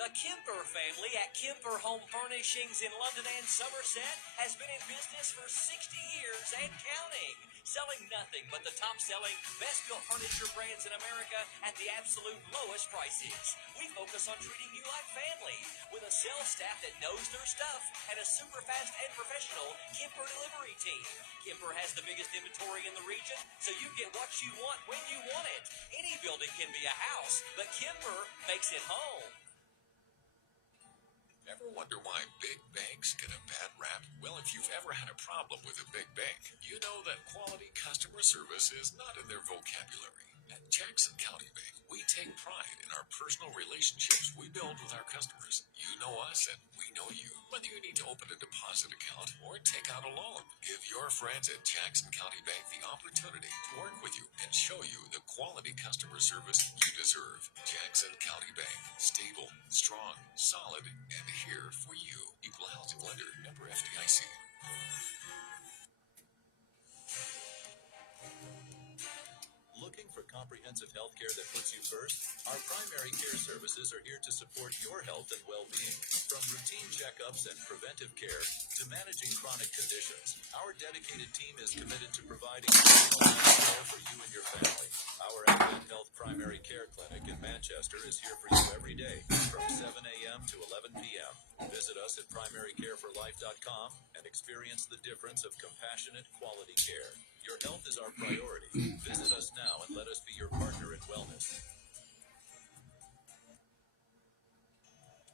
The Kemper family at Kemper Home Furnishings in London and Somerset has been in business for 60 years and counting, selling nothing but the top-selling, best-built furniture brands in America at the absolute lowest prices. We focus on treating you like family with a sales staff that knows their stuff and a super fast and professional Kemper delivery team. Kemper has the biggest inventory in the region, so you get what you want when you want it. Any building can be a house, but Kemper makes it home. Ever wonder why big banks get a bad rap? Well, if you've ever had a problem with a big bank, you know that quality customer service is not in their vocabulary. At Jackson County Bank, we take pride in our personal relationships we build with our customers. You know us and we know you. Whether you need to open a deposit account or take out a loan, give your friends at Jackson County Bank the opportunity to work with you and show you the quality customer service you deserve. Jackson County Bank, stable, strong, solid, and here for you. Equal housing lender, member FDIC. Looking for comprehensive health care that puts you first? Our primary care services are here to support your health and well-being. From routine checkups and preventive care to managing chronic conditions, our dedicated team is committed to providing personalized care for you and your family. Our Advent Health Primary Care Clinic in Manchester is here for you every day from 7 a.m. to 11 p.m. Visit us at primarycareforlife.com and experience the difference of compassionate quality care. Your health is our priority. Visit us now and let us be your partner in wellness.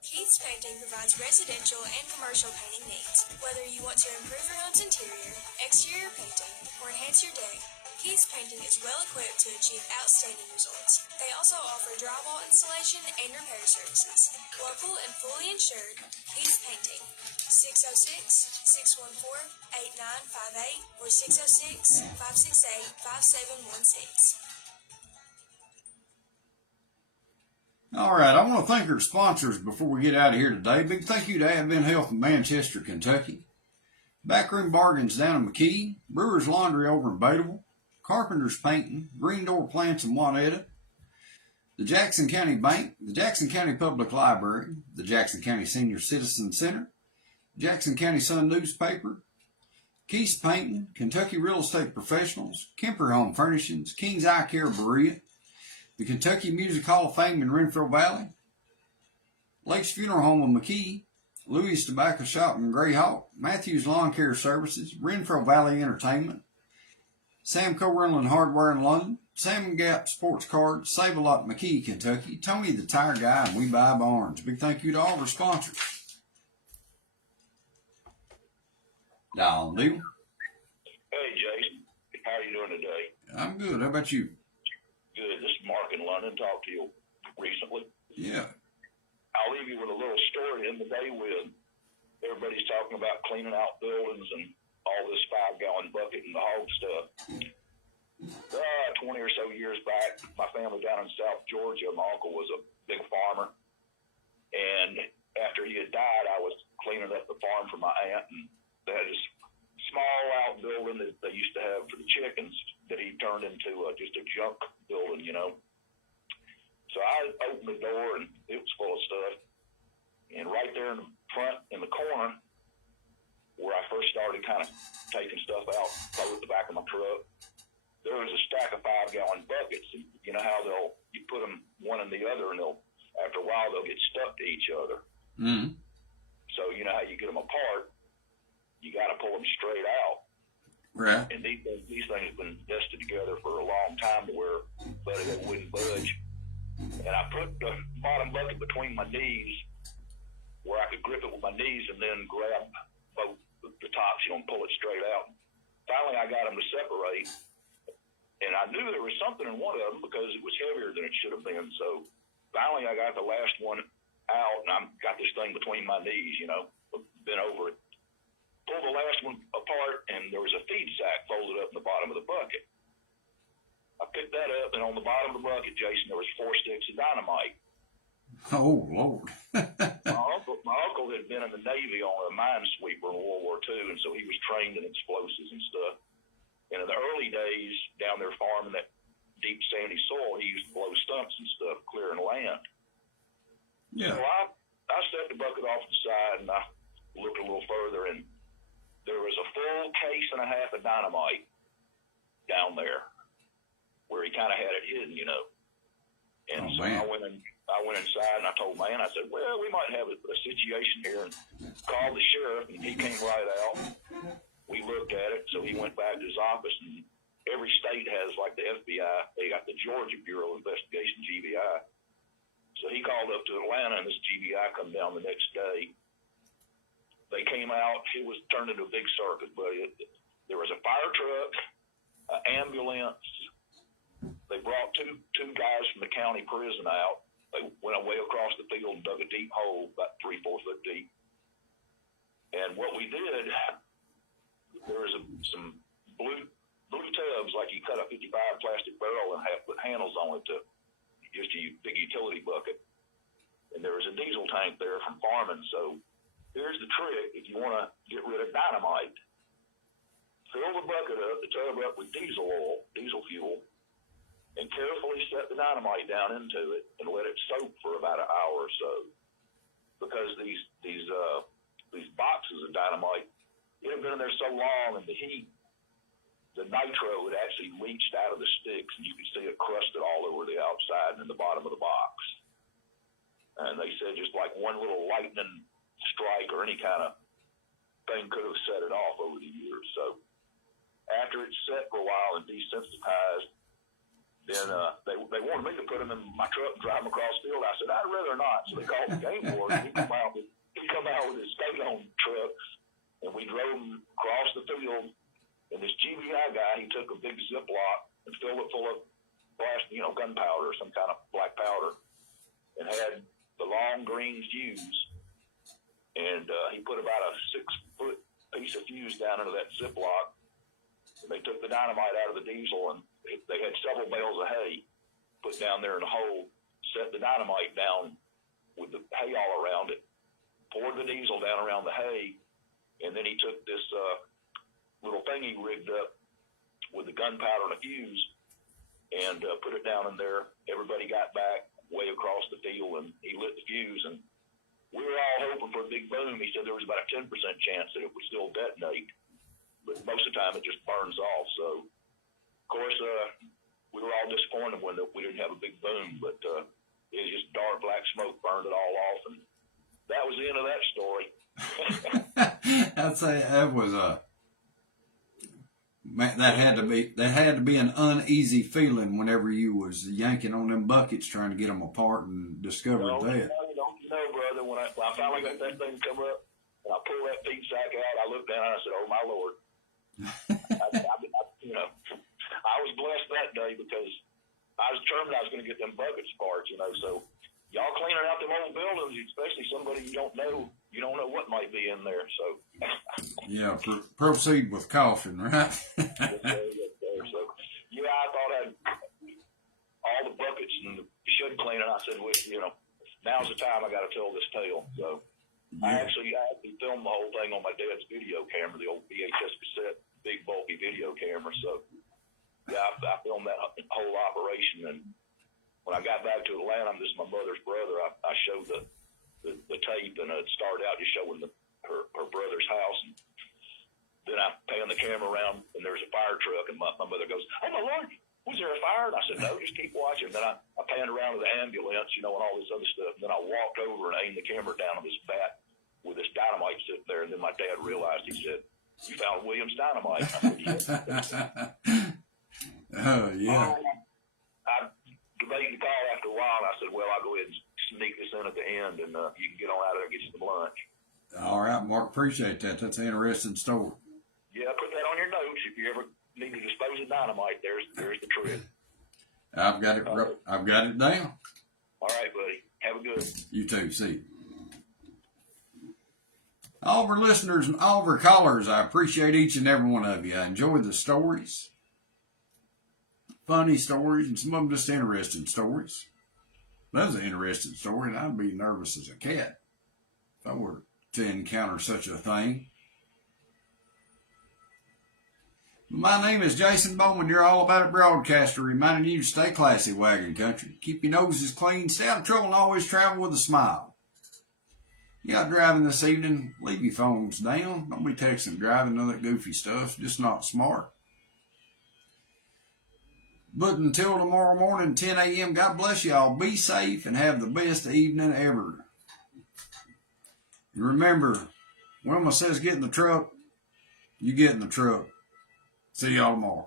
Keith's Painting provides residential and commercial painting needs. Whether you want to improve your home's interior, exterior painting, or enhance your day, Keith's Painting is well equipped to achieve outstanding results. They also offer drywall installation and repair services. Local and fully insured, Keith's Painting, 606-614-8958 or 606-568-5716. All right, I want to thank our sponsors before we get out of here today. Big thank you to Advent Health in Manchester, Kentucky. Backroom Bargains down in McKee. Brewer's Laundry over in Batable. Carpenter's Painting. Green Door Plants in Wanetta. The Jackson County Bank. The Jackson County Public Library. The Jackson County Senior Citizen Center. Jackson County Sun Newspaper. Keith's Painting. Kentucky Real Estate Professionals. Kemper Home Furnishings. King's Eye Care Berea. The Kentucky Music Hall of Fame in Renfrew Valley, Lake's Funeral Home in McKee, Louis Tobacco Shop in Greyhawk, Matthews Lawn Care Services, Renfrew Valley Entertainment, Samco Renland Hardware in London, Salmon Gap Sports Cards, Save-A-Lot McKee, Kentucky, Tony the Tire Guy, and We Buy Barns. Big thank you to all of our sponsors. Dial deal. Hey, Jason. How are you doing today? I'm good. How about you? Good. This is Mark in London. Talked to you recently. Yeah. I'll leave you with a little story in the day with everybody's talking about cleaning out buildings and all this 5-gallon bucket and the hog stuff. 20 or so years back, my family down in South Georgia, my uncle was a big farmer. And after he had died, I was cleaning up the farm for my aunt, and they had this small outbuilding that they used to have for the chickens that he turned into just a junk building, you know. So I opened the door, and it was full of stuff. And right there in the front, in the corner, where I first started kind of taking stuff out, over the back of my truck, there was a stack of 5-gallon buckets. And you know how you put them one in the other, and after a while, they'll get stuck to each other. Mm-hmm. So you know how you get them apart, you got to pull them straight out. Right. And these things have been nested together for a long time to where they wouldn't budge. And I put the bottom bucket between my knees where I could grip it with my knees and then grab both the tops, and pull it straight out. Finally, I got them to separate, and I knew there was something in one of them because it was heavier than it should have been. So finally, I got the last one out, and I've got this thing between my knees, bent over it. Pulled the last one apart, and there was a feed sack folded up in the bottom of the bucket. I picked that up, and on the bottom of the bucket, Jason, there was 4 sticks of dynamite. Oh, Lord. my uncle had been in the Navy on a minesweeper in World War II, and so he was trained in explosives and stuff. And in the early days, down there farming that deep sandy soil, he used to blow stumps and stuff, clearing land. Yeah. So I set the bucket off to the side, and I looked a little further, and there was a full case and a half of dynamite down there where he kind of had it hidden, And so I went inside, and I told man, I said, well, we might have a situation here, and called the sheriff, and he came right out. We looked at it, so he went back to his office, and every state has, like the FBI, they got the Georgia Bureau of Investigation, GBI. So he called up to Atlanta, and this GBI come down the next day. They came out. It was turned into a big circus, but there was a fire truck, an ambulance. They brought two guys from the county prison out. They went away across the field and dug a deep hole, about 3-4 foot deep. And what we did, there was some blue tubs, like you cut a 55 plastic barrel and put handles on it to just a big utility bucket. And there was a diesel tank there from farming. So here's the trick: if you want to get rid of dynamite, fill the bucket up, the tub up with diesel fuel, and carefully set the dynamite down into it and let it soak for about an hour or so. Because these boxes of dynamite, it had been in there so long, and the heat, the nitro had actually leached out of the sticks, and you could see it crusted all over the outside and in the bottom of the box. And they said just like one little lightning strike or any kind of thing could have set it off over the years. So after it's set for a while and desensitized, then they wanted me to put them in my truck and drive them across the field. I said, I'd rather not. So they called the game warden. He come out with his stay-on trucks, and we drove them across the field. And this GBI guy, he took a big Ziploc and filled it full of gunpowder or some kind of black powder, and had the long green fuse. And he put about a 6-foot piece of fuse down into that Ziploc. And they took the dynamite out of the diesel, and they had several bales of hay put down there in the hole, set the dynamite down with the hay all around it, poured the diesel down around the hay, and then he took this little thing he rigged up with the gunpowder and a fuse and put it down in there. Everybody got back way across the field, and he lit the fuse, and we were all hoping for a big boom. He said there was about a 10% chance that it would still detonate, but most of the time it just burns off. So, of course, we were all disappointed when we didn't have a big boom, but it was just dark black smoke burned it all off, and that was the end of that story. I'd say that was that had to be an uneasy feeling whenever you was yanking on them buckets trying to get them apart and discovered that. No, brother. When I finally got that thing come up and I pulled that feed sack out, I looked down and I said, "Oh my Lord!" I was blessed that day because I was determined I was going to get them buckets apart. So y'all cleaning out them old buildings, especially somebody you don't know what might be in there. So yeah, proceed with caution, right? So yeah, I thought I'd all the buckets and the shed cleaning. I said, well, now's the time I got to tell this tale. So I actually filmed the whole thing on my dad's video camera, the old VHS cassette, big bulky video camera. So yeah, I filmed that whole operation. And when I got back to Atlanta, this is my mother's brother. I showed the tape, and it started out just showing her brother's house. And then I panned the camera around, and there's a fire truck, and my mother goes, "Oh my Lord, was there a fire?" And I said, "No, just keep watching." Then I panned around to the ambulance, and all this other stuff. And then I walked over and aimed the camera down on this bat with this dynamite sitting there. And then my dad realized, he said, "You found Williams dynamite." I said, "Yeah." Oh, yeah. I debated the call after a while, and I said, "Well, I'll go ahead and sneak this in at the end, and you can get on out of there and get you some lunch." All right, Mark, appreciate that. That's an interesting story. Yeah, put that on your notes. If you ever need to dispose of dynamite, there's the trick. I've got it. I've got it down. All right, buddy. Have a good. You too. See you. All of our listeners and all of our callers, I appreciate each and every one of you. I enjoyed the stories, funny stories, and some of them just interesting stories. That was an interesting story, and I'd be nervous as a cat if I were to encounter such a thing. My name is Jason Bowman. You're All About It broadcaster, reminding you to stay classy, Wagon Country. Keep your noses clean, stay out of trouble, and always travel with a smile. You out driving this evening, leave your phones down. Don't be texting and driving, none of that goofy stuff. It's just not smart. But until tomorrow morning, 10 a.m., God bless you all. Be safe and have the best evening ever. And remember, Wilma says get in the truck, you get in the truck. See y'all tomorrow.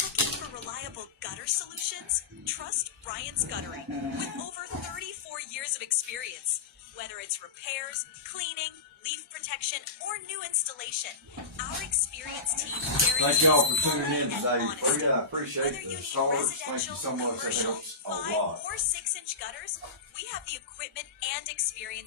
Looking for reliable gutter solutions? Trust Bryant's Guttering. With over 34 years of experience, whether it's repairs, cleaning, leaf protection, or new installation, our experienced team Thank y'all for tuning in today. Frida, I appreciate the stars. Thank you so much. That helps a lot. 5 or 6 inch gutters, we have the equipment and experience